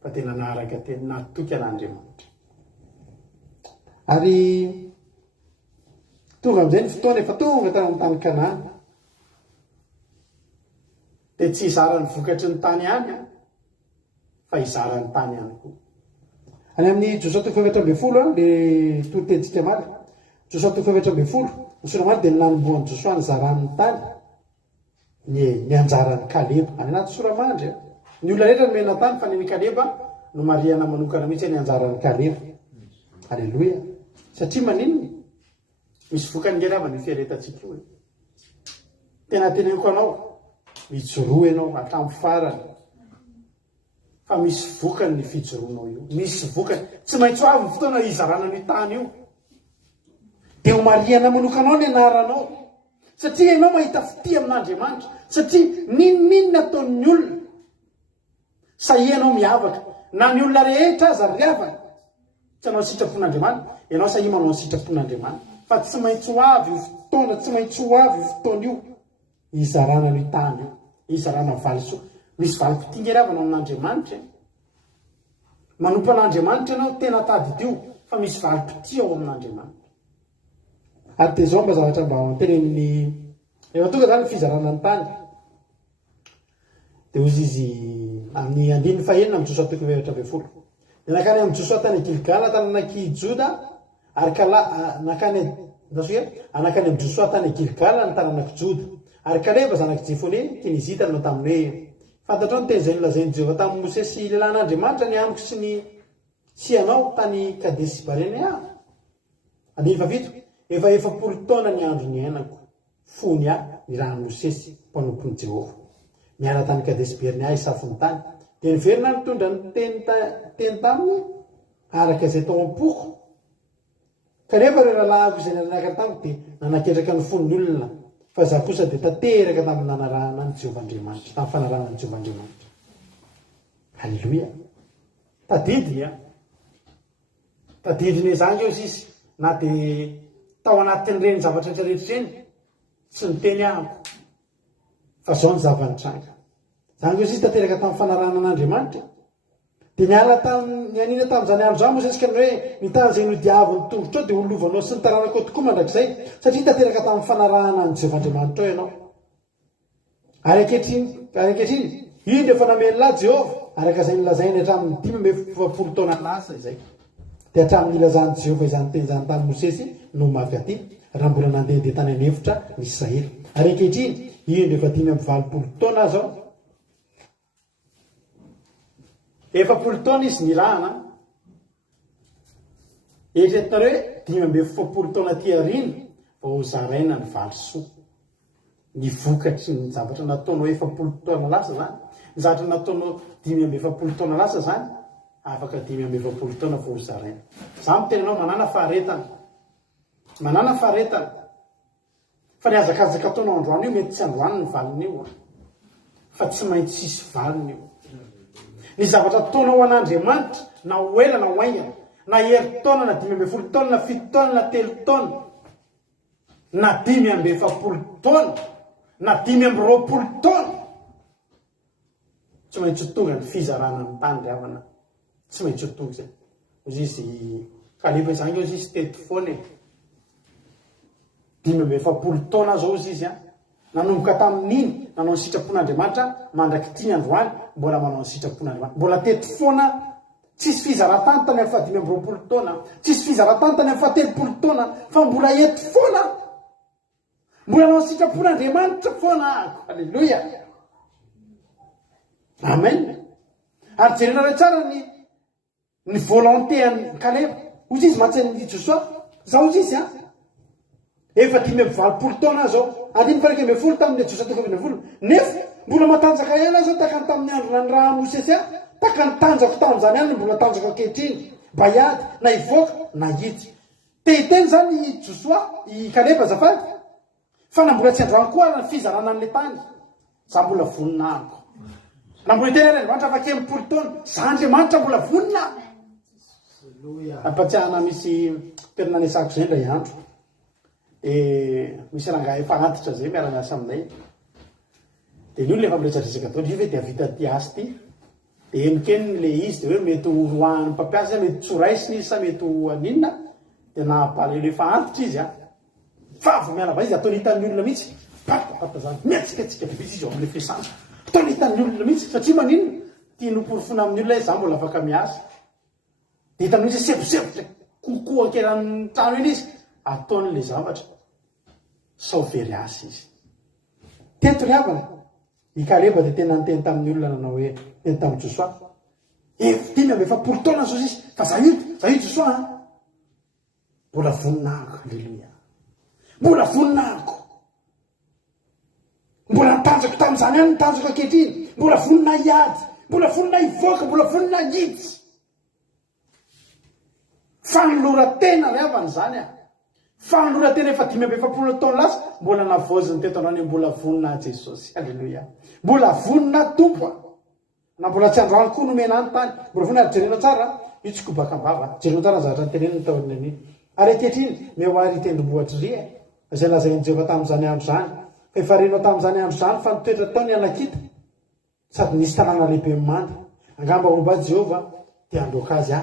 fa tena naharaka tena natoky an'Andriamanitra. Ary tonga amin'izay ny fotoana efa tonga tany amin'ny tany Kanana dia tsy hizaran'ny vokatry ny tany any fa hizaran'ny tany ihany koa. Any amin'ny Josoa 720 dia toritentsika maly Josoa 720 ny maly dia nanomboan'ny Josoa ny zaran'ny tany ny anjaran'ny Kaleba any anaty soramandry. Ny olona rehetra nomena tany fa ny Kaleba no mariana manokana mihitsy ny anjaran'ny Kaleba. Alleloia. Satria maninona misy vokany ngeravana ny fiaretantsika io. Tena teneniko anao mijoroa ianao hatramin'ny farany fa misy vokany ny fijoroanao io. Misy vokany tsy maintsy ho avy ny fotoana hizarana ny tany io dia ho mariana manokanao ny anaranao satria ianao mahita fity amin'Andriamanitra. Satria ninona nataon'ny olona sahianao miavaka na ny olona rehetra aza riavana tsy hanao sitrapon'Andriamanitra ianao sahi manao sitrapon'Andriamanitra. Fa tsy maintsy ho avy io fotoana, tsy maintsy ho avy io fotoana io hizarana ny tany io, hizarana valisoa. Misy valim-pitingeravana amin'Andriamanitra. Manompo an'Andriamanitra ianao tena tadidio fa misy valim-pity ao amin'Andriamanitra. Ary dia zao mba zavatra mba teneniny efa tonga zany fizarana ny tany dia ozy izy amin'ny andininy fahenina amin'ny Josoa 720 dia nakany amin'ny Josoa tany Gilgala tany anaky Joda ary nakany amin'ny Josoa tany Gilgala ny tany anaky Joda ary Kaleba zanaky Jefone Kenizita no tamin'ny hoe fantatrao ny teny izay nolazain'i Jehovah tamin'ny Mose sy lelan'Andriamanitra ny amiko sy ny sianao tany Kadesy Barinea. Andiny favito efa 40 taona ny andro ny ainako fony ny rahan'i Mosesy mpanompon'i Jehovah niara tany Kadesy Barinea isafin'ny tany dia niverina nitondra ny teny taminy araka izay tao am-poko. Kanefa ireo rahalahyko izay nanakatra tamiko dia nanaketraka ny fon'ny olona fa za kosa dia tanteraka tamin'ny nanarahana ny Jehovah-Andriamanitra, tamin'ny fanarahana ny Jehovah-Andriamanitra. Halleloia. Tadidiny tadidiny zany eo izy na dia tao anatin'ireny zavatra rehetrarehetra reny tsy niteny ahako fa zao ny zavanitranga zany eo izy tanteraka tamin'ny fanarahana an'Andriamanitra dia niala nianina tamin'izany andro zany moa sasika hoe mitany izay nodiavy ny tongotra ao dia olovanao sy ny taranako tokoa mandrakizay satria tanteraka tamin'ny fanarahana ny Jehovahandriamanitra ao ianao ary ankehitriny iny efa namelona Jehova araka izay nilazainy hatramin'ny 5 taona lasa izay dia hatramin'ny ilazany Jehova izany teny izany tamin'ny Mosesy no mafy aty raha mbola nandeha tany an'efitra ny Israely ary ankehitriny iny efa 5 taona azy ao efa 10 taona izy nilahana eritreretinareo hoe 5 taona ty arina vao zaraina ny valisoa ny vokatry ny zavatra nataonao 10 taona lasa zany ny zavatra nataonao 10 taona lasa zany afaka 10 taona vao zaraina za mitenanao manana faharetana fa ny azakazaka ataonao androany io mety tsy androany ny valiny io fa tsy maintsy sisy valiny io ny zavatra taonao an'Andriamanitra na oela na oaingana na hery taona na 10 taona na 7 taona na 3 taona na 10 taona na 20 taona tsy maintsy ho tonga ny fizarana ny tany ry havana tsy maintsy ho tonga zay ozy izy kalefa izany eo izy tety foana 10 taona zao izy izy nanomboka tamin'iny nanao ny sitrapon'Andriamanitra mandraky ty androany mbola manao ny sitrapon'Andriamanitra mbola tety foana tsisy fizaran-tany tany amin'ny 10 taona tsisy fizaran-tany tany amin'ny 30 taona fa mbola ety foana mbola manao ny sitrapon'Andriamanitra foana halleloia amen ary jerenareo tsara ny volonté-any Kaleba ozy izy matsain'ny Josoa zao izy izy efa 10 taona zao 10 tamin'ny Josoa 10 nefa mbola matanjaka ihany zao takany tamin'ny andro ny raha Mosesy taka nitanjako tamin'izany ihany mbola tanjaka ankehitriny bayady na ivoaka na hity tehiteny zany i Josoa i Kaleba zafady fa na mbola tsy androany koa ny fizarana an'le tany za mbola voninahiko na mbola iteny Andriamanitra fa 10 taona za Andriamanitra mbola voninahiko ampatsiahana misy toerana nesako zay ndray andro misy rangahy efa antitra zay miara-miasa aminay dia ny olona efa miresadresaka atao ive dia vita ty asy ty dia mikeny le izy dia hoe mety roahan'ny mpampiasa mety tsoraisiny izy sa mety aninona dia nahapaly efa antitra izy fa vo mianava izy ataony hitan'ny olona mihitsy patapata zany miatsiketsika be izy eo amin'le fiasana ataony hitan'ny olona mihitsy satria maninona tia nomporofona amin'ny olona izy za mbola afaka miasa dia hitan'ny izy sevosevotra kokoa ankeran'ny trano iny izy ataon'le zavatra sao very asa izy teto ry havana i Kaleba dia tena niteny tamin'ny olona nanao hoe teny tamin'ny Josoa 10 taona zao izy fa za io Josoa mbola voninahiko halleloia mbola voninahiko mbola nitanjako tamin'izany ihany nitanjako ankehitriny mbola vonina hiady mbola vonina hivoaka mbola vonina hitsy fanolora-tena ry havana zany fanolora-tena efa 10 taona lasa mbola navoaziny teto andrany mbola vonina Jesosy halleloia mbola vonina tompo na mbola tsy androany koa nomena any tany mbola vonina jerena tsara io tsy kobakambava jerena tsara zavatra nyteneniny taonina aniny ary ankehitriny mehoary tendrombohatra ry izay lazain'i Jehova tamin'izany andro zany fa efa renao tamin'izany andro zany fa nitoetra taony anakita sady nisy tanàna lehibe manda angamba omba Jehova dia andoaka azy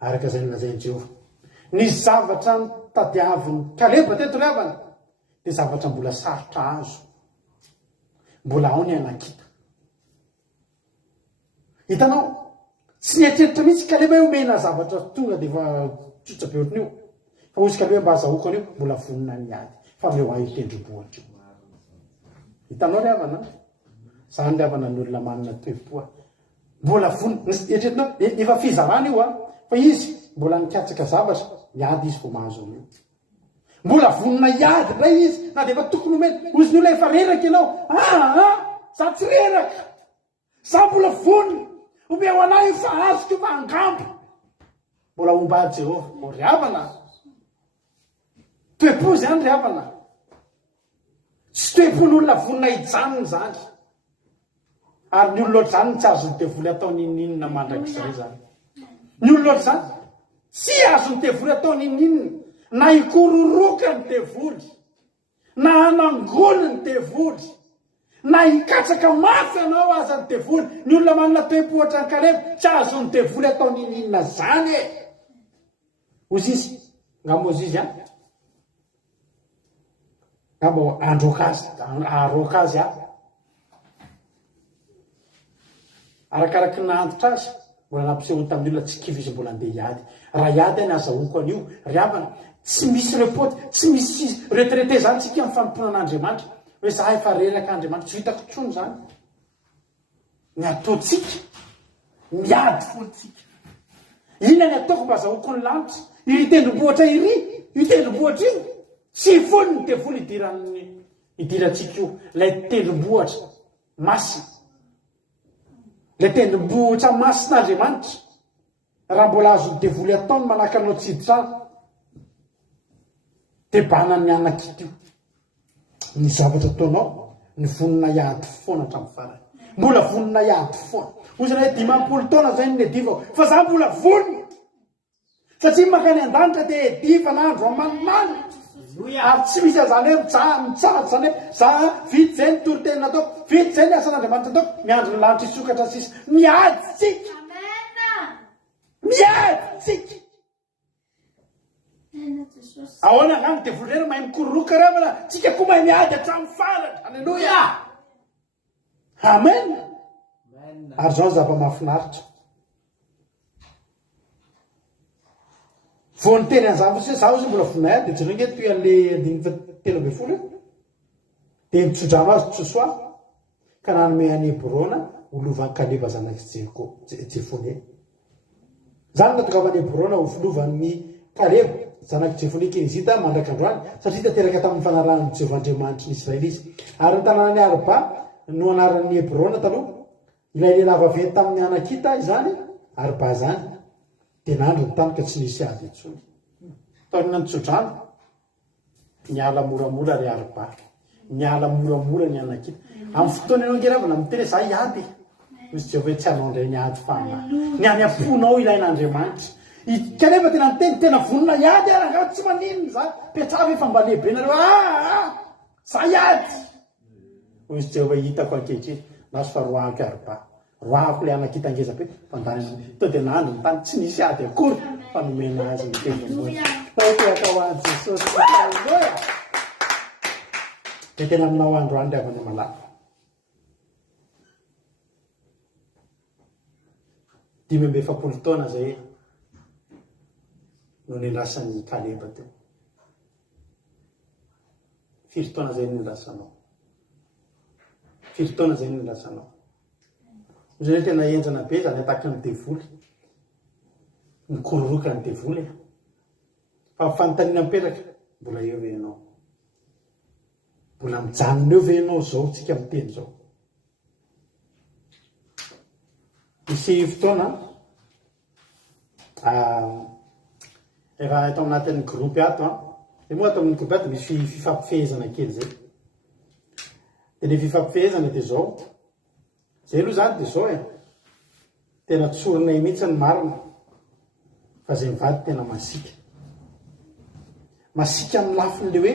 araka izay nilazain'i Jehova ny zavatra nitadiavin'ny Kaleba teto ry havana dia zavatra mbola sarotra azo mbola ao ny anakita hitanao tsy nietreritra mihitsy Kaleba io mena zavatra tonga dia efa tsotsa be ohatrin'io fa ozy Kaleba mba azahoakany io mbola vonina niady fa meo ahy tendrombohatra hitanao ry havana zany ry havana ny olona manana toe-poa mbola vonina eritreretinao efa fizarana io fa izy mbola nikatsaka zavatra miady izy vao mahazo an'io mbola vonina hiady ray izy na dia efa tokony omena ozy ny olona efa reraka ianao za tsy reraka za mbola vonina omeo anahy io fa azoko io fa angambo mbola omba Jehova o ry havana toe-po zany ry havana tsy toe-pon'olona vonina hijanona zany ary ny olona ohatr' zany tsy azo ny devoly ataony ininona mandrakizay zany ny olona ohatr' zany tsy azo ny tevoly ataony ininona na ikororoka ny tevoly na hanangolo ny tevoly na hikatsaka mafy anao aza ny tevoly ny olona manana toe-pohatra ny kalebo tsy azo ny tevoly ataony ininona zany e ozy izy ngamozy izy a ngamba androka azy aroka azy a arakaraky naantotra azy mbola nampisehoany tamin'ny olona tsy kivy izy mbola andeha hiady raha hiady any azahoako an'io ryavana tsy misy repoty tsy misy retraité zany tsika mifanomponan'andriamanitra hoe za efa reraka andriamanitra tsy vitako tsony zany ny ataotsika miady fotsika ina ny ataoko mba azahoako ny lanitra iri tendrombohatra iry io tendrombohatra io tsy fony ny tevoly idirantsika io lay tendrombohatra masina lay tendrombohatra masin'andriamanitra raha mbola azo ny devoly ataony manahaka anao tsiditsara de banany anakity io ny zavatra ataonao ny vonina iady foana hatramin'ny farany mbola vonina iady foana ozy na hoe 50 taona zay ny edivao fa za mbola vonina satria makany an-danitra de ediva n'andro amanimanina ary tsy misy azany hoe mitsahatra zany hoe za vity zay ny torotenina ataoko vity zay ny asan'andriamanitra ataoko miandro ny lanitra isokatra sisa miady tsika miady tsika ahoana ngano de volera mahay mikororoka ravana tsika koa mahay miady hatramin'ny farany alleloia amen ary zao zava-mahafinaritra vao ny teny an'zavo sy zaho izy mbola vonay de jerenge toy an'le 13 de mitsodrano azy tsosoa ka nanome any Hebrona olovan'ny Kaleba zanaky Jefone zany natokavany Hebrona olovan'ny Kaleba zanaky Jefone Kenizita mandraka androany satria tateraka tamin'ny fanarahan'ny Jehovandriamanitra ny Israely izy ary ny tanànany Arba no anaran'ny Hebrona taloha ilay le navaventy tamin'ny Anakita izany Arba zany de nandro ny tany ka tsy nisy ady intsony taonina nitsodrano niala moramora ry Arba niala moramora ny Anakita amin'ny fotoana ianao ngeravana miteny za hiady izy Jehova tsy anao ndray niady fana ny any amponao ilain'Andriamanitra kanefa tena niteny tena vonina hiady aranga tsy maninona za petrava efa mba lehibe nareo za hiady izy Jehova hitako ankehitriny naso fa roahako Arba roahako le Anakita ngeza be fandany to de nandro ny tany tsy nisy ady akory fa nomena azy ny teny fateaka hoan'ny Jesosy alleluia de tena aminao androany riavana malaka 17 taona zay no nilasan'ny Kaleba teo 4 taona zay nilasanao 4 taona zay nilasanao zay tena enjana be zany ataka ny devoly mikororoka ny devoly fa fanontaniana mipetraka mbola eo ve ianao mbola mijanona eo ve ianao zao tsika miteny zao misy fotoana efa atao anatin'ny groupe ato de moa atao amin'ny groupe ato misy fifampifehezana kely zay de le fifampifehezana de zao zay aloha zany de zao tena tsorinay mihitsy ny marina fa zay mivady tena masika amin'ny lafiny le hoe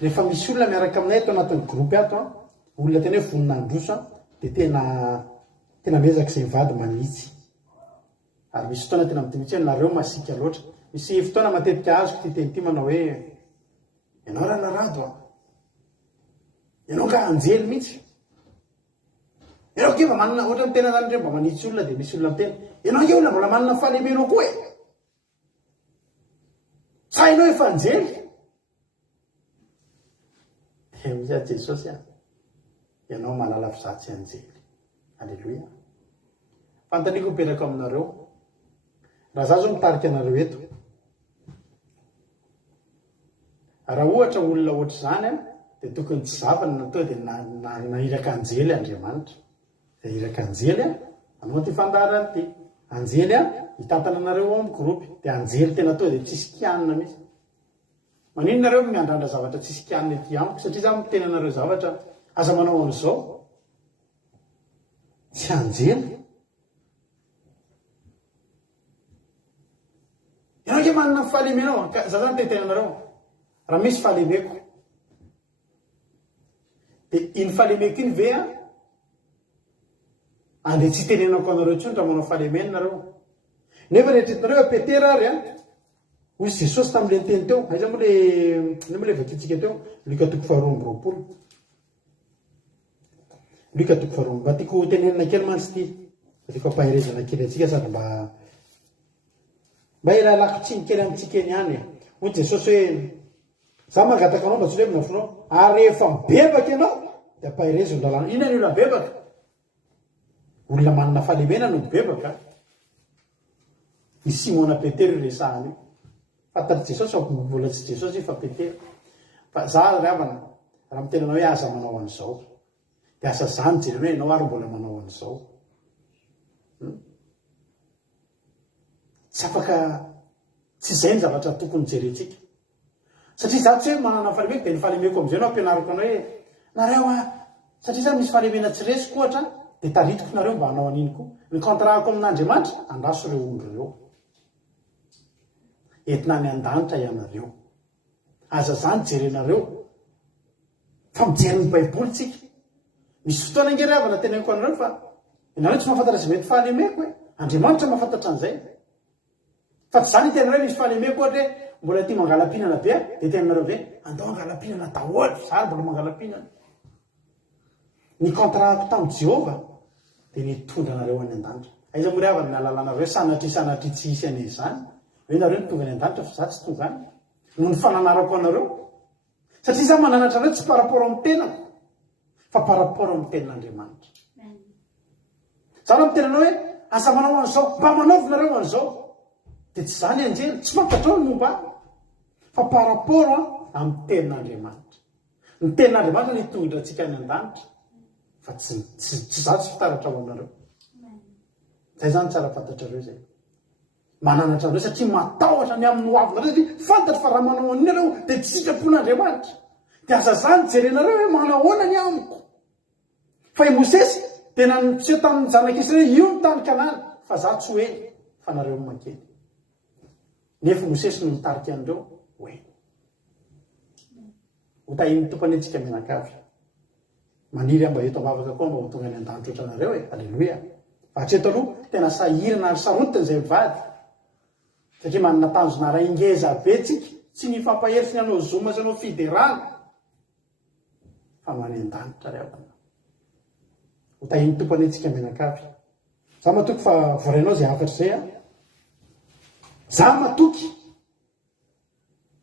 rehefa misy olona miaraka aminay ato anatin'ny groupe ato olona tena hoe vonina androso de tena mezaka zay mivady manitsy ary misy fotoana tena mitimitsy hoe nareo masika loatra misy fotoana matetika azoko ty teny ty manao hoe ianao raha narado ianao ka anjely mihitsy ianao ke mba manana ohatra ny tena zany ndreo mba manitsy olona de misy olona mitena ianao ke olona mbola manana fahalehibenao koa sa ianao efa anjely de misy a Jesosy ianao malala fizatsy anjely alleloia fantaniako mipetraka aminareo raha za zao mitarika anareo eto raha ohatra olona ohatra zany de tokony tsy zavany natao de nahiraka anjely Andriamanitra de iraka anjely anao ty fandarany ty anjely hitantana anareo amin'ny groupe de anjely tena to de tsisy kianina mihitsy manino nareo miandrandra zavatra tsisy kianina ety amiko satria za mitena anareo zavatra aza manao an'izao tsy anjely satria manana fahalemenao za zany tetenanareo raha misy fahalemeko dia iny fahalemeko iny ve andeha tsy tenenako anareo ntsony raha manao fahalemena nareo nefa rehetretinareo petera ary hoy Jesosy tamin'ile nyteny teo aiza moa le vakitsika teo Luka 4:20 Luka 4:20 mba tiako tenenina kely mantsy ty tiako ampahirezana kely atsika sady mba ilalako tsiny kely amintsika eny ihany hoy Jesosy hoe za mangataka anao mba tsy hoe minafinao ary rehefa mibebaka ianao dia ampahirezo ny lalàna inona ny olona bebaka olona manana fahalemena no mibebaka ny Simona Petera io resahany io fantatra Jesosy mbola tsy Jesosy fa Petera fa za ry havana raha mitenanao hoe aza manao an'izao dia asa zany jerena hoe ianao ary mbola manao an'izao tsy afaka tsy izay ny zavatra tokony jerentsika satria za tsy hoe manana fahalemeko dia ny fahalemeko amin'izay no ampianariko anao hoe nareo satria za misy fahalemena tsy resiko ohatra dia taritiko nareo mba hanao an'iny koa ny kontrako amin'Andriamanitra andraso ireo ondro ireo entina ny an-danitra ianareo aza zany jerenareo fa mijery ny baiboly tsika misy fotoana ingery havana teneniko anareo fa ianareo tsy mahafantatra izay mety fahalemeko hoe Andriamanitra mahafantatra an'izay fa tsy zany itenareo misy fahalemeko ohatra hoe mbola tia mangalam-pinana be dia tenanareo ve andao angalam-pinana daholo zany mbola mangalam-pinana ny kontrako tamin'i Jehova dia nitondra anareo any an-danitra aiza moa ry havana nahalalànareo sanatry tsy hisy ane zany hoe nareo nitonga any an-danitra fa za tsy tonga any no ny fananarako anareo satria za mananatra anareo tsy par rapport amin'ny tenako fa par rapport amin'ny tenin'Andriamanitra za raha mitenanao hoe asa manao an'izao mba manaovinareo an'izao dia tsy zany anjely tsy fantatrao ny momba fa par rapport amin'ny tenin'Andriamanitra ny tenin'Andriamanitra nitondra antsika any an-danitra fa tsy za tsy fitaratra ao anareo zay zany tsara fantatrareo zay mananatra anareo satria matahotra ny amin'ny hoavinareo satria fantatra fa raha manao an'iny areo dia tsy sitrapon'Andriamanitra dia aza zany jerenareo hoe manahoana ny amiko fa i Mosesy dia nanotseho tamin'ny zanak'Israely io ny tany Kanana fa za tsy hoe fa nareo makely nefa Mosesy no mitarika an'ireo hoe ho tahiny tompany antsika mianakavy maniry mba eto ambavaka koa mba ho tonga any an-danitra oatra anareo e alleloia fa hatreto aloha tena sahirana ary sarotiny izay mivady satria manana tanjona ray ingeza be tsika tsy ny fampahery sy ny anao zoma sy anao fiderana fa many an-danitra ry havana ho tahiny tompany antsika mianakavy za matoky fa vorainao zay afatra zay za matoky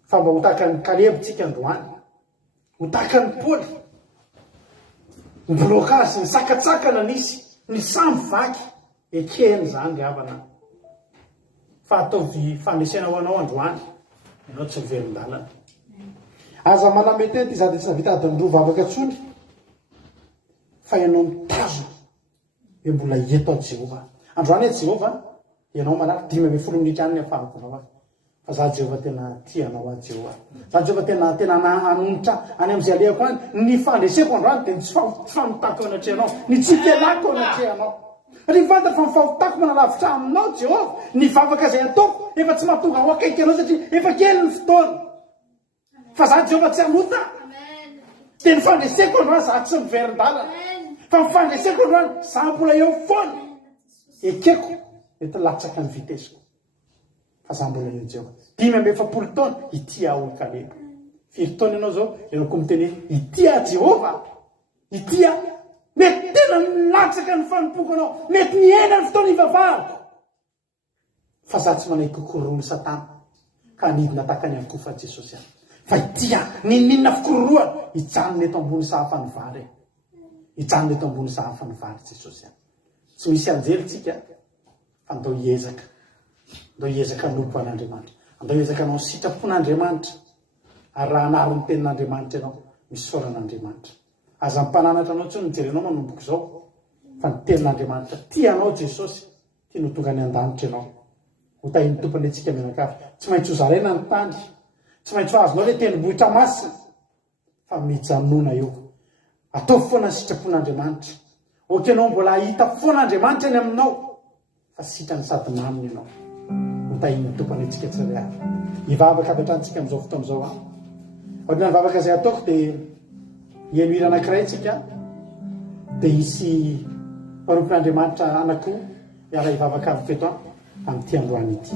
fa mba ho tahaka ny Kaleby tsika androany ho tahaka ny Paoly ny blokazy ny sakatsakana nisy ny samby vaky ekeny zany ry havana fa ataovy fandresena ho anao androany ianao tsy miverin-dalana aza maname teny ty za dia tsy navita adiny roa vavaka tsony fa ianao mitazona hoe mbola eto a Jehova androany e Jehova ianao manaraka 5 minitra any ny afahakonao fa za Jehova tena tianao a Jehova za Jehova tena anonitra any amin'izay alehako any ny fandreseko androany dia tsy famitako anatrea anao ny tsikelako anatrea anao satria fantatra fa mifamitako manalavitra aminao Jehova ny vavaka izay ataoko efa tsy mahatonga ho akaiky anao satria efa kely ny fotoana fa za Jehova tsy hanota dia ny fandreseko androany za tsy miverin-dalana fa mifandreseko androany za mbola eo foana ekeko mety latsaka ny vitesiko fa za mbola eo Jehova 5 taona ity aho Kaleby 4 taona ianao zao ianako miteny ity a Jehova ity a mety tena latsaka ny fanimpoko anao mety niena ny fotoana ivavahako fa za tsy manaiky kororoa Satana ka nidina takany avokoa fa Jesosy any fa ity a ninina fikororoana hijanona eto ambony sahafany vary hijanona eto ambony sahafany vary Jesosy any tsy misy anjely tsika fa andao hiezaka nompo an'Andriamanitra andao hiezaka anao sitrapon'Andriamanitra ary raha anary ny tenin'Andriamanitra ianao misy soran'Andriamanitra aza mimpananatra anao tsy mijerenao manomboko zao fa ny tenin'Andriamanitra tianao Jesosy tia no tonga any an-danitra ianao ho tahiny tompany antsika mianakavy tsy maintsy ho zaraina ny tany tsy maintsy ho azonao le tendrombohitra masina fa mijanona eo ataovy foana ny sitrapon'Andriamanitra oka ianao mbola hahita foana Andriamanitra any aminao fa sitrany sady maminy ianao ho mitahin'ny tompany antsika tsara avy ivavaka avy atrantsika amin'izao fotoana izao a ohatrany nivavaka izay ataoko dia hienohira anankiray tsika dia hisy mpanompon'Andriamanitra anankiroa miara hivavaka avy feto amin'ity androany ity.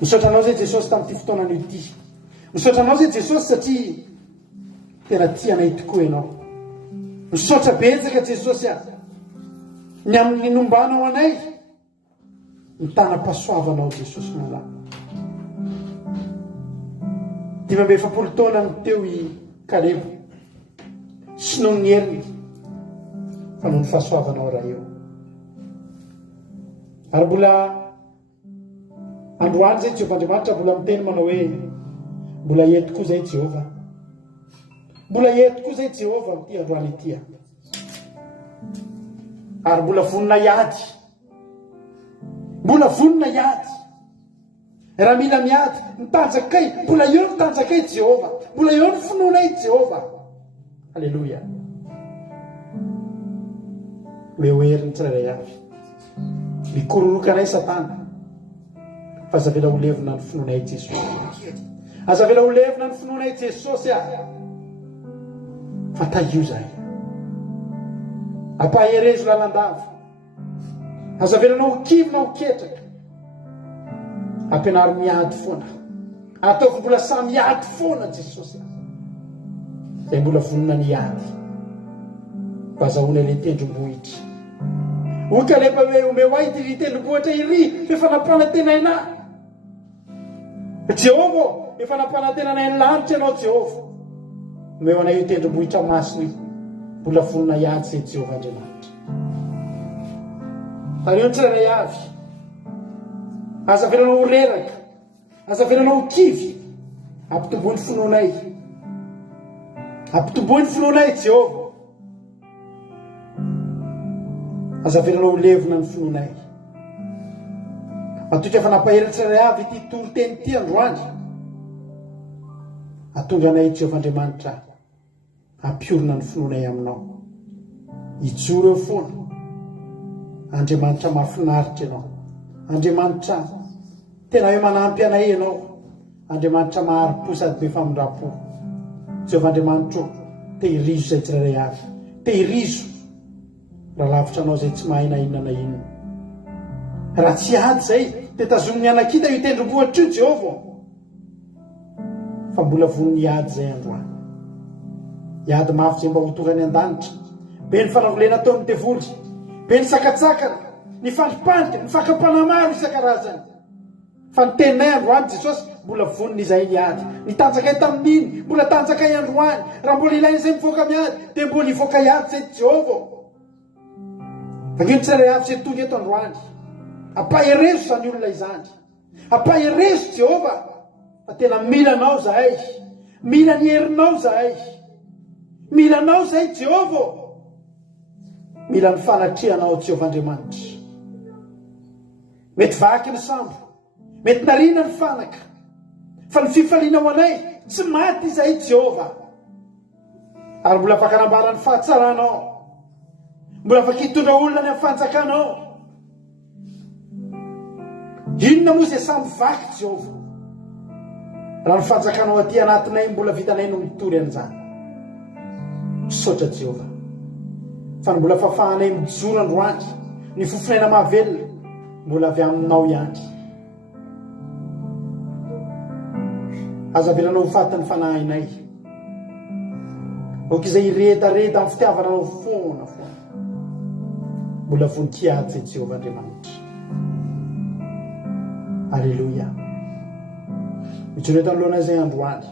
Misaotranao zay Jesosy tamin'ity fotoanany ity. Misaotranao zay Jesosy satria tena tianay tokoa ianao. Misaotra betsaka Jesosy ny amin'ny nombanao anay ny tanam-pahasoavanao Jesosy malala. 15 taona ny teo i Kalebo sy noho ny heriny fa noho ny fahasoavanao raha eo. Ary mbola androany zay Jehovah-Andriamanitra mbola miteny manao hoe mbola eto koa zay Jehova. Mbola eto koa zay Jehova amin'ity androany ity. Ary mbola vonona iady. Mbola vonona iady. Raha mila miady, mitanjakay, mbola eo mitanjakay Jehova. Mbola eo ny finoanay Jehova. Halleluja. Hoehoeriny tsirairay avy. Mikororokanay Satana. Fa aza vela ho levina ny finoanay Jesosy. Aza vela ho levina ny finoanay Jesosy fa taio zahay. Ampaherezo lalandava. Aza vela na ho kivy na ho ketraka. Ampianary miady foana. Ataoko mbola samy miady foana Jesosy. Zay mbola vonona ny ady. Fa azahoana ilay tendrombohitra. Oka lefa hoe omeo ahy ty tendrombohitra iry efa nampanantenana. Jehova efa nampanantenana ny lanitra ianao Jehova. Omeo anay io tendrombohitra masina mbola vonona iady zay Jehovah-Andriamanitra. Ary io tsirairay avy. Aza velana ho reraka. Aza velana ho kivy. Ampitomboany finoanay. Ampitomboany finoanay Jehova. Aza velana ho levina ny finoanay. Matoka efa nampahery tsirairay avy ity toroteny ity androany. Atonga anay Jehovah-Andriamanitra ampiorina ny finoanay aminao. Ijoro eo foana. Andriamanitra mahafinaritra ianao. Andriamanitra tena hoe manampy anay ianao. Andriamanitra mahari-po sady be famindrapo. Jehovah-Andriamanitra tehirizo zay tsirairay avy. Tehirizo raha lavitra anao zay tsy mahay na inona na inona. Raha tsy ady zay dia tazominy anakita io tendrombohitra io Jehova. Fa mbola voniny iady zay androany. Iady mafy zay mba ho torany an-danitra. Be ny fanavolena ataon'ny devoly. Be ny sakatsakana, ny fandripanika, ny fakapana maro isan-karazany. Fa ny teninay androany Jesosy mbola voniny izay niady. Nitanjakay tamin'iny, mbola tanjakay androany. Raha mbola ilainy zay mivoaka miady, dia mbola hivoaka iady zay Jehova. Angino tsirairay avy zay tonga eto androany. Ampaherezo zany olona izany. Ampaherezo Jehova. Fa tena mila anao zahay. Mila ny herinao zahay. Mila anao zahay Jehova. Mila ny fanatrianao Jehovah-Andriamanitra. Mety vaky ny sambo. Mety narina ny fanaka. Fa ny fifalinao anay tsy maty izahay Jehova. Ary mbola afaka hanambara ny fahatsaranao. Mbola afaka hitondra olona ny amin'ny fanjakanao. Inona moa izay samby vaky Jehova. Raha ny fanjakanao aty anatinay mbola vitanay no mitory an'izany. Misaotra Jehova. Fa ny mbola fahafahanay mijoro androany, ny fofinaina mahavelona mbola avy aminao ihany. Aza velanao ho faty ny fanahinay. Ok izay iredareda amin'ny fitiavanao foana foana. Mbola voninkiady zay Jehovah-Andriamanitra. Alleluia. Mijoro eto anoloana izay androany.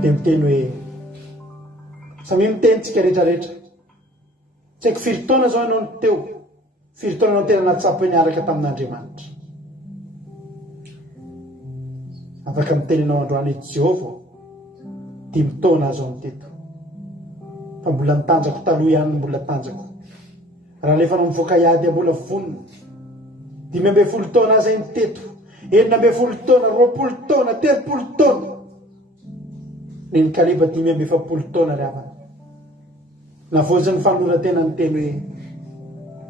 Dia miteny hoe samy miteny tsika rehetrarehetra. Tsy haiko firy taona zao ianao ny teo. Firy taona ianao tena natsapo niaraka tamin'Andriamanitra. Afaka miteny ianao androany Jehova. 5 taona azo amin'ny teto. Fa mbola nitanjako taloha ihany mbola tanjako. Raha lefa no mivoaka iady mbola vonona. 15 taona aza ny teto. 19 taona, 20 taona, 30 taona. Ny Kaleba 15 taona rehavana. Navoajan'ny fanolora tena ny teny hoe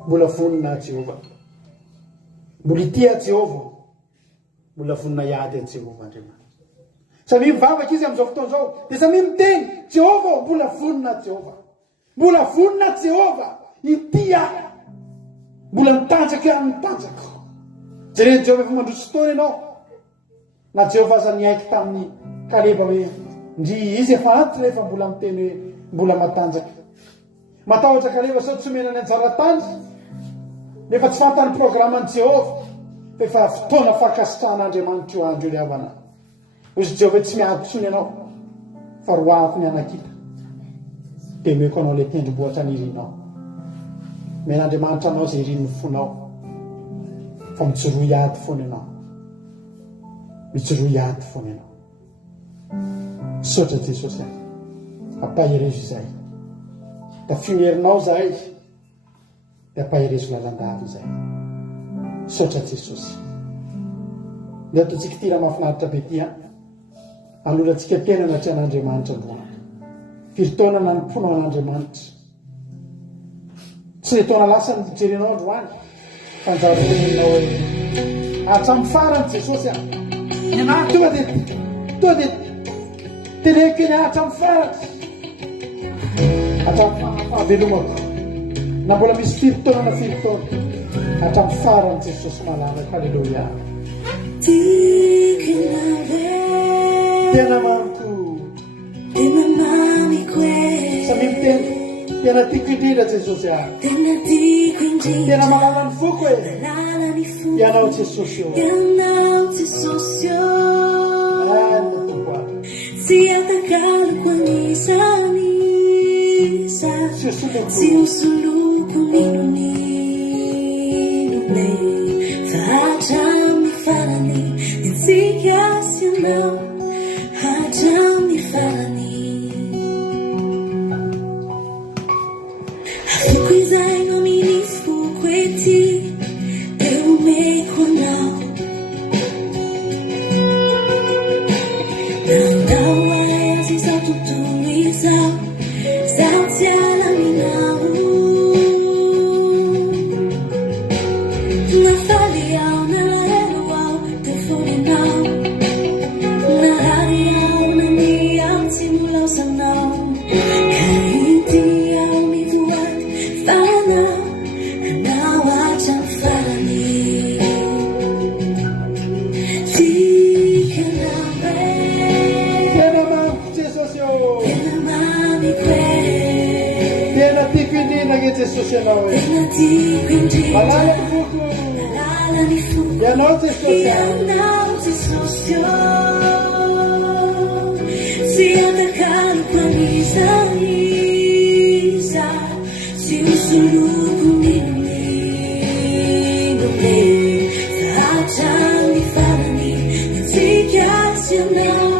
mbola vonona Jehova. mbola itia Jehova mbola vonina iady an Jehova Andriamanitra. Samy mivavaka izy amin'izao fotoana zao dia samy miteny Jehova mbola vonina Jehova, mbola vonina Jehova itia, mbola mitanjaka ihany mitanjaka. Jereny Jehova efa mandroso fotoana ianao na Jehova aza niaiky tamin'ny Kaleba hoe ndry izy efa antitra rehefa mbola miteny hoe mbola matanjaka. Matahotra Kaleba sao tsy omena ny anjara-tany nefa tsy fantany programan'i Jehova fa efa fotoana fakasitrahan'Andriamanitra io andro io havana. Ozy Jehova tsy miadotsony ianao fa roahako ny anakita dia meko anao ilay tendrombohatra ny irinao. Men'Andriamanitra anao izay irin'ny fonao fa mitsiroy ady foana ianao, mitsiroy ady foana ianao. Saotra Jesosy ahy ampaherezo izay da fionierinao zahay dia ampaherezo lalandava izay. Saotra Jesosy. Dia ataontsika ty raha mahafinaritra be ty alonantsika tena anatrian'Andriamanitra androana. Firy-taona nanompono an'Andriamanitra. Tsy ilay taona lasa nijerenao androany fa anjara-toenao hoe hatramin'ny farany Jesosy ahy. Ny anahy tonga dia teneko eny hatramin'ny farany. Hatramin'ny fahavelomako. Na mbola misy firy-taona na firy-taona hatramin'ny farany Jesosy malalaka. Halleluia. Tena mamiko, samy miteny tena tiako indrindra Jesosy ahy. Tena malala ny foko e ianao Jesosy io. Tsy atakaloko anisany tsy hosoloko ninonino fa hatramin'ny farany itsika sy ianao hatramin'ny farany. Afiko izay nominy foko ety dia omeko anao. Nandao azy izao tontolo izao zaho tsy alaminao. Nafaly aho nalahelo aho teo foananao, nahary aho naniaho tsy nolaozanao. Ka ity aho mivoady fa anao hatramin'ny farany. Jesosy anao e malala ny foko ianao Jesosy tsy atakaloko anisany tsy hosoloko ninonino fa hatramin'ny farany itsika sy ianao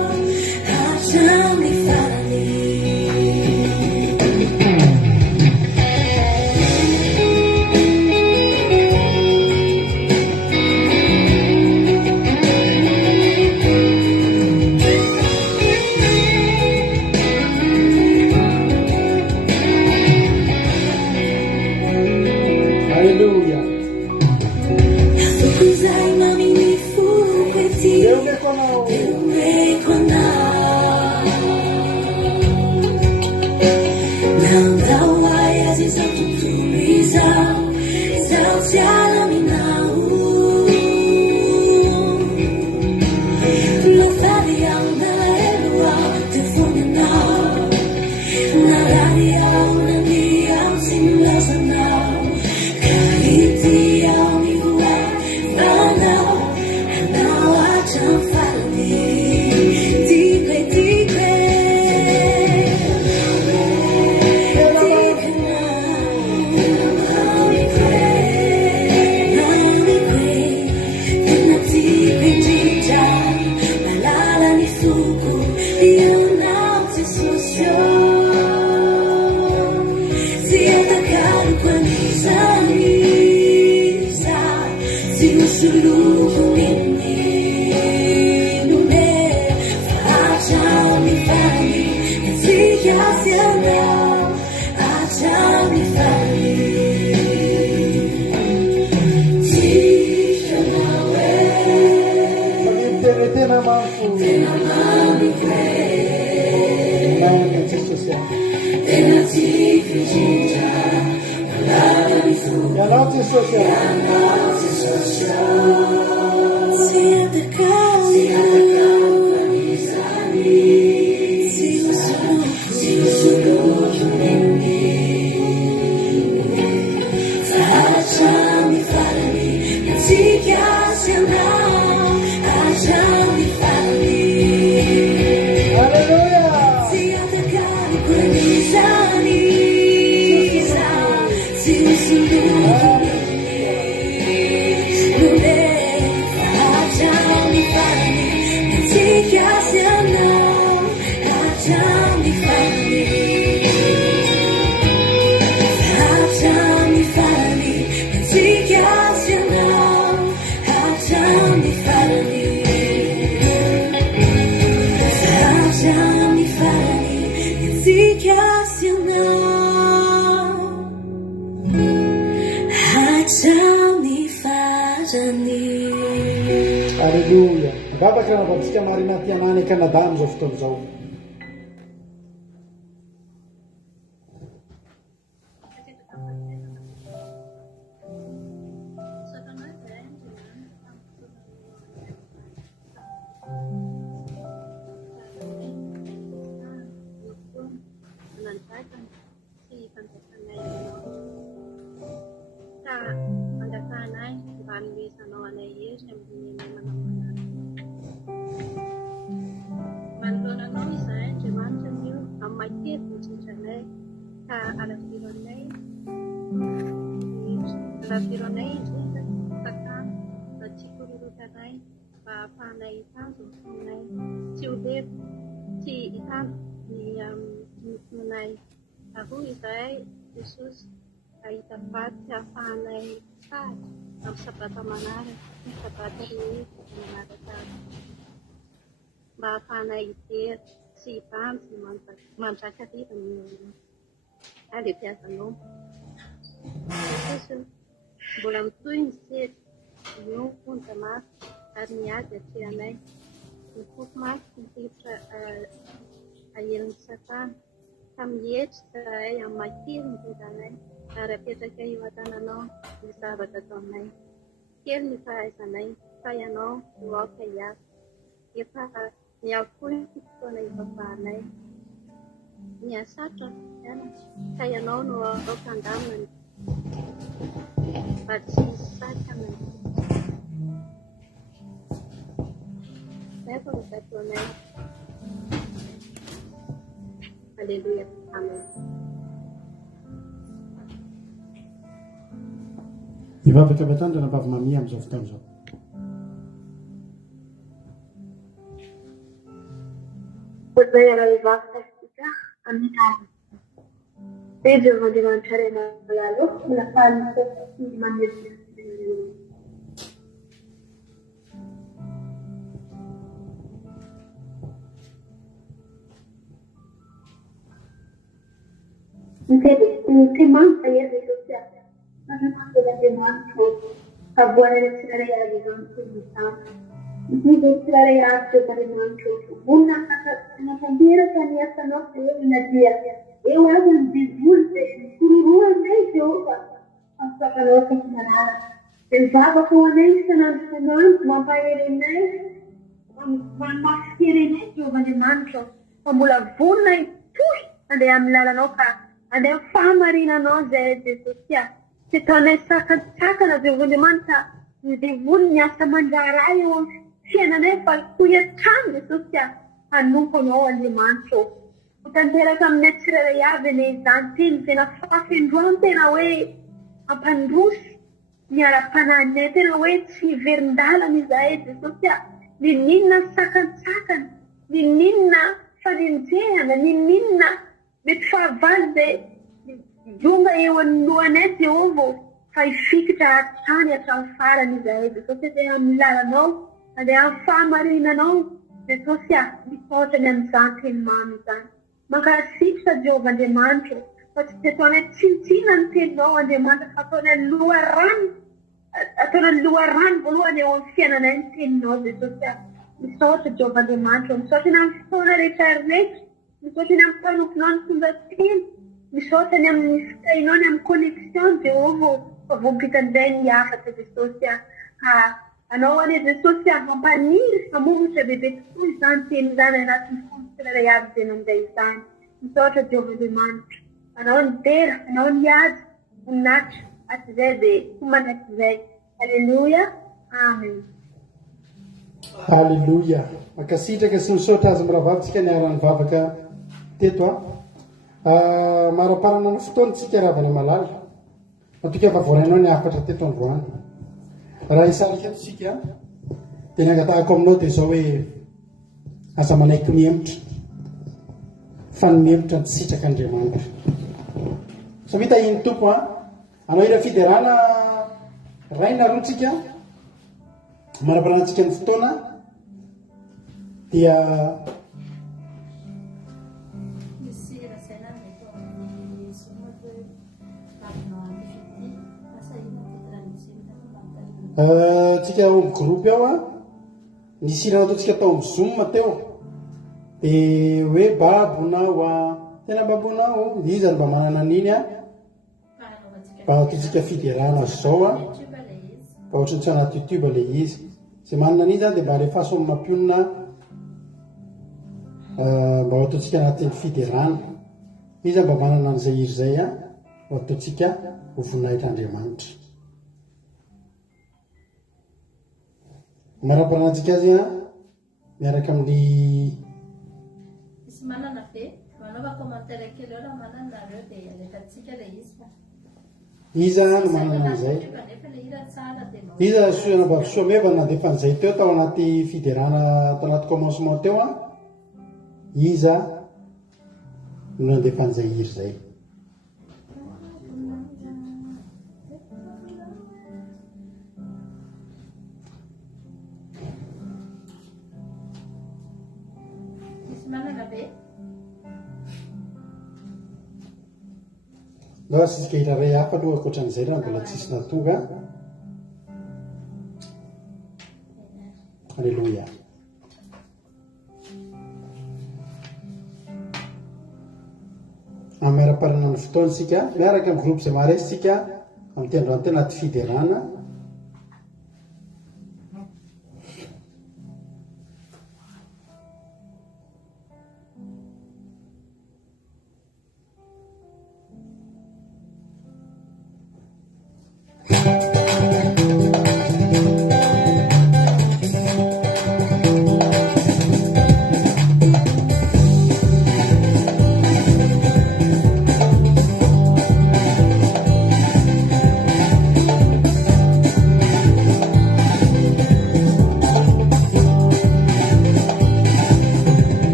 hatramin'ny farany. Jesosy Alleluia. Vavaka raha vatsika marina tianany Kanada amin'izao fotoana izao. Jesus ahitapaty hafahanay sady amin'ny sabata manaraka ny sabata rehetra manaraka mba hafahanay itery sy hibanjy mandraka rivany alebiazanao Jesus mbola mitohy ny sery mionja mafy ary miady atrehanay mifofo mafy mihevitra ahelin'ny satana ka mihetra zahay amin'ny mankely ny tedanay ary apetraka eo an-tananao ny zavatra atao aminay kely ny fahaizanay fa ianao no aoka hiasa efa miavokoa ny fotoana hivavanay miasatra iana ka ianao no aoka andamina mba tsy misy saky aminy zay fa misatoanay. Alleluia. Amen. Mivavaka batandra nambavy mamia amin'izao fotoana izao. Zay raha mivavaka sika amin'ny arina. Dia Jehovah-Andriamanitra rena laloko mila fahaly manezy Timanta e associata, ma non manca da demanto, a buona lezione di consultanza. Mi lezione altro per il manco, una cambiera che mi ha stanotte una dia, e una di giuste, cururua invece ora, a stata notte finale. Pensavo che una messa non sono, ma paere in me, ma maschere in me, giovane manco, ma la vonna e poi, andiamo alla noca. Ada fahamarinanao zay Jesosy tsy taonay sakana Jehovah-Andriamanitra devony ny asa manjara eo amin'ny fiainanay fa toy hatrany Jesosy hanompo anao Andriamanitra tanteraka amin'ny tsirairay avy ane izany teny tena fafindroany tena hoe ampandrosy miara-pananay tena hoe tsy verin-dalana izahay Jesosy nininona sakantsakana nininona faninjehana nininona mety fahavalo zay jonga eo anohanay Jehovah fa hifikitra hatrany hatramin'ny farany izahay Jesosy zay amin'ny lalanao andeha amin'ny fahamarinanao Jesosy misaotra ny amin'izany teny mamy izany mankasitraka Jehovah-Andriamanitra fa tsy ataonay tsintsina ny teninao Andriamanitra fa ataonay loharano voalohany eo amin'ny fiainanay ny teninao Jesosy misaotra Jehovah-Andriamanitra misaotra ny amin'ny fotoana rehetra rehetra misaotra ny amin'ny mpanomponao ny fomba teny misaotra ny amin'ny fitainao ny amin'ny connexion Jehovah vompitandray ny afatra Jesosy ka anao ane Jesosy mampaniry mamonotra bebe tokoa izany teny izany anatin'ny folo tsirairay avy izay nanday izany misaotra Jehovahandriamanitra anao ny tera anao ny ady voninahitra atizay dia homanakizay alleluia amen halleloia makasitraka sy misaotra azy mirahavavitsika ny arany vavaka teto maraparana ny fotoanytsika ravana malala matoka fa voaranao ny afatra teto androany raha isarika tosika dia nangatahako aminao dia zao hoe aza manaiky mihemitra fa ny mihemitra ny sitraka Andriamanitra so mita iny tompo anao ira fiderana raina rotsika maraparantsika ny fotoana dia tsika ao amin'ny groupe ao nisy irana ataontsika tao amin'ny Zoom teo dia hoe babonao tena babonao izy any mba manana an'iny mba ataontsika fiderana zao mba ohatrany tsy anaty YouTube le izy zay manana an'iny zany dia mba alefaso amin'ny mampionina mba ataontsika anatin'ny fiderana izy mba manana an'izay iry zay ataontsika ho voninahitra Andriamanitra maraparantsika azy miaraka amin'ny misy manana be manaova commentaire kely eo raha manana nareo dia alefatsika le izy iza no manana an'izay nefa le hira tsara dia iza soanamba soameva nandefa an'izay teo tao anaty fiderana tao anaty commencement teo iza no nandefa an'izay iry zay no sisika iraray hafa aloha akoatran'izay raha mbola tsisy natonga alleloia amiara-parana ny fotoana sika miaraka amin'ny groupe zay maharesitsika amin'ny tendroany tena anaty fiderana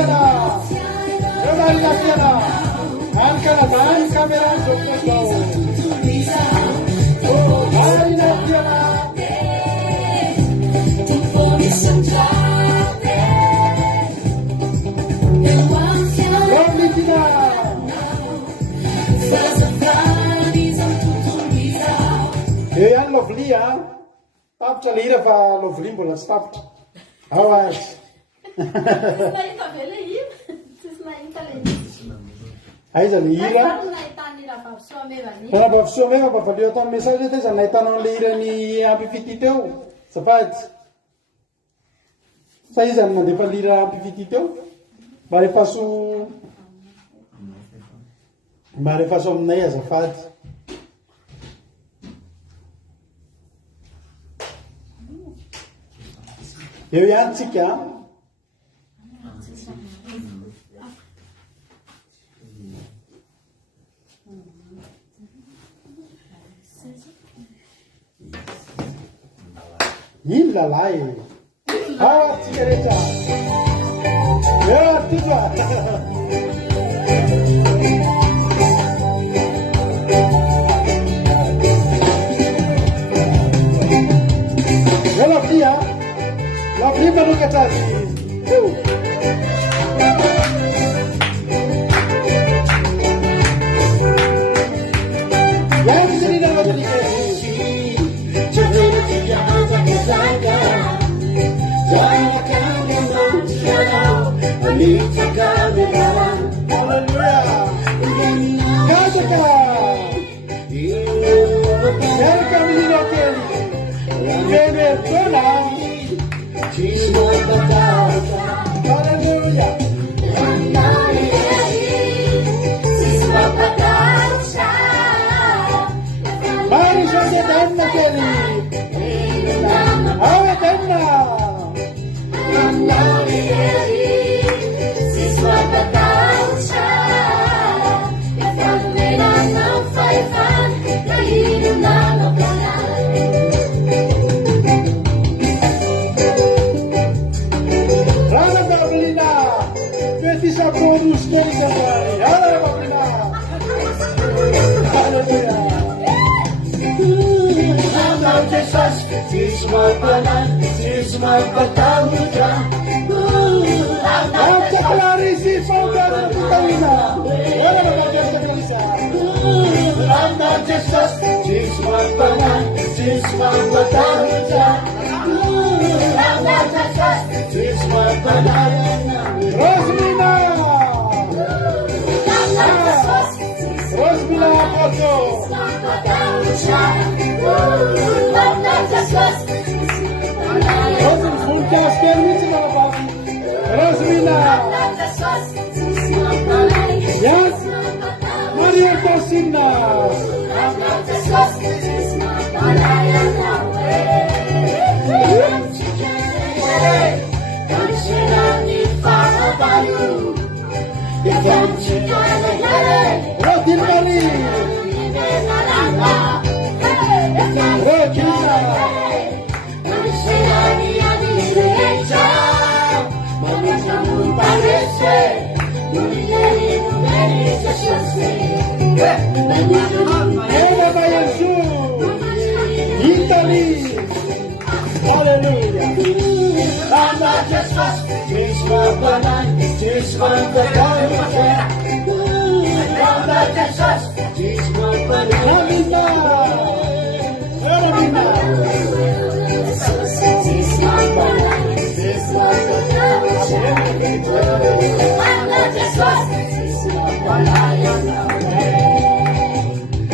tiana eo marina tiana any Canada any caméra zao marina tiana Romidina eo ihany lovlia tapitra le hira fa lovlia mbola tsy tapitra ao azy aiza le hira fanabavsoameva mba valeo ataony message te za nahitanao an'le hirany ampifity teo zafady sa izany mandefa lira ampifity teo mba rehefaso aminay azafady eo ihany tsika ino lalahy ao atsika rehetra eo atyka eo lavia manokatra azy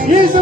Easy,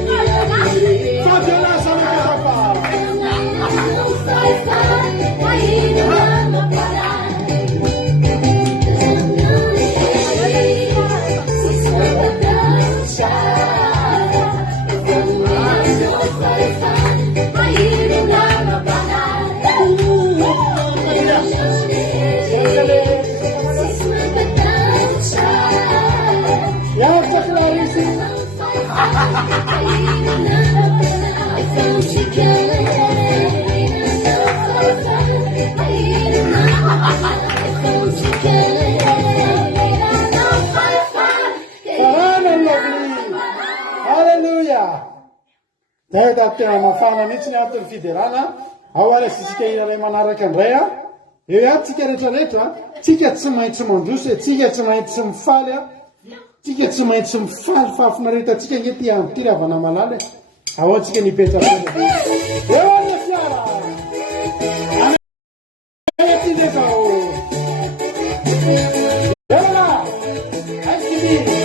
easy, Da tena mafana mihitsy ny antony fiderana ao ary asitsika iraray manaraka indray a eo ihany tsika rehetrarehetra tsika tsy maintsy mandroso tsika tsy maintsy mifaly a tsika tsy maintsy mifaly fahafinaretatsika ngety amitiravana malala ao antsika nipetraka eo any fiara atyndrezao eola aiky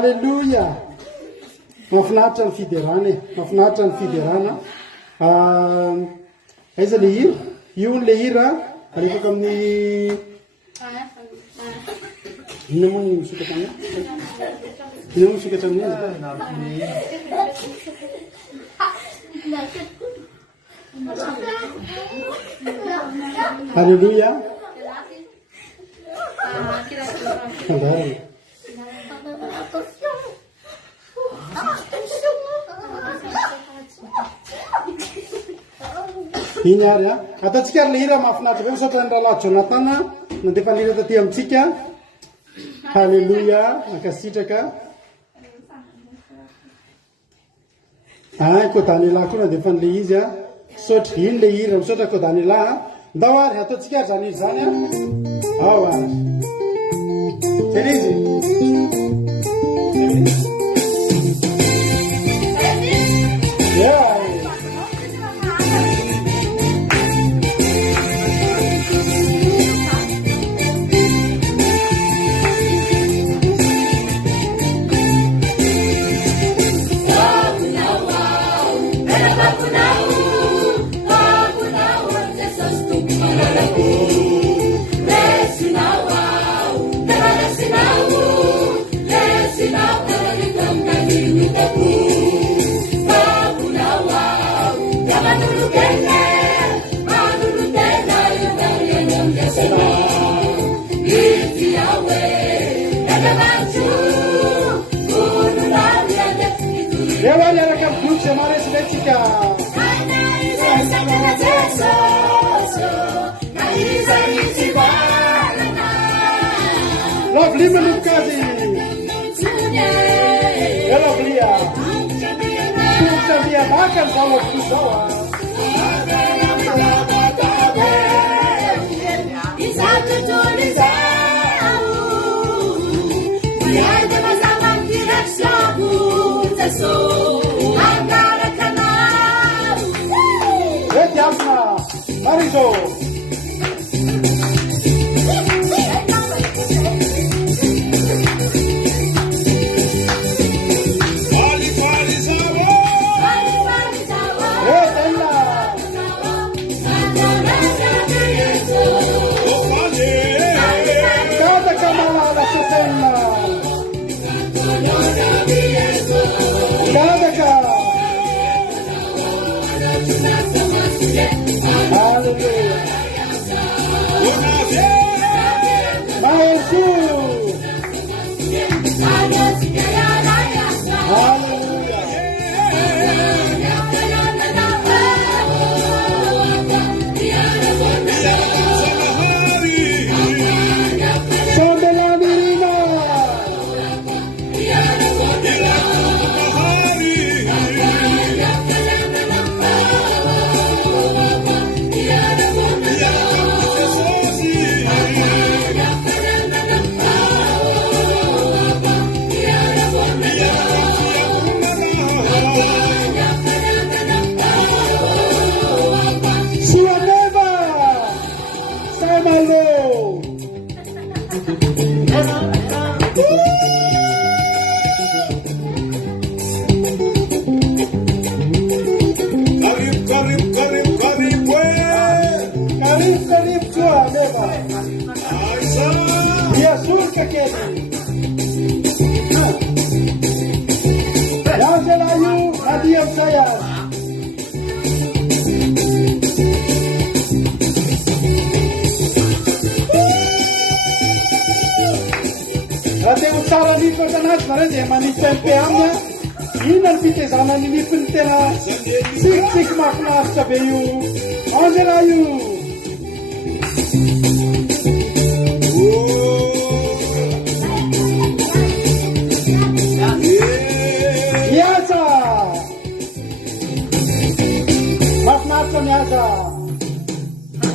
Halleloja. Mahafinaritra ny fiderana e. Mahafinaritra ny fiderana. Aiza le hira? Io ny le hira alefaka amin'ny ina moa ny misokatra amin'ny ina moa misokatra amin'ny Halleluja. Iny ary a ataontsika ary le hira mahafinaritra be misaotra ny rahalahy Jonathan nandefa lira taty amintsika. Halleluja. Mankasitraka ko Daniela koa nandefa n'le izy a misaotra iny le hira misaotra ko Daniela ndao ary ataontsika ary zany izy zany a ao ary zay le izy Lovely Manukazi. Lovely. Tutamia makan kalau kusawa. Isatu tulisau. Biar bersama tidak sabun sesu. Antara kenal. Jasna, Mariso.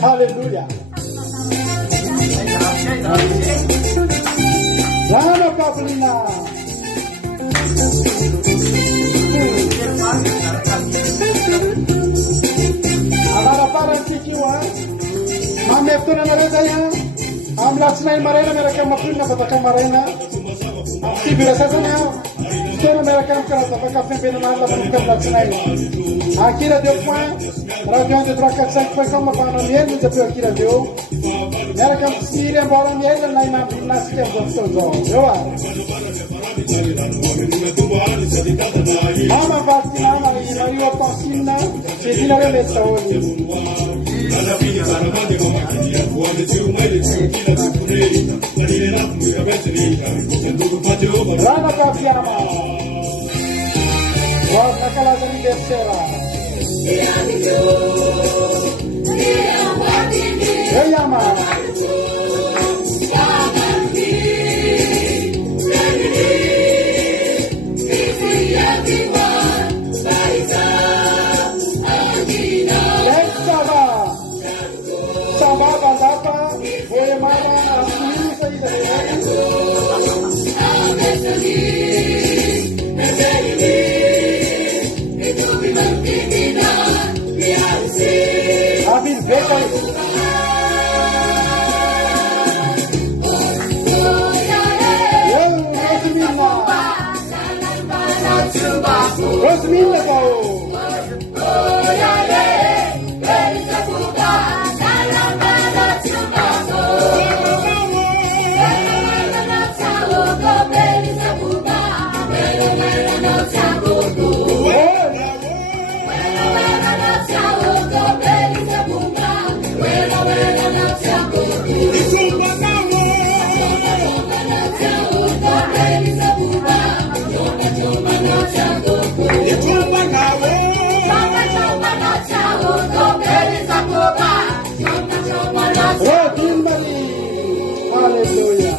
Hallelujah. Rana Paulina. Amara parantikiwa. Mame kuna nareza ya. Amla sinai marena mereka makulina bataka marena. Tibira sasana tena miaraka amin'ny karazava-kafembenana lavanokamilatsinay Aki radio point radio 1-2-3-4-5.com mafana miely ny japeo Aki radio miaraka amin'ny tsiry ambara miely na imambinasika amin'izao fotoan'izao eo mama vaty mama mario pensine sedinareo mety daholo Rana Kapiama Rana Kalaza Anniversera Yama Samba Bandapa Voyamana Asuni Saida Abin Bekay Rosmina Bao Hallelujah.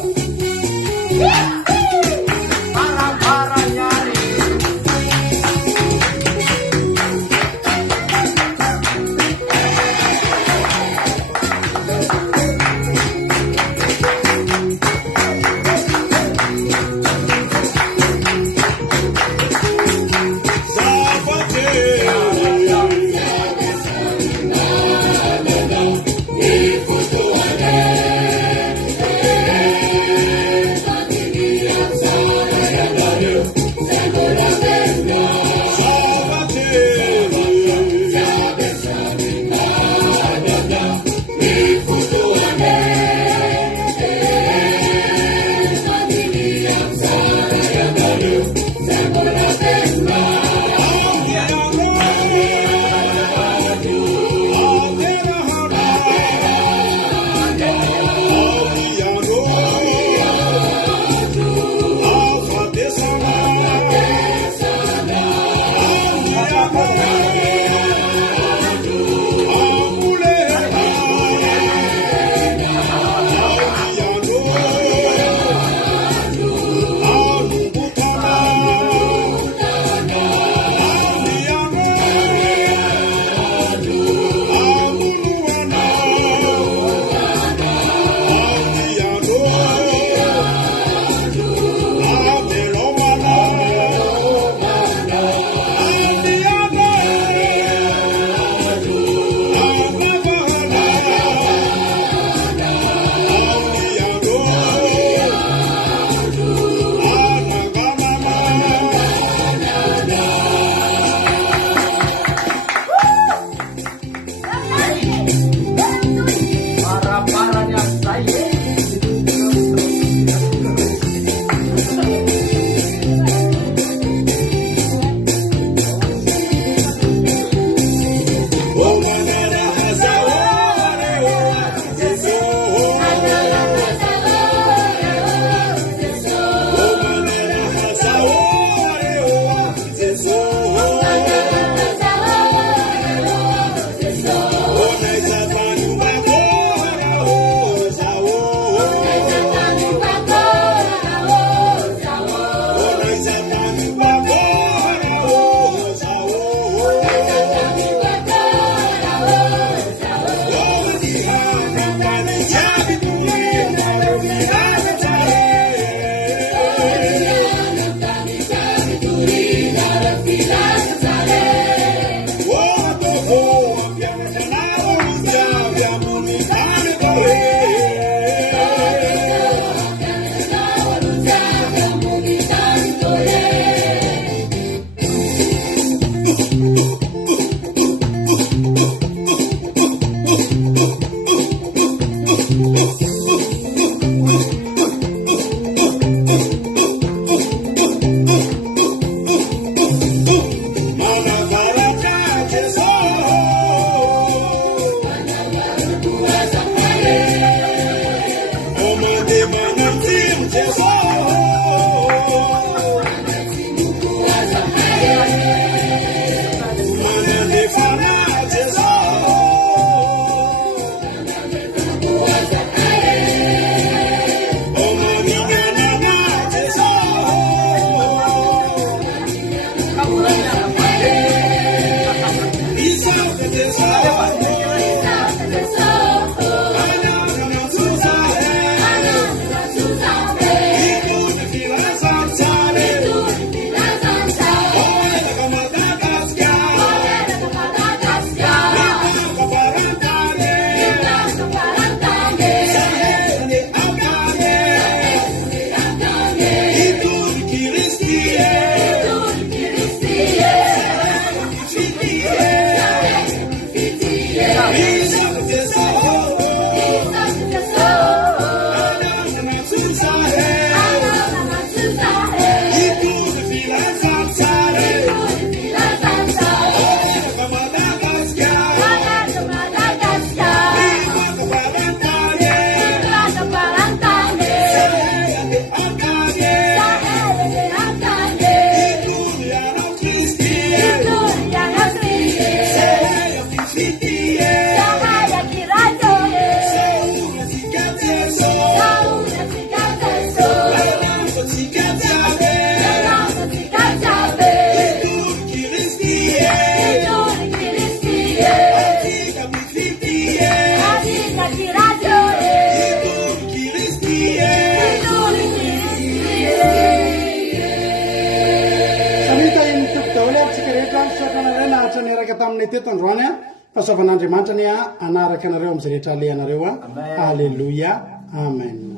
tetandroany a fahasoavan'andriamanitra ny a anaraka anareo am'izay rehetra le anareo a alleloia amen.